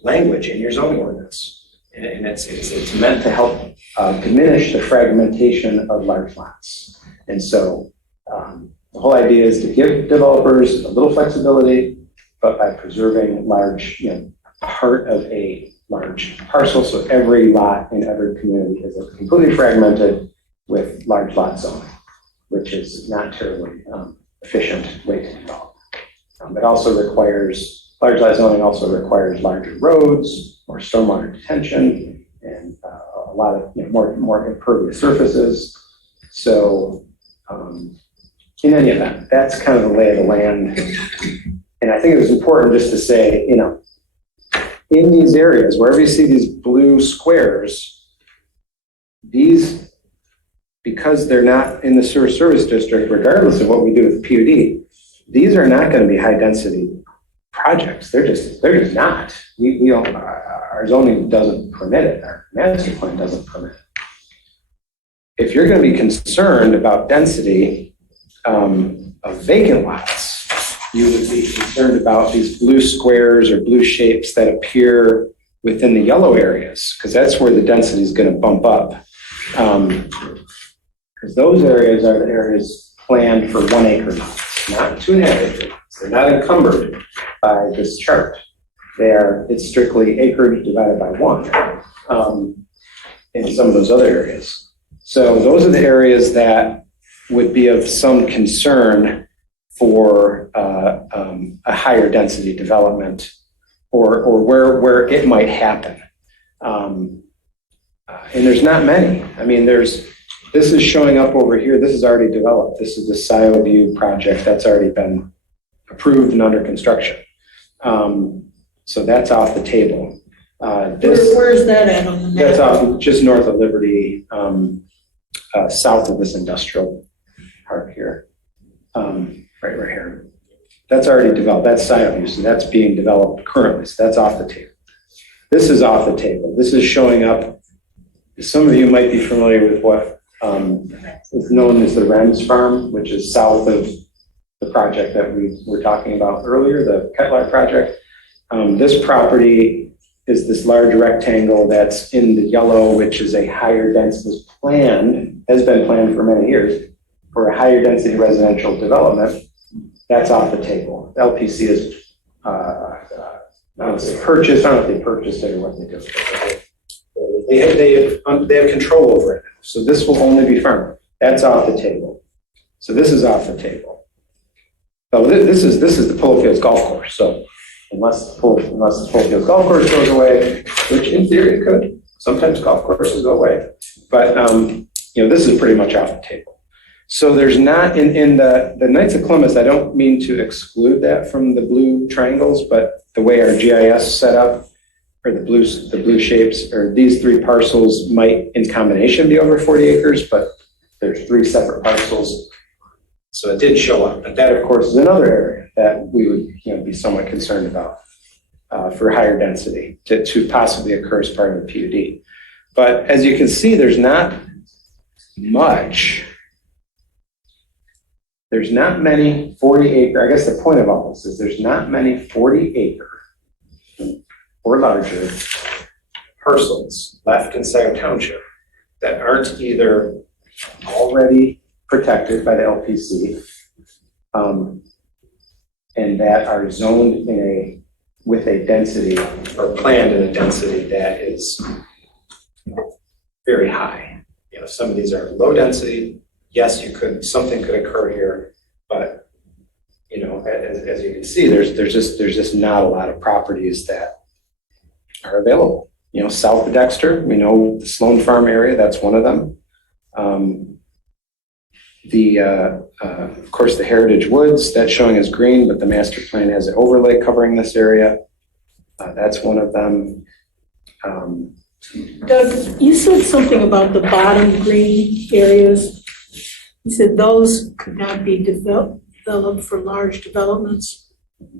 language in your zoning ordinance. And it's meant to help diminish the fragmentation of large lots. And so the whole idea is to give developers a little flexibility, but by preserving large, part of a large parcel. So every lot in every community is completely fragmented with large lot zoning, which is not terribly efficient way to develop. It also requires, large lot zoning also requires larger roads, more stormwater detention, and a lot of more impervious surfaces. So in any event, that's kind of the lay of the land. And I think it was important just to say, in these areas, wherever you see these blue squares, because they're not in the sewer service district, regardless of what we do with PUD, these are not going to be high density projects. They're just not. We don't, our zoning doesn't permit it. Our master plan doesn't permit it. If you're going to be concerned about density of vacant lots, you would be concerned about these blue squares or blue shapes that appear within the yellow areas, because that's where the density is going to bump up. Because those areas are the areas planned for 1 acre lots, not 2.5 acre lots. They're not encumbered by this chart. It's strictly acreage divided by 1 in some of those other areas. So those are the areas that would be of some concern for a higher density development or where it might happen. And there's not many. I mean, this is showing up over here. This is already developed. This is the Scio View project that's already been approved and under construction. So that's off the table. Where's that at on the map? That's off just north of Liberty, south of this industrial park here. Right here. That's already developed. That's Scio View. So that's being developed currently. So that's off the table. This is off the table. This is showing up. Some of you might be familiar with what is known as the Wren's Farm, which is south of the project that we were talking about earlier, the Ketlar project. This property is this large rectangle that's in the yellow, which is a higher density has been planned for many years for a higher density residential development. That's off the table. LPC is purchased. I don't know if they purchased it or what they do. They have control over it. So this will only be farmed. That's off the table. So this is off the table. So this is the Polo Fields golf course. So unless the Polo Fields golf course goes away, which in theory it could, sometimes golf courses go away. But this is pretty much off the table. So there's not, in the Knights of Columbus, I don't mean to exclude that from the blue triangles, but the way our GIS set up, or the blue shapes, or these three parcels might in combination be over 40 acres, but there's three separate parcels. So it did show up, but that of course is another area that we would be somewhat concerned about for higher density to possibly occur as part of a PUD. But as you can see, there's not much. There's not many 40 acre, I guess the point of all this is there's not many 40 acre or larger parcels left in Scio Township that aren't either already protected by the LPC and that are zoned with a density or planned in a density that is very high. Some of these are low density. Yes, something could occur here, but as you can see, there's just not a lot of properties that are available. South of Dexter, we know the Sloan Farm area, that's one of them. Of course, the Heritage Woods, that's showing as green, but the master plan has an overlay covering this area. That's one of them. Doug, you said something about the bottom green areas. You said those could not be developed for large developments.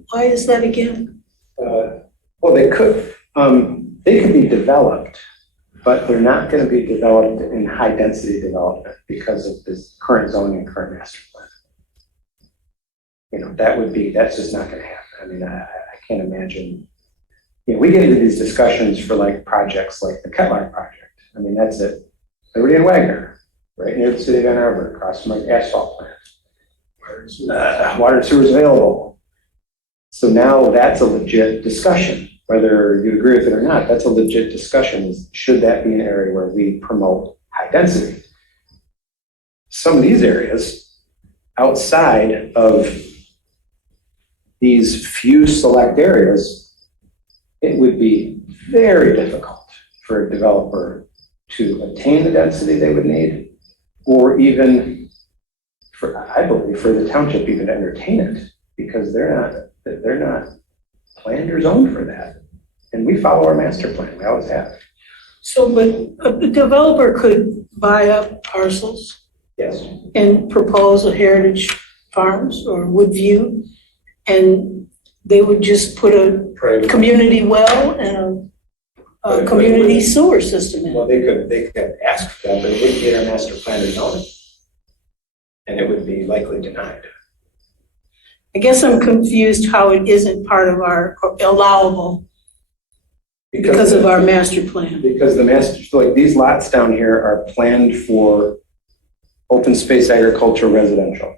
Why is that again? Well, they could be developed, but they're not going to be developed in high density development because of this current zoning and current master plan. That's just not going to happen. I mean, I can't imagine. We get into these discussions for like projects like the Ketline project. I mean, that's it. Liberty and Wagner, right near the city of Ann Arbor, across from my asphalt plant. Water and sewer is available. So now that's a legit discussion, whether you agree with it or not. That's a legit discussion. Should that be an area where we promote high density? Some of these areas outside of these few select areas, it would be very difficult for a developer to attain the density they would need, or even I believe for the township even to entertain it, because they're not planned or zoned for that. And we follow our master plan, we always have. So, but a developer could buy up parcels Yes. and propose a Heritage Farms or Woodview, and they would just put a community well and a community sewer system in. Well, they could ask for that, but it wouldn't be in our master plan or zoning. And it would be likely denied. I guess I'm confused how it isn't part of our allowable because of our master plan. Because like these lots down here are planned for open space agricultural residential.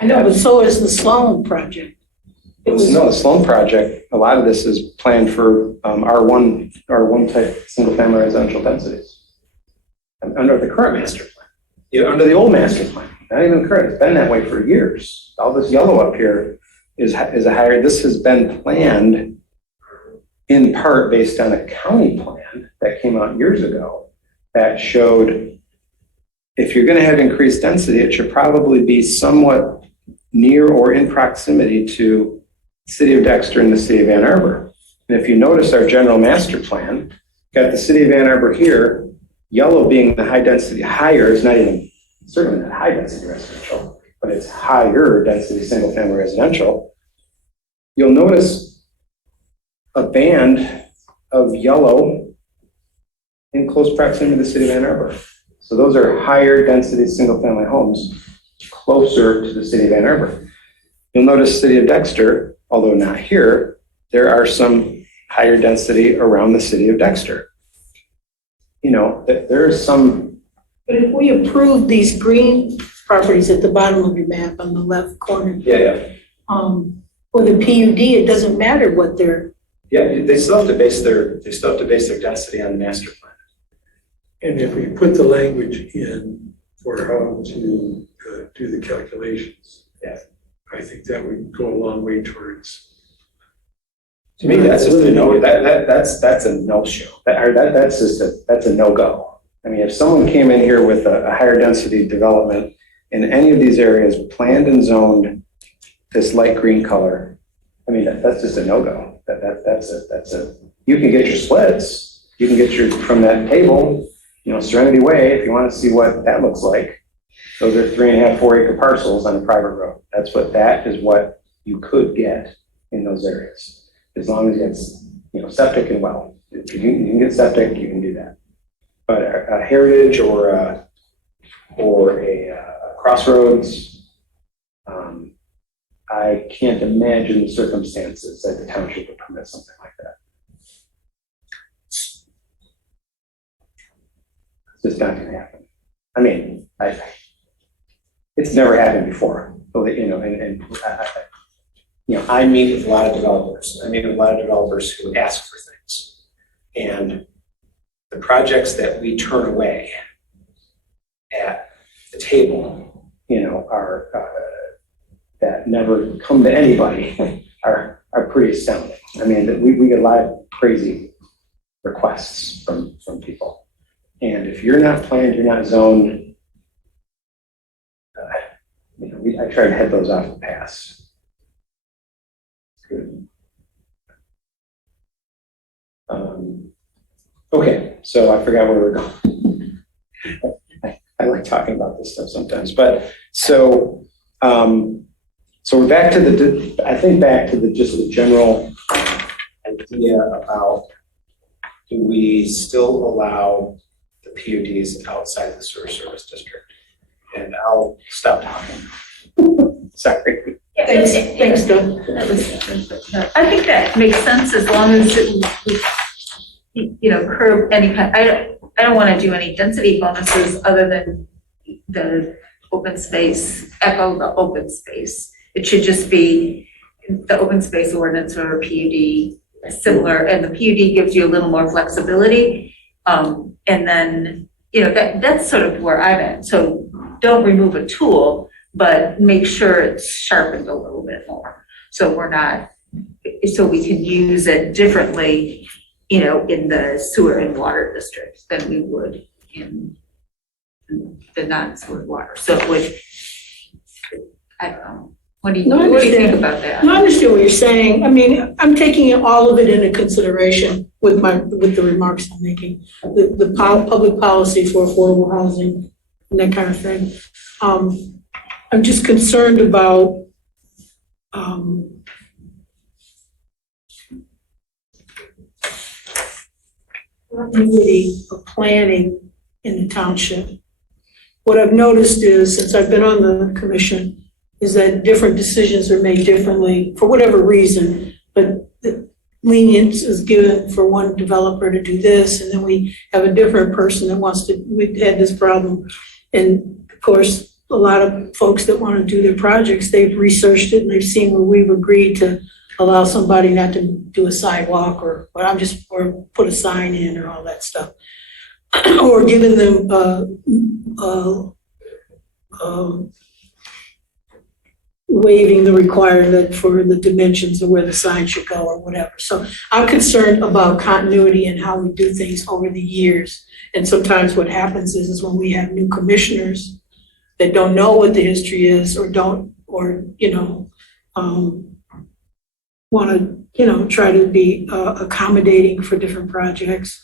I know, but so is the Sloan project. The Sloan project, a lot of this is planned for R1 type single family residential densities. Under the current master plan, under the old master plan, not even current, it's been that way for years. All this yellow up here is a higher, this has been planned in part based on a county plan that came out years ago that showed if you're going to have increased density, it should probably be somewhat near or in proximity to the city of Dexter and the city of Ann Arbor. And if you notice our general master plan, got the city of Ann Arbor here, yellow being the high density, higher is not even, certainly not high density residential, but it's higher density single family residential. You'll notice a band of yellow in close proximity to the city of Ann Arbor. So those are higher density single family homes closer to the city of Ann Arbor. You'll notice city of Dexter, although not here, there are some higher density around the city of Dexter. There is some. But if we approve these green properties at the bottom of your map on the left corner. Yeah. With a PUD, it doesn't matter what they're. Yeah, they still have to base their density on the master plan. And if we put the language in for how to do the calculations, yeah, I think that would go a long way towards. To me, that's just a no. That's a no show. That's a no go. I mean, if someone came in here with a higher density development in any of these areas planned and zoned this light green color, I mean, that's just a no-go. That's a, you can get your splits, you can get your, from that table, you know, Serenity Way, if you want to see what that looks like, those are 3.5, 4 acre parcels on a private road. That is what you could get in those areas. As long as it's, you know, septic and well. If you can get septic, you can do that. But a heritage or a crossroads, I can't imagine the circumstances that the township would permit something like that. It's just not going to happen. I mean, it's never happened before. You know, you know, I meet with a lot of developers. I meet with a lot of developers who ask for things, and the projects that we turn away at the table, you know, are that never come to anybody are pretty astounding. I mean, we get a lot of crazy requests from people, and if you're not planned, you're not zoned. You know, I try to head those off the pass. Good. Okay, so I forgot where we're going. I like talking about this stuff sometimes, but so we're back to just the general idea about, do we still allow the PUDs outside the sewer service district? And I'll stop talking. Sorry. Thanks, Doug. I think that makes sense as long as we, you know, curb any kind, I don't want to do any density bonuses other than the open space, echo the open space. It should just be the open space ordinance or PUD similar, and the PUD gives you a little more flexibility. And then, you know, that's sort of where I'm at. So don't remove a tool, but make sure it's sharpened a little bit more. So so we can use it differently, you know, in the sewer and water districts than we would in the non-sewer water. So it would, I don't know. What do you think about that? I understand what you're saying. I mean, I'm taking all of it into consideration with the remarks I'm making, the public policy for affordable housing and that kind of thing. I'm just concerned about continuity of planning in the township. What I've noticed is, since I've been on the commission, is that different decisions are made differently for whatever reason, but the lenience is given for one developer to do this, and then we have a different person that wants to, we've had this problem. And of course, a lot of folks that want to do their projects, they've researched it and they've seen where we've agreed to allow somebody not to do a sidewalk or put a sign in or all that stuff. Or giving them waiving the requirement for the dimensions of where the sign should go or whatever. So I'm concerned about continuity and how we do things over the years. And sometimes what happens is when we have new commissioners that don't know what the history is or want to, try to be accommodating for different projects,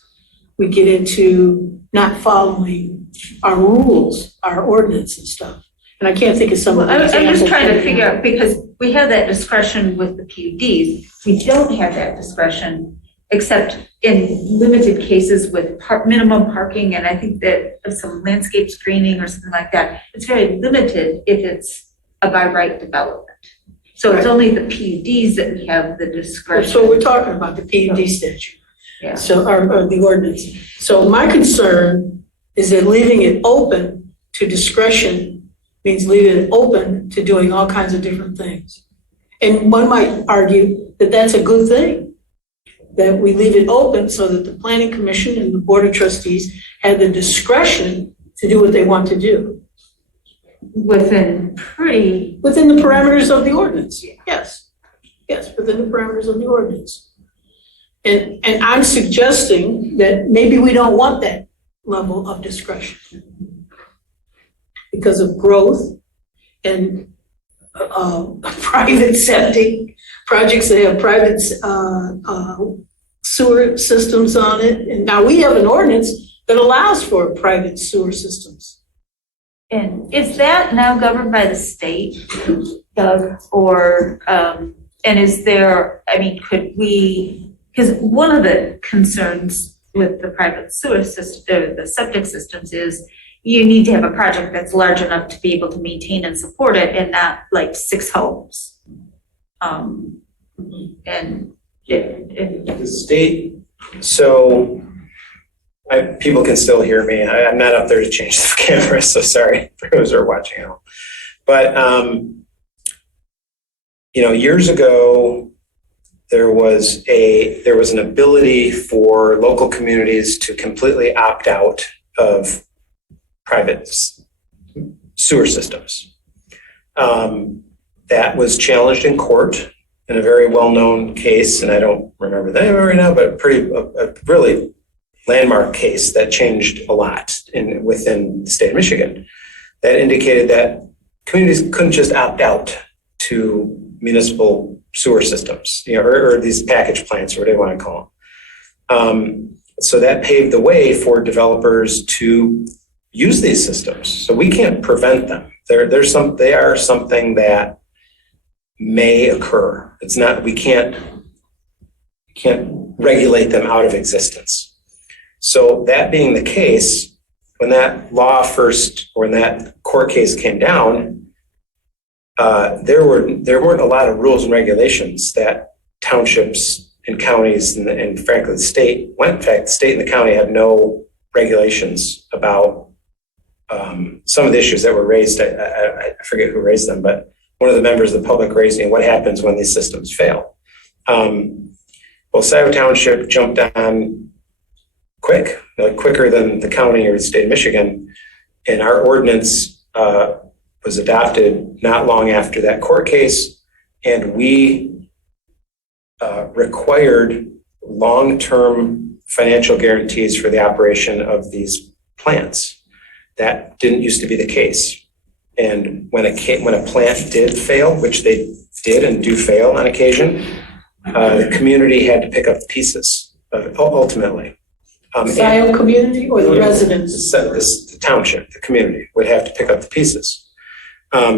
we get into not following our rules, our ordinance and stuff. And I can't think of some of the examples. I'm just trying to figure out, because we have that discretion with the PUDs. We don't have that discretion except in limited cases with minimum parking, and I think that some landscape screening or something like that. It's very limited if it's a by right development. So it's only the PUDs that we have the discretion. So we're talking about the PUD statute. Yeah. So, or the ordinance. So my concern is that leaving it open to discretion means leaving it open to doing all kinds of different things. And one might argue that that's a good thing, that we leave it open so that the planning commission and the board of trustees have the discretion to do what they want to do. Within the parameters of the ordinance. Yes, within the parameters of the ordinance. And I'm suggesting that maybe we don't want that level of discretion. because of growth and private septic projects that have private sewer systems on it. And now we have an ordinance that allows for private sewer systems. And is that now governed by the state, Doug? Or, and is there, I mean, could we, because one of the concerns with the private sewer system, the septic systems is you need to have a project that's large enough to be able to maintain and support it and not like 6 homes. And The state, so people can still hear me. I'm not up there to change the camera, so sorry for those who are watching at home. But, years ago, there was an ability for local communities to completely opt out of private sewer systems. That was challenged in court in a very well-known case, and I don't remember the name right now, but a really landmark case that changed a lot within the state of Michigan, that indicated that communities couldn't just opt out to municipal sewer systems, or these package plants, or whatever you want to call them. So that paved the way for developers to use these systems. So we can't prevent them. They are something that may occur. It's not, we can't regulate them out of existence. So that being the case, when that when that court case came down, there weren't a lot of rules and regulations that townships and counties and frankly the state went. In fact, the state and the county had no regulations about some of the issues that were raised. I forget who raised them, but one of the members of the public raised what happens when these systems fail. Well, Scio Township jumped on quicker than the county or the state of Michigan, and our ordinance was adopted not long after that court case, and we required long-term financial guarantees for the operation of these plants. That didn't used to be the case. And when a plant did fail, which they did and do fail on occasion, the community had to pick up the pieces ultimately. Scio community or the residents? The township, the community would have to pick up the pieces. Yeah,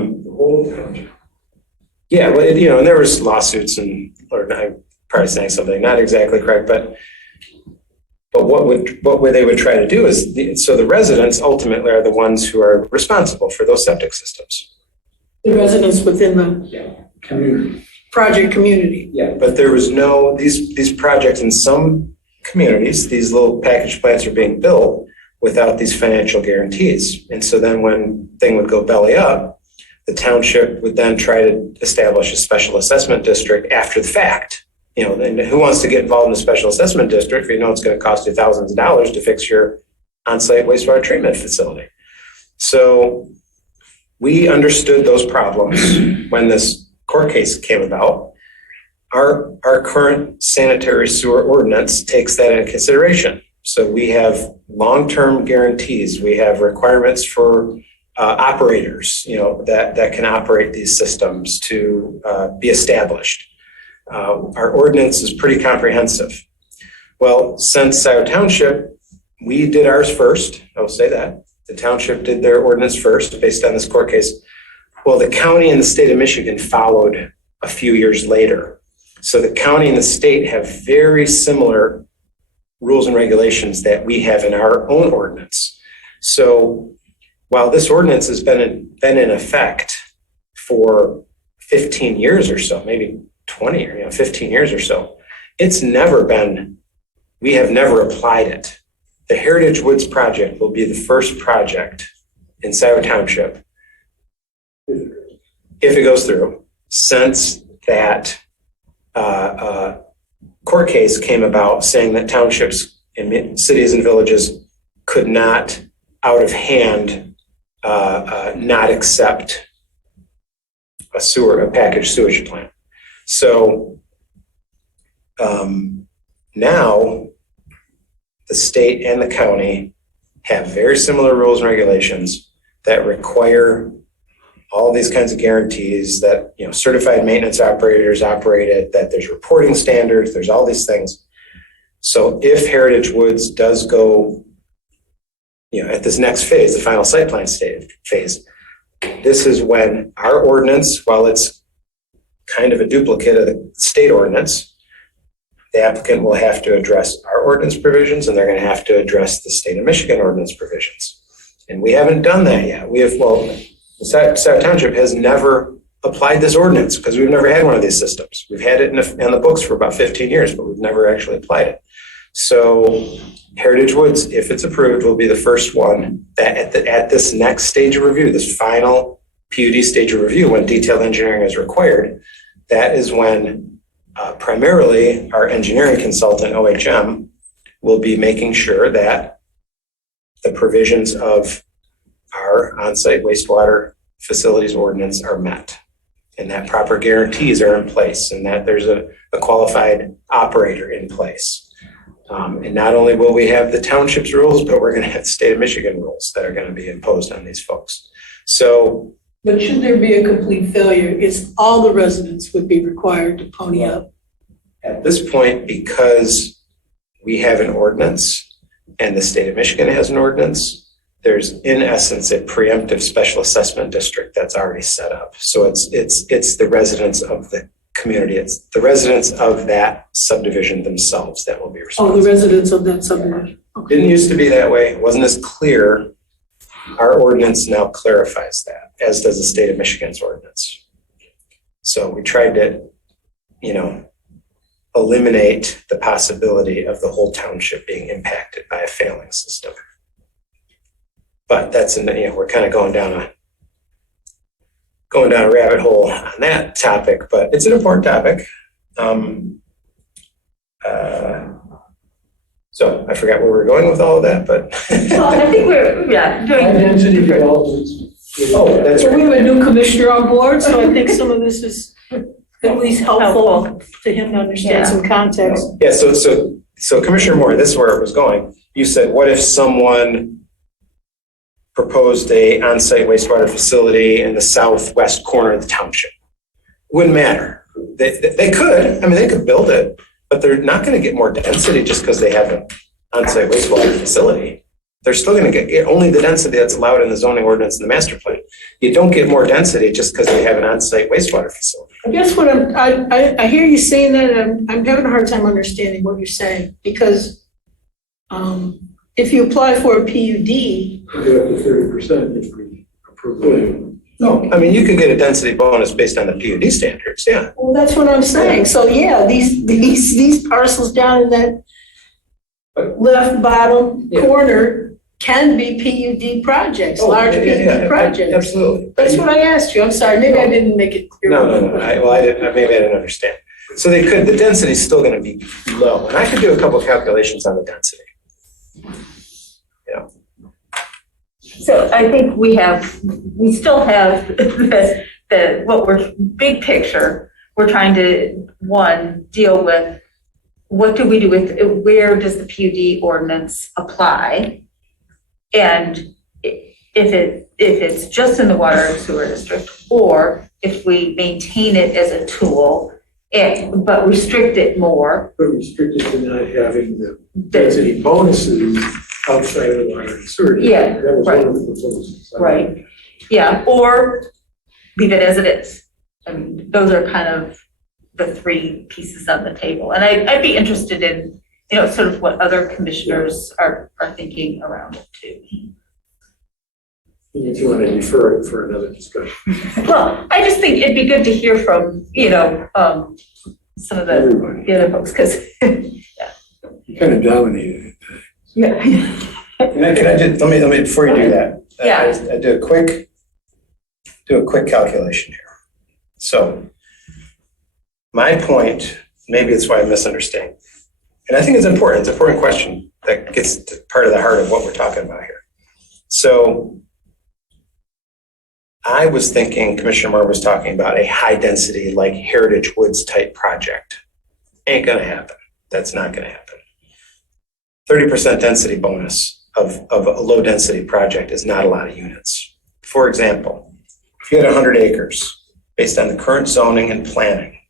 well, and there was lawsuits I'm probably saying something not exactly correct, but what they would try to do is, so the residents ultimately are the ones who are responsible for those septic systems. The residents within the Community. project community. Yeah, but there was these projects in some communities, these little package plants are being built without these financial guarantees. And so then when thing would go belly up, the township would then try to establish a special assessment district after the fact. And who wants to get involved in a special assessment district if you know it's going to cost you thousands of dollars to fix your on-site wastewater treatment facility? So we understood those problems when this court case came about. Our current sanitary sewer ordinance takes that into consideration. So we have long-term guarantees. We have requirements for operators, that can operate these systems to be established. Our ordinance is pretty comprehensive. Well, since Scio Township, we did ours first. I'll say that. The township did their ordinance first based on this court case. Well, the county and the state of Michigan followed a few years later. So the county and the state have very similar rules and regulations that we have in our own ordinance. So while this ordinance has been in effect for 15 years or so, maybe 20 or 15 years or so, we have never applied it. The Heritage Woods project will be the first project in Scio Township, if it goes through, since that court case came about saying that townships and cities and villages could not, out of hand, not accept a packaged sewage plant. So now the state and the county have very similar rules and regulations. that require all these kinds of guarantees that, certified maintenance operators operate it, that there's reporting standards, there's all these things. So if Heritage Woods does go, at this next phase, the final site plan phase, this is when our ordinance, while it's kind of a duplicate of the state ordinance, the applicant will have to address our ordinance provisions, and they're going to have to address the state of Michigan ordinance provisions. And we haven't done that yet. Scio Township has never applied this ordinance because we've never had one of these systems. We've had it in the books for about 15 years, but we've never actually applied it. So Heritage Woods, if it's approved, will be the first one that at this next stage of review, this final PUD stage of review, when detailed engineering is required, that is when primarily our engineering consultant, OHM, will be making sure that the provisions of our on-site wastewater facilities ordinance are met, and that proper guarantees are in place, and that there's a qualified operator in place. And not only will we have the township's rules, but we're going to have the state of Michigan rules that are going to be imposed on these folks. So, But should there be a complete failure, all the residents would be required to pony up? at this point, because we have an ordinance and the state of Michigan has an ordinance, there's in essence a preemptive special assessment district that's already set up. So it's the residents of the community, it's the residents of that subdivision themselves that will be responsible. Oh, the residents of that subdivision. Okay. Didn't used to be that way, it wasn't as clear. Our ordinance now clarifies that, as does the state of Michigan's ordinance. So we tried to, eliminate the possibility of the whole township being impacted by a failing system. But that's we're kind of going down a rabbit hole on that topic, but it's an important topic. So I forgot where we were going with all of that, but. Well, I think we're, doing. High density developments. Oh, that's So right. we have a new commissioner on board, so I think some of this is at least helpful to him to understand some context. Yeah, so Commissioner Moore, this is where it was going. You said, what if someone proposed a on-site wastewater facility in the southwest corner of the township? Wouldn't matter. They could, they could build it, but they're not going to get more density just because they have an on-site wastewater facility. They're still going to get only the density that's allowed in the zoning ordinance and the master plan. You don't get more density just because they have an on-site wastewater facility. I guess what I hear you saying that, and I'm having a hard time understanding what you're saying, because if you apply for a PUD. You get up to 30% if we approve it. No, you could get a density bonus based on the PUD standards, yeah. Well, that's what I'm saying. So yeah, these parcels down in that left bottom corner can be PUD projects, large PUD projects. Absolutely. That's what I asked you. I'm sorry, maybe I didn't make it clear. No. Maybe I didn't understand. So the density is still going to be low, and I could do a couple of calculations on the density. So I think we still have big picture. We're trying to, deal with what do we do with, where does the PUD ordinance apply? And if it's just in the water and sewer district, or if we maintain it as a tool, but restrict it more. But restricted to not having the density bonuses outside of the water and sewer. Yeah, That was right. one of the proposals. Right. Yeah, or leave it as it is. Those are kind of the three pieces on the table. And I'd be interested in, sort of what other commissioners are thinking around it too. If you want to defer it for another discussion. Well, I just think it'd be good to hear from, some of the other folks, because, You kind of dominated it. yeah. Can I just, let me before you do that. Yeah. I do a quick calculation here. So my point, maybe it's why I'm misunderstanding, and I think it's important. It's an important question that gets to part of the heart of what we're talking about here. So I was thinking Commissioner Moore was talking about a high density, like Heritage Woods type project. Ain't gonna happen. That's not gonna happen. 30% density bonus of a low density project is not a lot of units. for example, if you had 100 acres, based on the current zoning and planning,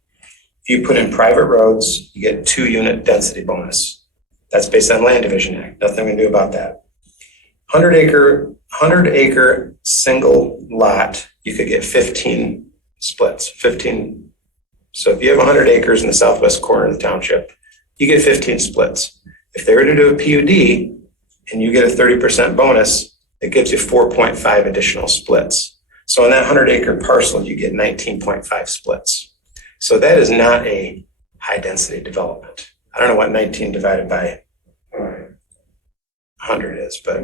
if you put in private roads, you get 2-unit density bonus. That's based on Land Division Act, nothing we can do about that. 100 acre single lot, you could get 15 splits, 15. So if you have 100 acres in the southwest corner of the township, you get 15 splits. If they were to do a PUD and you get a 30% bonus, it gives you 4.5 additional splits. So on that 100 acre parcel, you get 19.5 splits. So that is not a high density development. I don't know what 19 divided by 100 is, but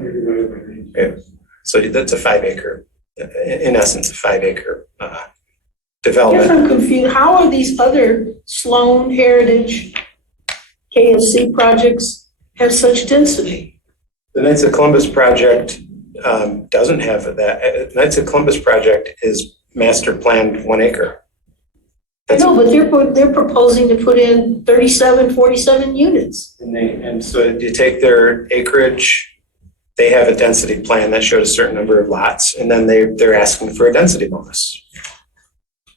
yeah. So that's a 5 acre, in essence, a 5 acre I guess development. I'm confused. How are these other Sloan Heritage KFC projects have such density? The Knights of Columbus project doesn't have that. Knights of Columbus project is master planned 1 acre. I know, but they're proposing to put in 47 units. And so you take their acreage, they have a density plan that showed a certain number of lots, and then they're asking for a density bonus.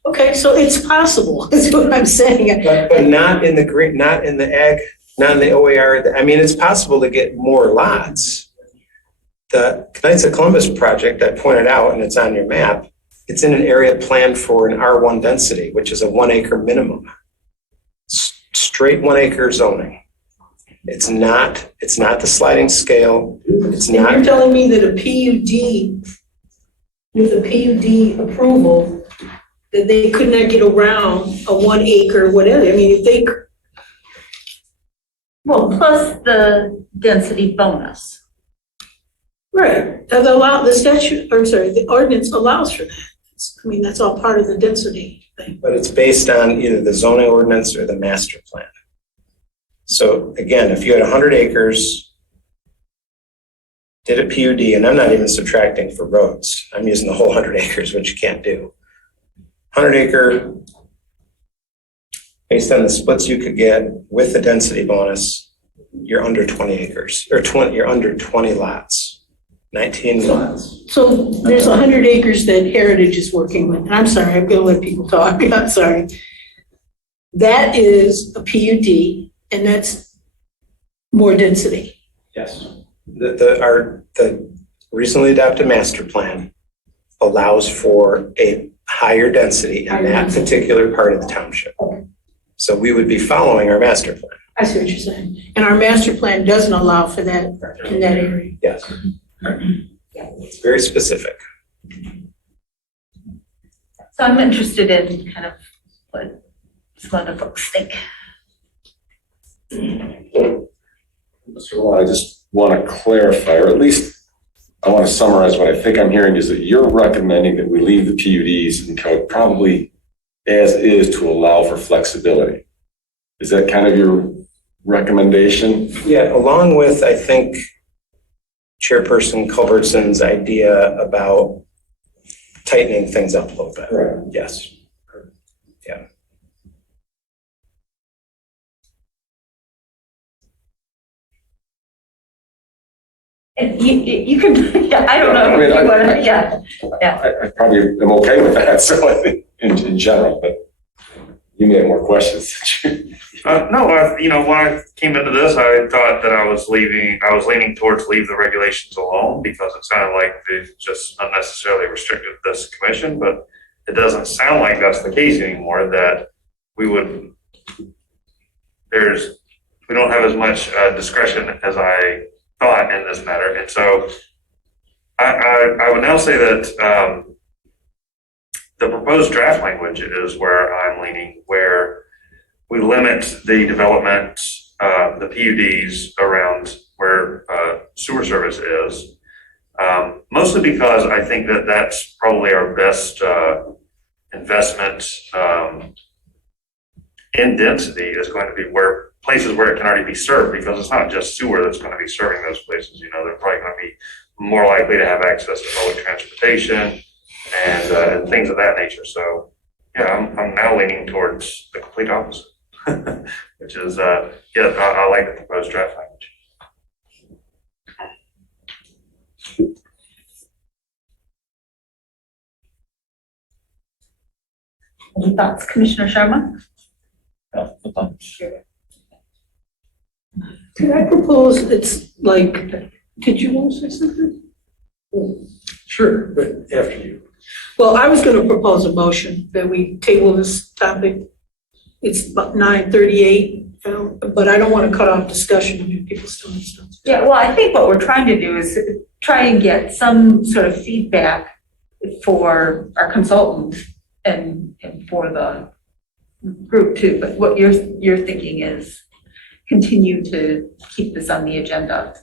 Okay, so it's possible, is what I'm saying. But not in the green, not in the ag, not in the OAR. I mean, it's possible to get more lots. The Knights of Columbus project I pointed out, and it's on your map, it's in an area planned for an R1 density, which is a 1 acre minimum. Straight 1 acre zoning. It's not the sliding scale. It's And you're not. telling me that a PUD, with a PUD approval, that they could not get around a 1 acre, whatever, I mean, if they, Well, plus the density bonus. right, the statute, or sorry, the ordinance allows for that. I mean, that's all part of the density thing. But it's based on either the zoning ordinance or the master plan. So again, if you had 100 acres, did a PUD, and I'm not even subtracting for roads, I'm using the whole 100 acres, which you can't do. 100 acre, based on the splits you could get with the density bonus, you're under 20 acres, or you're under 20 lots. 19 lots. So there's 100 acres that Heritage is working with. I'm sorry, I'm gonna let people talk, I'm sorry. That is a PUD, and that's more density. Yes. The recently adopted master plan allows for a higher density in that particular part of the township. So we would be following our master plan. I see what you're saying. And our master plan doesn't allow for that in that area. Yes. It's very specific. So I'm interested in kind of what some other folks think. Mr. Law, I just want to clarify, or at least I want to summarize what I think I'm hearing is that you're recommending that we leave the PUDs in code probably as is to allow for flexibility. Is that kind of your recommendation? Yeah, along with, I think, Chairperson Culbertson's idea about tightening things up a little bit. Right. Yes. Yeah. And you can, yeah, I don't know. I mean, if you wanna- yeah. I probably am okay with that, so I think in general, but you may have more questions. No, when I came into this, I thought that I was leaning towards leave the regulations alone because it sounded like they just unnecessarily restricted this commission, but it doesn't sound like that's the case anymore, that we don't have as much discretion as I thought in this matter. And so I would now say that the proposed draft language is where I'm leaning, where we limit the development, the PUDs around where sewer service is, mostly because I think that that's probably our best investment in density is going to be where places where it can already be served, because it's not just sewer that's going to be serving those places. They're probably going to be more likely to have access to public transportation and things of that nature. So yeah, I'm now leaning towards the complete opposite. Which is, I like the proposed draft language. Any thoughts, Commissioner Sharma? Could I propose, it's like, did you want to say something? Sure, but after you. Well, I was going to propose a motion that we table this topic. It's about 9:38, but I don't want to cut off discussion. I mean, people still have stuff. Yeah, well, I think what we're trying to do is try and get some sort of feedback for our consultant and for the group too. But what you're thinking is continue to keep this on the agenda.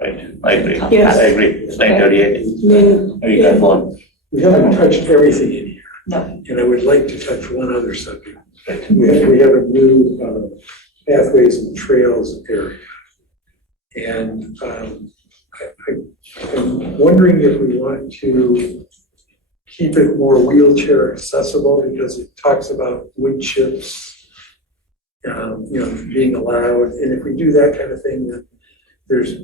Right, I agree. Yes. I agree. It's 9:38. You can go on. We haven't touched everything in here. No. And I would like to touch one other subject. We have a new pathways and trails area. And I'm wondering if we want to keep it more wheelchair accessible because it talks about wood chips, being allowed. And if we do that kind of thing, then there's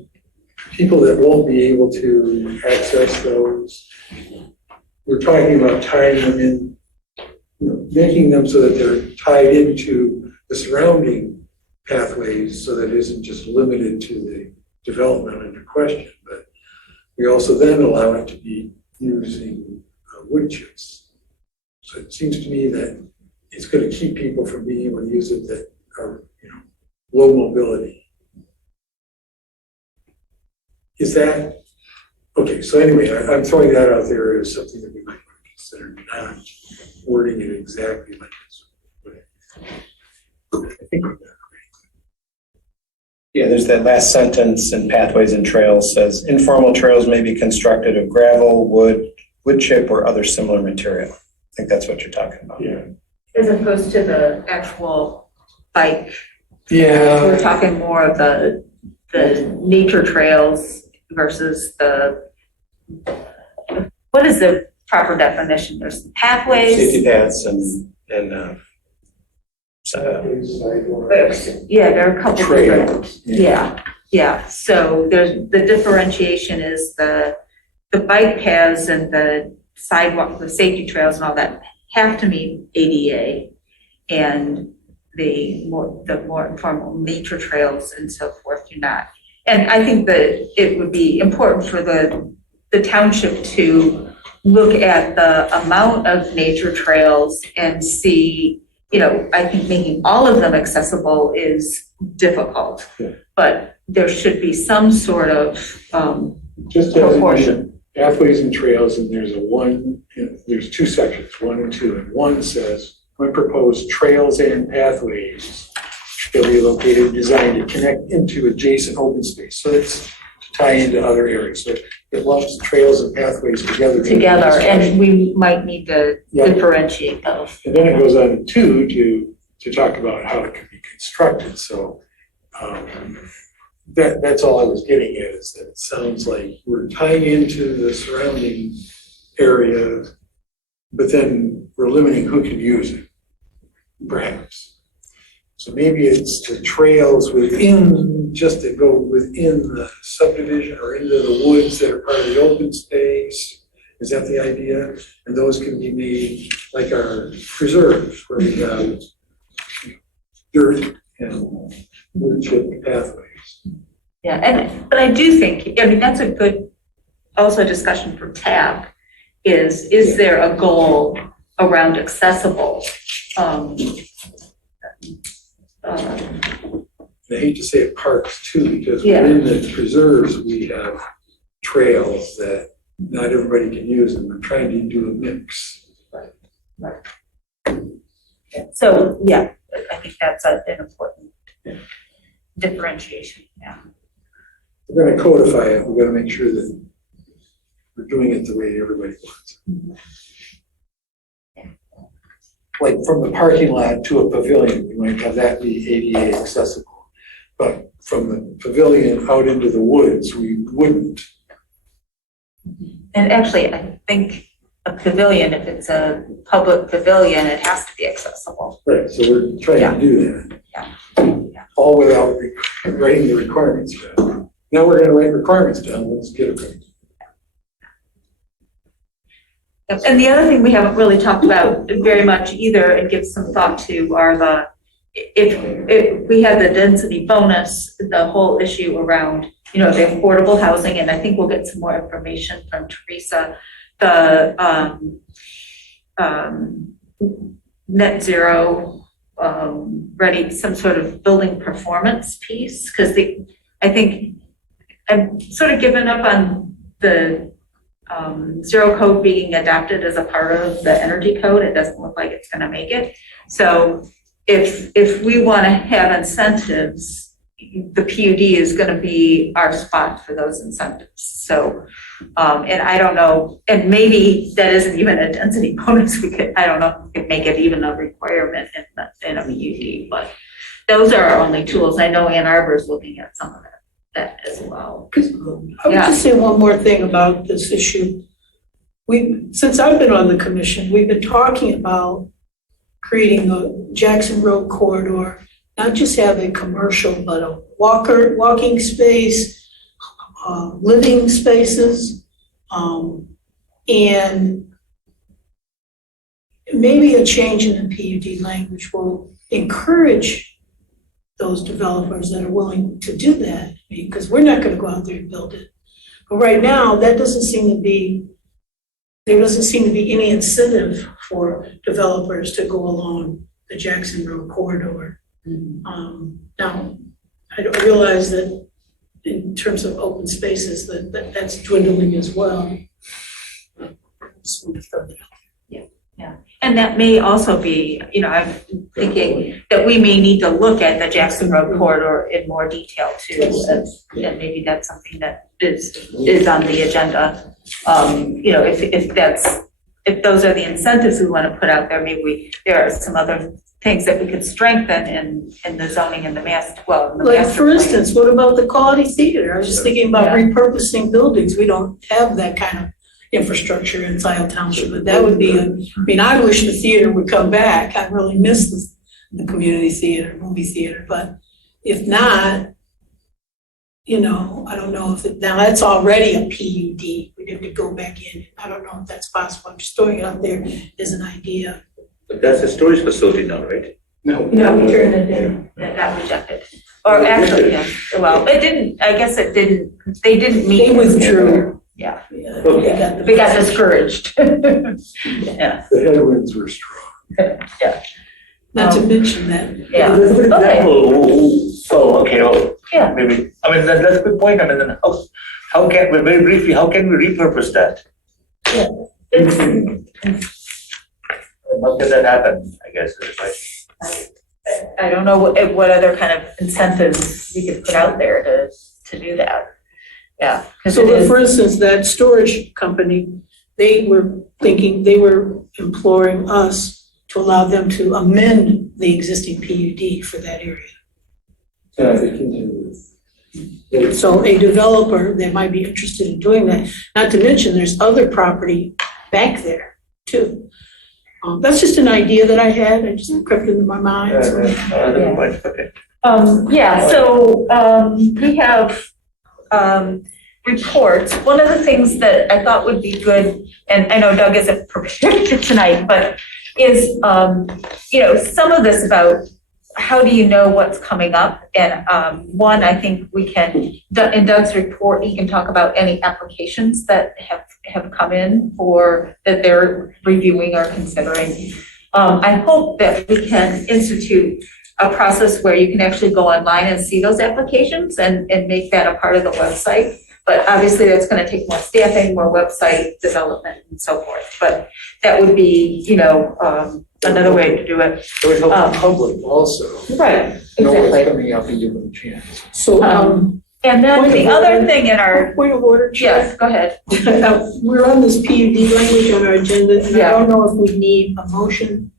people that won't be able to access those. We're talking about tying them in, making them so that they're tied into the surrounding pathways so that it isn't just limited to the development under question, but we also then allow it to be using wood chips. So it seems to me that it's going to keep people from being able to use it that are, low mobility. Is that, okay, so anyway, I'm throwing that out there as something that we might want to consider, not wording it exactly like this. I think we're done. Yeah, there's that last sentence in Pathways and Trails says, informal trails may be constructed of gravel, wood chip, or other similar material. I think that's what you're talking about. Yeah. As opposed to the actual bike. Yeah. We're talking more of the nature trails versus what is the proper definition? There's pathways. Safety paths and Yeah, there are a couple Trail. different. Yeah. So there's the differentiation is the bike paths and the sidewalk, the safety trails and all that have to meet ADA, and the more informal nature trails and so forth do not. And I think that it would be important for the township to look at the amount of nature trails and see, I think making all of them accessible is difficult. Yeah. But there should be some sort of Just as proportion. pathways and trails, and there's two sections, 1 and 2, and 1 says, when proposed trails and pathways shall be located and designed to connect into adjacent open space. So it's to tie into other areas. So it lumps trails and pathways together. And we might need to Yeah. differentiate those. And then it goes on to 2 to talk about how it can be constructed. So that's all I was getting at, is that it sounds like we're tying into the surrounding area, but then we're limiting who can use it, perhaps. So maybe it's the trails within, just to go within the subdivision or into the woods that are part of the open space. Is that the idea? And those can be made like our preserves, where we have dirt and wood chip pathways. Yeah, but I do think, that's a good also discussion for TAB is there a goal around accessible? I hate to say it, parks too, because Yeah. within the preserves, we have trails that not everybody can use, and we're trying to do a mix. So, yeah, I think that's an important differentiation, yeah. We're gonna codify it, we're gonna make sure that we're doing it the way everybody wants. Like from the parking lot to a pavilion, we might have that be ADA accessible. But from the pavilion out into the woods, we wouldn't. And actually, I think a pavilion, if it's a public pavilion, it has to be accessible. Right, so we're trying to do that. Yeah. All without writing the requirements down. Now we're gonna write requirements down, let's get it right. Yep. And the other thing we haven't really talked about very much either and give some thought to are if we had the density bonus, the whole issue around, the affordable housing, and I think we'll get some more information from Teresa, the net zero, ready, some sort of building performance piece, because I think I've sort of given up on the zero code being adopted as a part of the energy code. It doesn't look like it's gonna make it. So if we wanna have incentives, the PUD is gonna be our spot for those incentives. So, and I don't know, and maybe that isn't even a density bonus. I don't know if we could make it even a requirement in a PUD, but those are our only tools. I know Ann Arbor is looking at some of that as well. I would just say one more thing about this issue. Since I've been on the commission, we've been talking about creating a Jackson Road corridor, not just have a commercial, but a walking space, living spaces, and maybe a change in the PUD language will encourage those developers that are willing to do that, because we're not gonna go out there and build it. But right now, there doesn't seem to be any incentive for developers to go along the Jackson Road corridor. Now, I realize that in terms of open spaces, that's dwindling as well. Just wanted to throw that out. Yeah, and that may also be, I'm thinking that we may need to look at the Jackson Road corridor in more detail too. And maybe that's something that is on the agenda. If those are the incentives we want to put out there, maybe there are some other things that we could strengthen in the zoning and the master, Like, for instance, what about the quality theater? I was just thinking about repurposing buildings. We don't have that kind of infrastructure in Scio Township, but that would be I wish the theater would come back. I really miss the community theater, movie theater, but if not, I don't know if now that's already a PUD. We'd have to go back in. I don't know if that's possible. I'm just throwing it out there as an idea. But that's a storage facility now, right? No, we turned it in, that got rejected. Or actually, well, it didn't, I guess it didn't, they didn't meet. They withdrew. Yeah, Okay. we got discouraged. Yeah. The headwinds were strong. Yeah. Not to mention that. Yeah. Okay. So, Yeah. maybe, that's a good point. Then how can, very briefly, how can we repurpose that? How can that happen, I guess, is like. I don't know what other kind of incentives we could put out there to do that. Yeah. So for instance, that storage company, they were imploring us to allow them to amend the existing PUD for that area. So a developer that might be interested in doing that, not to mention there's other property back there too. That's just an idea that I had. It just crept into my mind. So. We have reports. One of the things that I thought would be good, and I know Doug isn't prepared tonight, but is, some of this about how do you know what's coming up? And one, I think we can, in Doug's report, he can talk about any applications that have come in that they're reviewing or considering. I hope that we can institute a process where you can actually go online and see those applications and make that a part of the website. But obviously that's going to take more staffing, more website development and so forth. But that would be, another way to do it. So it helps the public also. Right, Know what's exactly. coming up and give them a chance. So, And then the other thing in our, point of order, Chair. yes, go ahead. We're on this PUD language on our agenda, and I don't know if we need a motion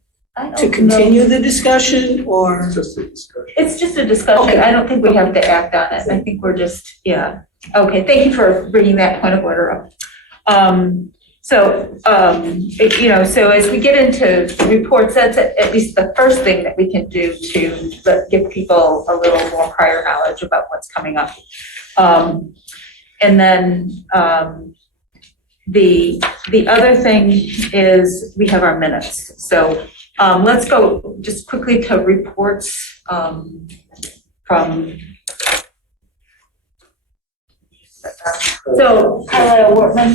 to continue the discussion or. Just a discussion. It's just a discussion. Okay. I don't think we have to act on it. I think we're just, Okay, thank you for bringing that point of order up. So as we get into reports, that's at least the first thing that we can do to give people a little more prior knowledge about what's coming up. And then The other thing is we have our minutes. So let's go just quickly to reports from. So, Carlisle Wortman.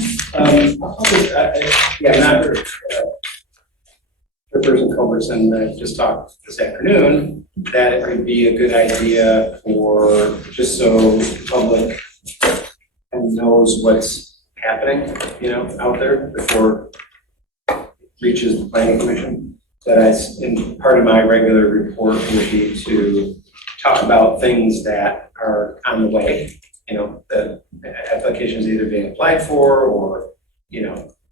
Chairperson Culberson just talked this afternoon that it would be a good idea for, just so the public knows what's happening, out there before it reaches the planning commission. That in part of my regular report would be to talk about things that are on the way, the applications either being applied for or,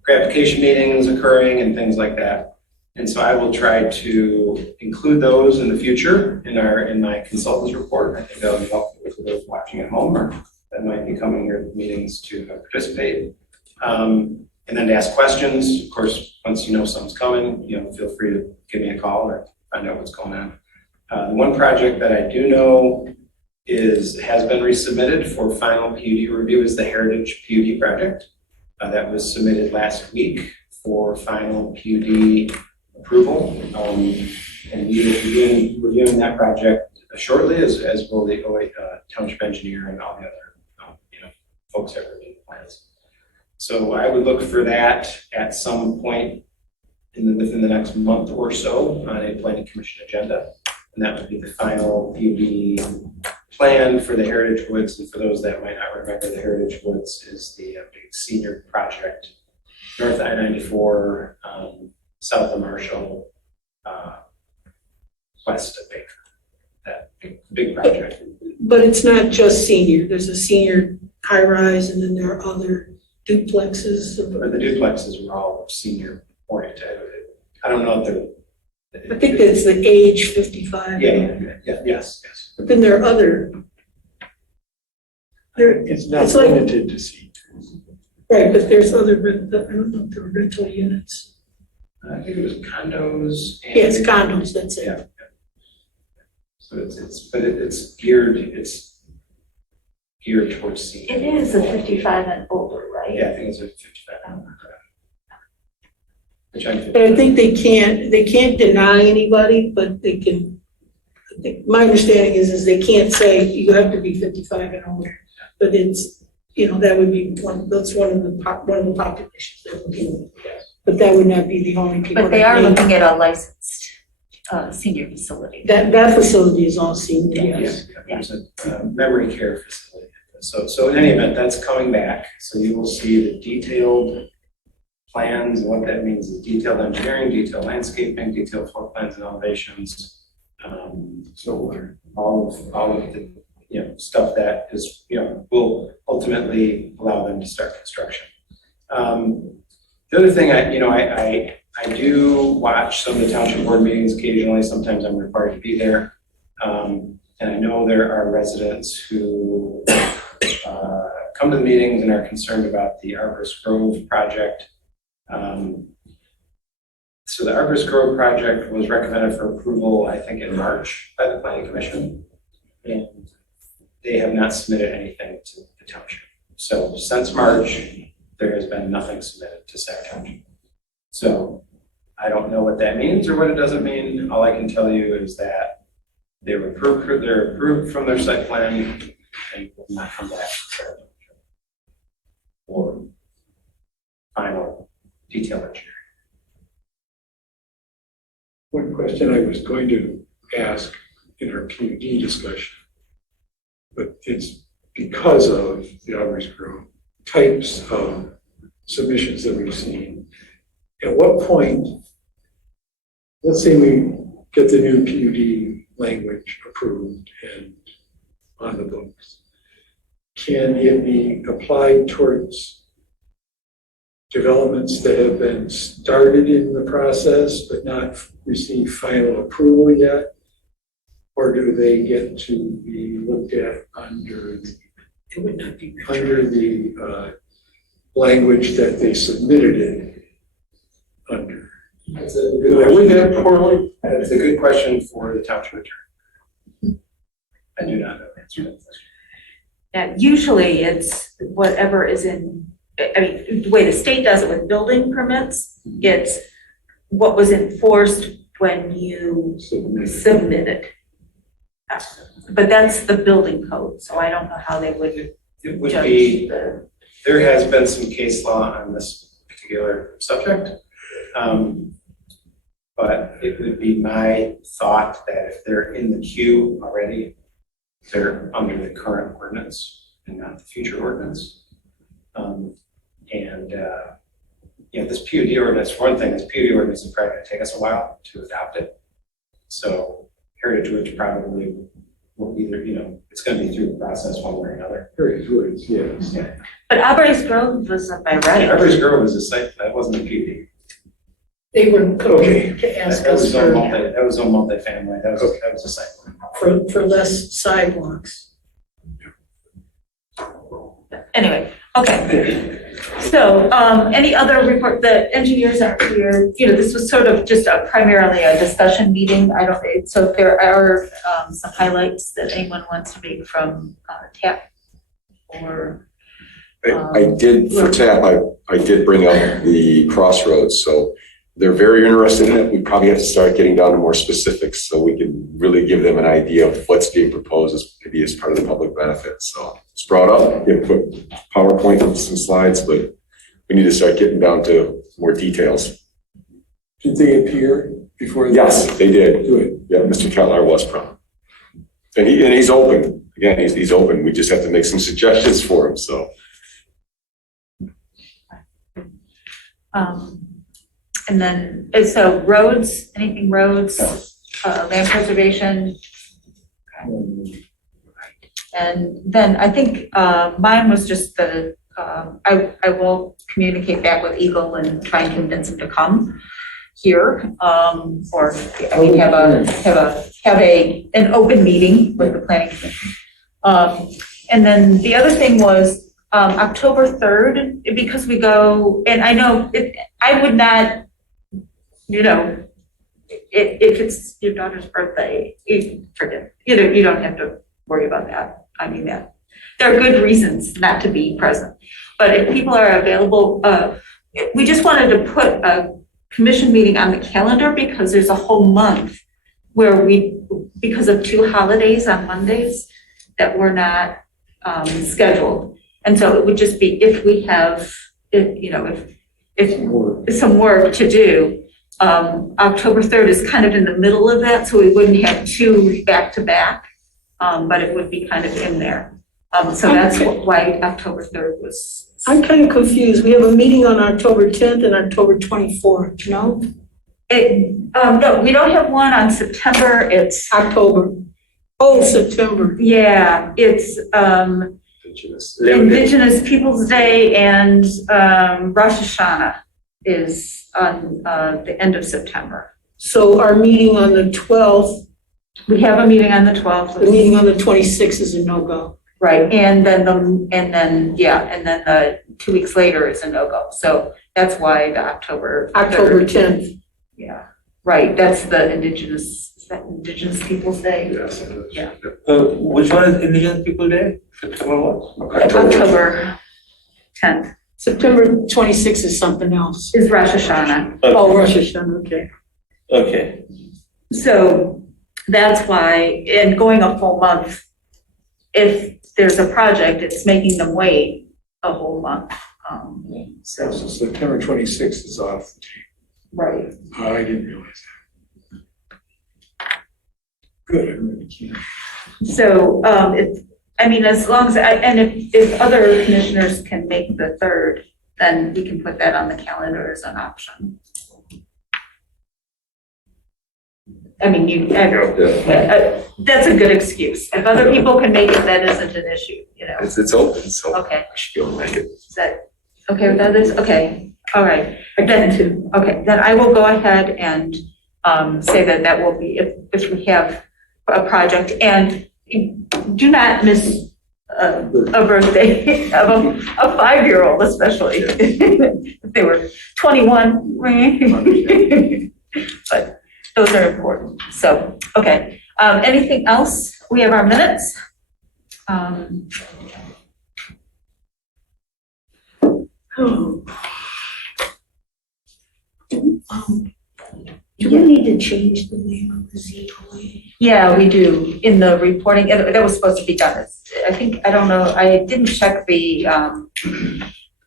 pre-application meetings occurring and things like that. And so I will try to include those in the future in my consultant's report. I think that would be helpful for those watching at home or that might be coming here to meetings to participate. And then to ask questions. Of course, once you know something's coming, feel free to give me a call or find out what's going on. The one project that I do know has been resubmitted for final PUD review is the Heritage PUD project. That was submitted last week for final PUD approval. And we will begin reviewing that project shortly, as will the township engineer and all the other folks that review the plans. So I would look for that at some point within the next month or so on a planning commission agenda. And that would be the final PUD plan for the Heritage Woods. And for those that might not remember, the Heritage Woods is the big senior project, north I-94, south of Marshall, west of Baker. That big project. But it's not just senior. There's a senior high rise and then there are other duplexes. But the duplexes were all senior oriented. I don't know if they're. I think that's the age 55. Yes. But then there are other. It's not It's like- limited to seniors. Right, but there's other, I don't know if they're rental units. I think it was condos. And, Yeah, it's condos, that's it. Yeah. So it's geared towards senior. It is a 55 and older, right? Yeah, I think it's a 55. Which I'm But I think they can't deny anybody, but they can, my understanding is they can't say you have to be 55 and older. But it's, that would be that's one of the populations they're looking at. But that would not be the only people. But they are looking at a licensed senior facility. That facility is all senior, yes. Yeah, there's a memory care facility. So in any event, that's coming back. So you will see the detailed plans and what that means is detailed engineering, detailed landscaping, detailed floor plans and elevations. So all of the stuff that is will ultimately allow them to start construction. The other thing I do watch some of the township board meetings occasionally. Sometimes I'm required to be there, and I know there are residents who come to the meetings and are concerned about the Arborist Grove project. So the Arborist Grove project was recommended for approval, I think, in March by the Planning Commission, and they have not submitted anything to the township. So since March, there has been nothing submitted to Sac Township. So I don't know what that means or what it doesn't mean. All I can tell you is that they're approved from their site plan and will not come back for final detailed engineering. One question I was going to ask in our PUD discussion, but it's because of the Arborist Grove types of submissions that we've seen. At what point, let's say we get the new PUD language approved and on the books, can it be applied towards developments that have been started in the process but not received final approval yet? Or do they get to be looked at under the language that they submitted it under? That's a good That's a good question for the township attorney. I do not know the answer to that question. Yeah, usually it's whatever is in I mean, the way the state does it with building permits, it's what was enforced when you submitted. But that's the building code, so I don't know how they would It would judge be, the. there has been some case law on this particular subject. But it would be my thought that if they're in the queue already, they're under the current ordinance and not the future ordinance. This PUD ordinance, for one thing, this PUD ordinance is probably gonna take us a while to adopt it. So Heritage Woods probably will either, it's gonna be through the process one way or another. Heritage Woods, yes. Yeah. But Arborist Grove was up by right. Arborist Grove was a site, that wasn't a PUD. They were Okay. coming to ask That us was on multifamily, that was a site. for less sidewalks. Anyway, okay. So, any other report, the engineers are here, this was sort of just primarily a discussion meeting. So if there are, some highlights that anyone wants to make from, TAP or. I did, for TAP, I did bring up the crossroads, so they're very interested in it. We probably have to start getting down to more specifics so we can really give them an idea of what's being proposed as maybe as part of the public benefit. So it's brought up, you put PowerPoint and some slides, but we need to start getting down to more details. Did they appear before? Yes, they did. Do it. Yeah, Mr. Kettler was from. And he's open. Again, he's open. We just have to make some suggestions for him, so. And then, so roads, anything roads, land preservation? And then I think, mine was just I will communicate back with Eagle and try and convince him to come here. Or have an open meeting with the planning commission. And then the other thing was, October 3rd, because we go, and I know I would not, if it's your daughter's birthday, forget, you don't have to worry about that. I mean, that there are good reasons not to be present. But if people are available, we just wanted to put a commission meeting on the calendar because there's a whole month where because of 2 holidays on Mondays that were not scheduled. And so it would just be if we have, if some work to do. October 3rd is kind of in the middle of that, so we wouldn't have 2 back to back, but it would be kind of in there. So that's why October 3rd was. I'm kind of confused. We have a meeting on October 10th and October 24th, no? No, we don't have one on September. It's October. Oh, September. Yeah, it's Indigenous Peoples' Day and Rosh Hashanah is on the end of September. So our meeting on the 12th, We have a meeting on the 12th. the meeting on the 26th is a no-go. Right, and then the 2 weeks later is a no-go. So that's why the October 10th. Yeah, right, that's the Indigenous Peoples' Day. Yes. Yeah. Which one is Indigenous People Day? September what? October 10th September 26th is something else. is Rosh Hashanah. Oh, Rosh Hashanah, okay. Okay. So that's why, in going a full month, if there's a project, it's making them wait a whole month. So September 26th is off. Right. I didn't realize that. Good, I really can't. So, as long as, if other commissioners can make the 3rd, then we can put that on the calendar as an option. That's a good excuse. If other people can make it, that isn't an issue, It's open, so Okay. I should be able to make it. Is that okay with others? Okay, all right. Then I will go ahead and say that will be, if we have a project. And do not miss a birthday of a 5-year-old, especially if they were 21. But those are important. So, okay. Anything else? We have our minutes. Oh. Do we need to change the name of the ZOA? Yeah, we do, in the reporting, that was supposed to be done. I think, I don't know, I didn't check the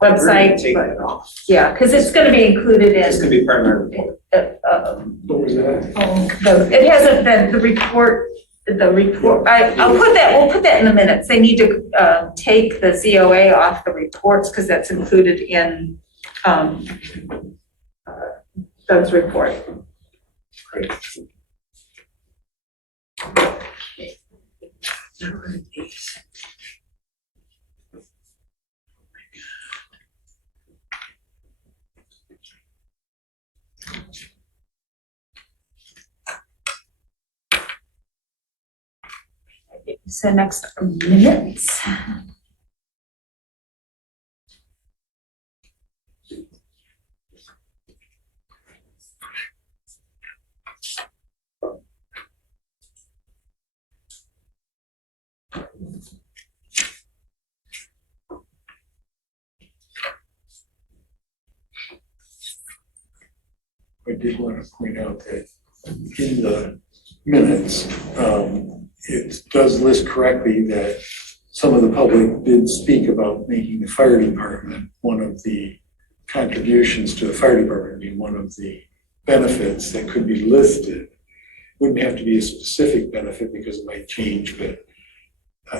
website, Take but that off. yeah, because it's gonna be included It's in, gonna be primary report. What was that? it hasn't been, the report, we'll put that in the minutes. They need to take the ZOA off the reports because that's included in Doug's report. Great. So next, minutes. I did want to point out that in the minutes, it does list correctly that some of the public did speak about making the fire department one of the contributions to the fire department, being one of the benefits that could be listed. Wouldn't have to be a specific benefit because it might change, but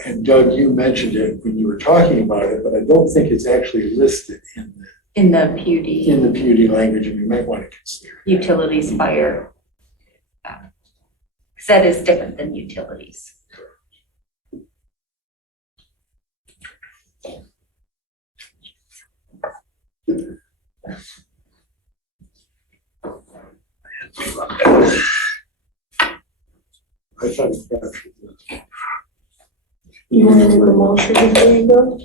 and Doug, you mentioned it when you were talking about it, but I don't think it's actually listed In the PUD, in the PUD language, and you might want to consider. utilities, fire. Because that is different than utilities. I thought it captured that. You want to make a motion before you go?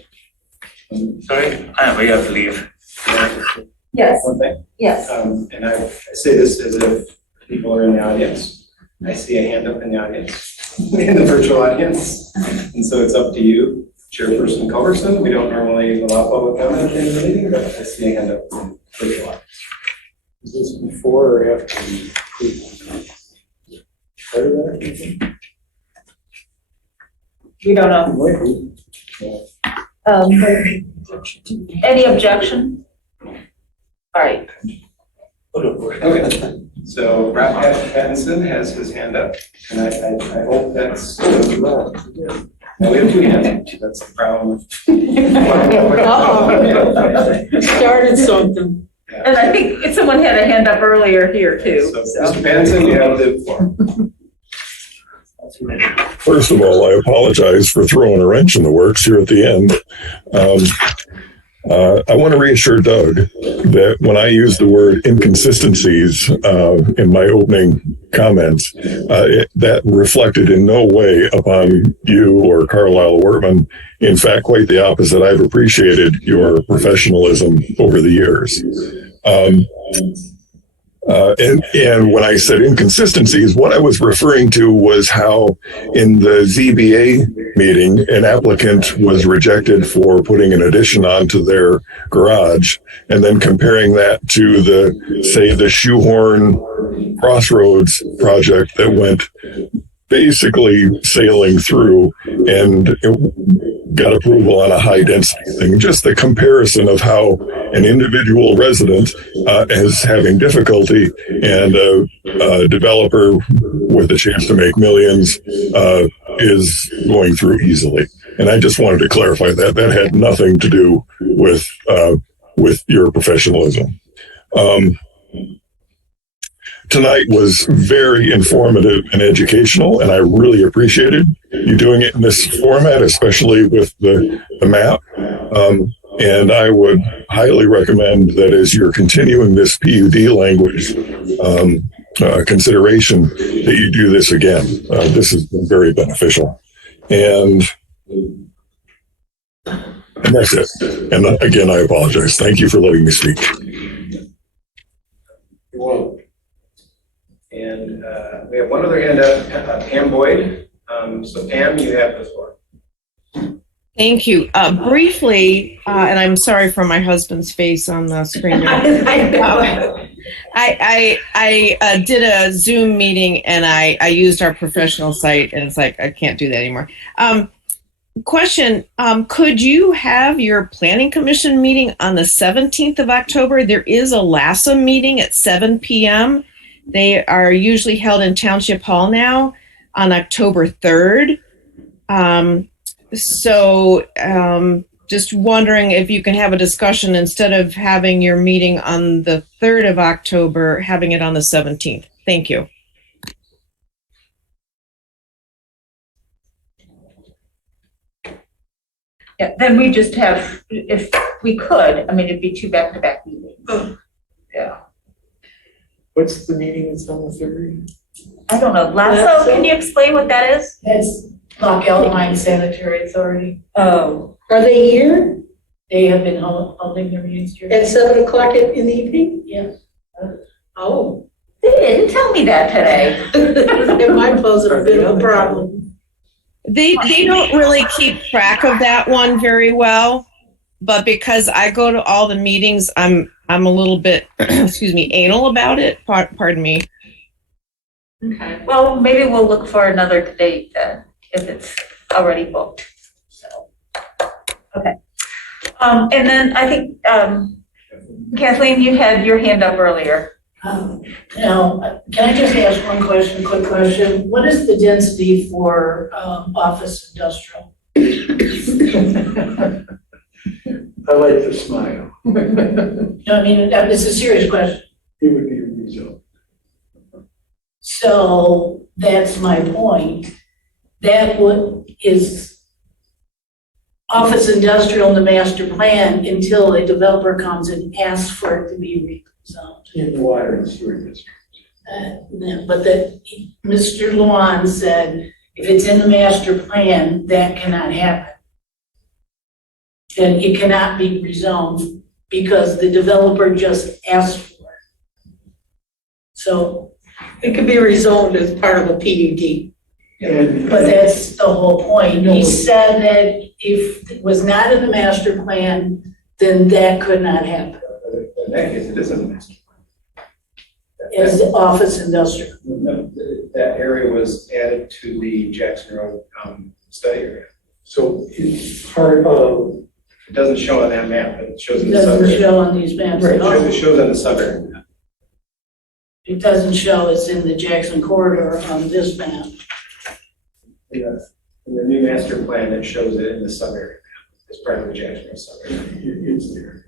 Sorry, we have to leave. Yes, One thing, yes. and I say this as if people are in the audience. I see a hand up in the audience, in the virtual audience. And so it's up to you, Chairperson Culberson. We don't normally allow public comment at the end of the meeting, but I see a hand up in the virtual audience. Is this before or after the part of that? We don't know. Might be. Any objection? All right. Okay, so Rob Pattinson has his hand up, and I hope that's, now we have two hands, that's the problem. Started something. And I think someone had a hand up earlier here too. So, Mr. Pattinson, you have the floor. First of all, I apologize for throwing a wrench in the works here at the end. I want to reassure Doug that when I use the word inconsistencies in my opening comments, that reflected in no way upon you or Carlisle Wortman. In fact, quite the opposite. I've appreciated your professionalism over the years. And when I said inconsistencies, what I was referring to was how in the ZBA meeting, an applicant was rejected for putting an addition onto their garage, and then comparing that to the Shoehorn Crossroads project that went basically sailing through and got approval on a high density thing. Just the comparison of how an individual resident is having difficulty and a developer with a chance to make millions is going through easily. And I just wanted to clarify that. That had nothing to do with your professionalism. Tonight was very informative and educational, and I really appreciated you doing it in this format, especially with the map. And I would highly recommend that as you're continuing this PUD language consideration, that you do this again. This has been very beneficial. And that's it. And again, I apologize. Thank you for letting me speak. You're welcome. And we have one other hand up, Pam Boyd. So Pam, you have the floor. Thank you. Briefly, and I'm sorry for my husband's face on the screen. I did a Zoom meeting and I used our professional site, and it's like I can't do that anymore. Question, could you have your planning commission meeting on the 17th of October? There is a LASA meeting at 7 p.m. They are usually held in Township Hall now on October 3rd. Just wondering if you can have a discussion instead of having your meeting on the 3rd of October, having it on the 17th. Thank you. Yeah, then we just have, if we could, I mean, it'd be 2 back-to-back meetings. Yeah. What's the meeting that's on the third? I don't know. Lasso, can you explain what that is? That's Lockout Mine Sanitary Authority. Oh, are they here They have been holding their meetings here. at 7 o'clock in the evening? Yeah. Oh. They didn't tell me that today. It might pose a bit of a problem. They don't really keep track of that one very well, but because I go to all the meetings, I'm a little bit, anal about it. Pardon me. Okay, well, maybe we'll look for another date then, if it's already booked, so, okay. And then I think, Kathleen, you had your hand up earlier. Now, can I just ask one quick question? What is the density for office industrial? I like the smile. No, I mean, it's a serious question. It would be a result. So that's my point. That is office industrial in the master plan until a developer comes and asks for it to be rezoned. In the water and sewer district. But that Mr. Luan said, if it's in the master plan, that cannot happen. Then it cannot be rezoned because the developer just asked for it. So, It could be rezoned as part of a PUD. but that's the whole point. He said that if it was not in the master plan, then that could not happen In that case, it is in the master plan. as office industrial. That area was added to the Jackson Road study area. So it's part of, It doesn't show on that map, but it shows in It the doesn't sub-area. show on these maps at all. It shows on the sub-area map. It doesn't show it's in the Jackson corridor on this map. Yeah. In the new master plan, it shows it in the sub-area map. It's part of the Jackson Road sub-area. it's there.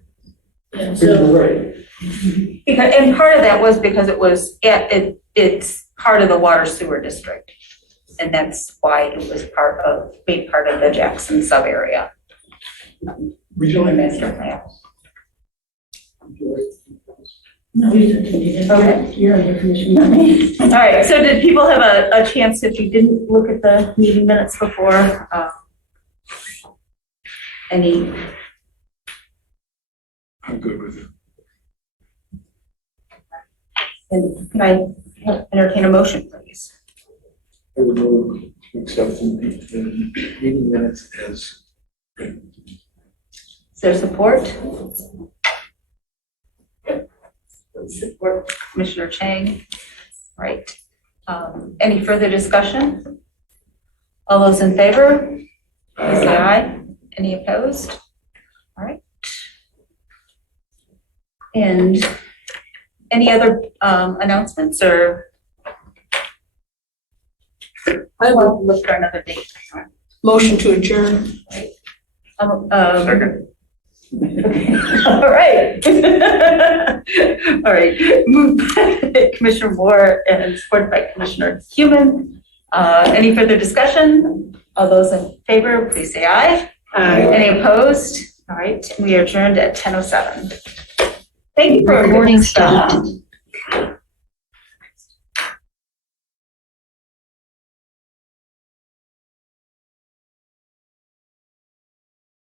And But you're so, right. Because, and part of that was because it's part of the water sewer district. And that's why it was made part of the Jackson sub-area. Regional master plan. no, we didn't need it. Okay. You're on the commission. All right, so did people have a chance, if you didn't look at the meeting minutes before, any? I'm good with it. And can I entertain a motion, please? I would move to accept the meeting minutes as written. Is there support? Support Commissioner Chang. Right. Any further discussion? All those in favor? Please say aye. Any opposed? All right. And any other announcements or? I will look for another date. Motion to adjourn. Second. All right. All right. Moved by Commissioner Moore and supported by Commissioner Human. Any further discussion? All those in favor, please say aye. Aye. Any opposed? All right. We are adjourned at 10:07. Thank you for your Recording stuff. stopped.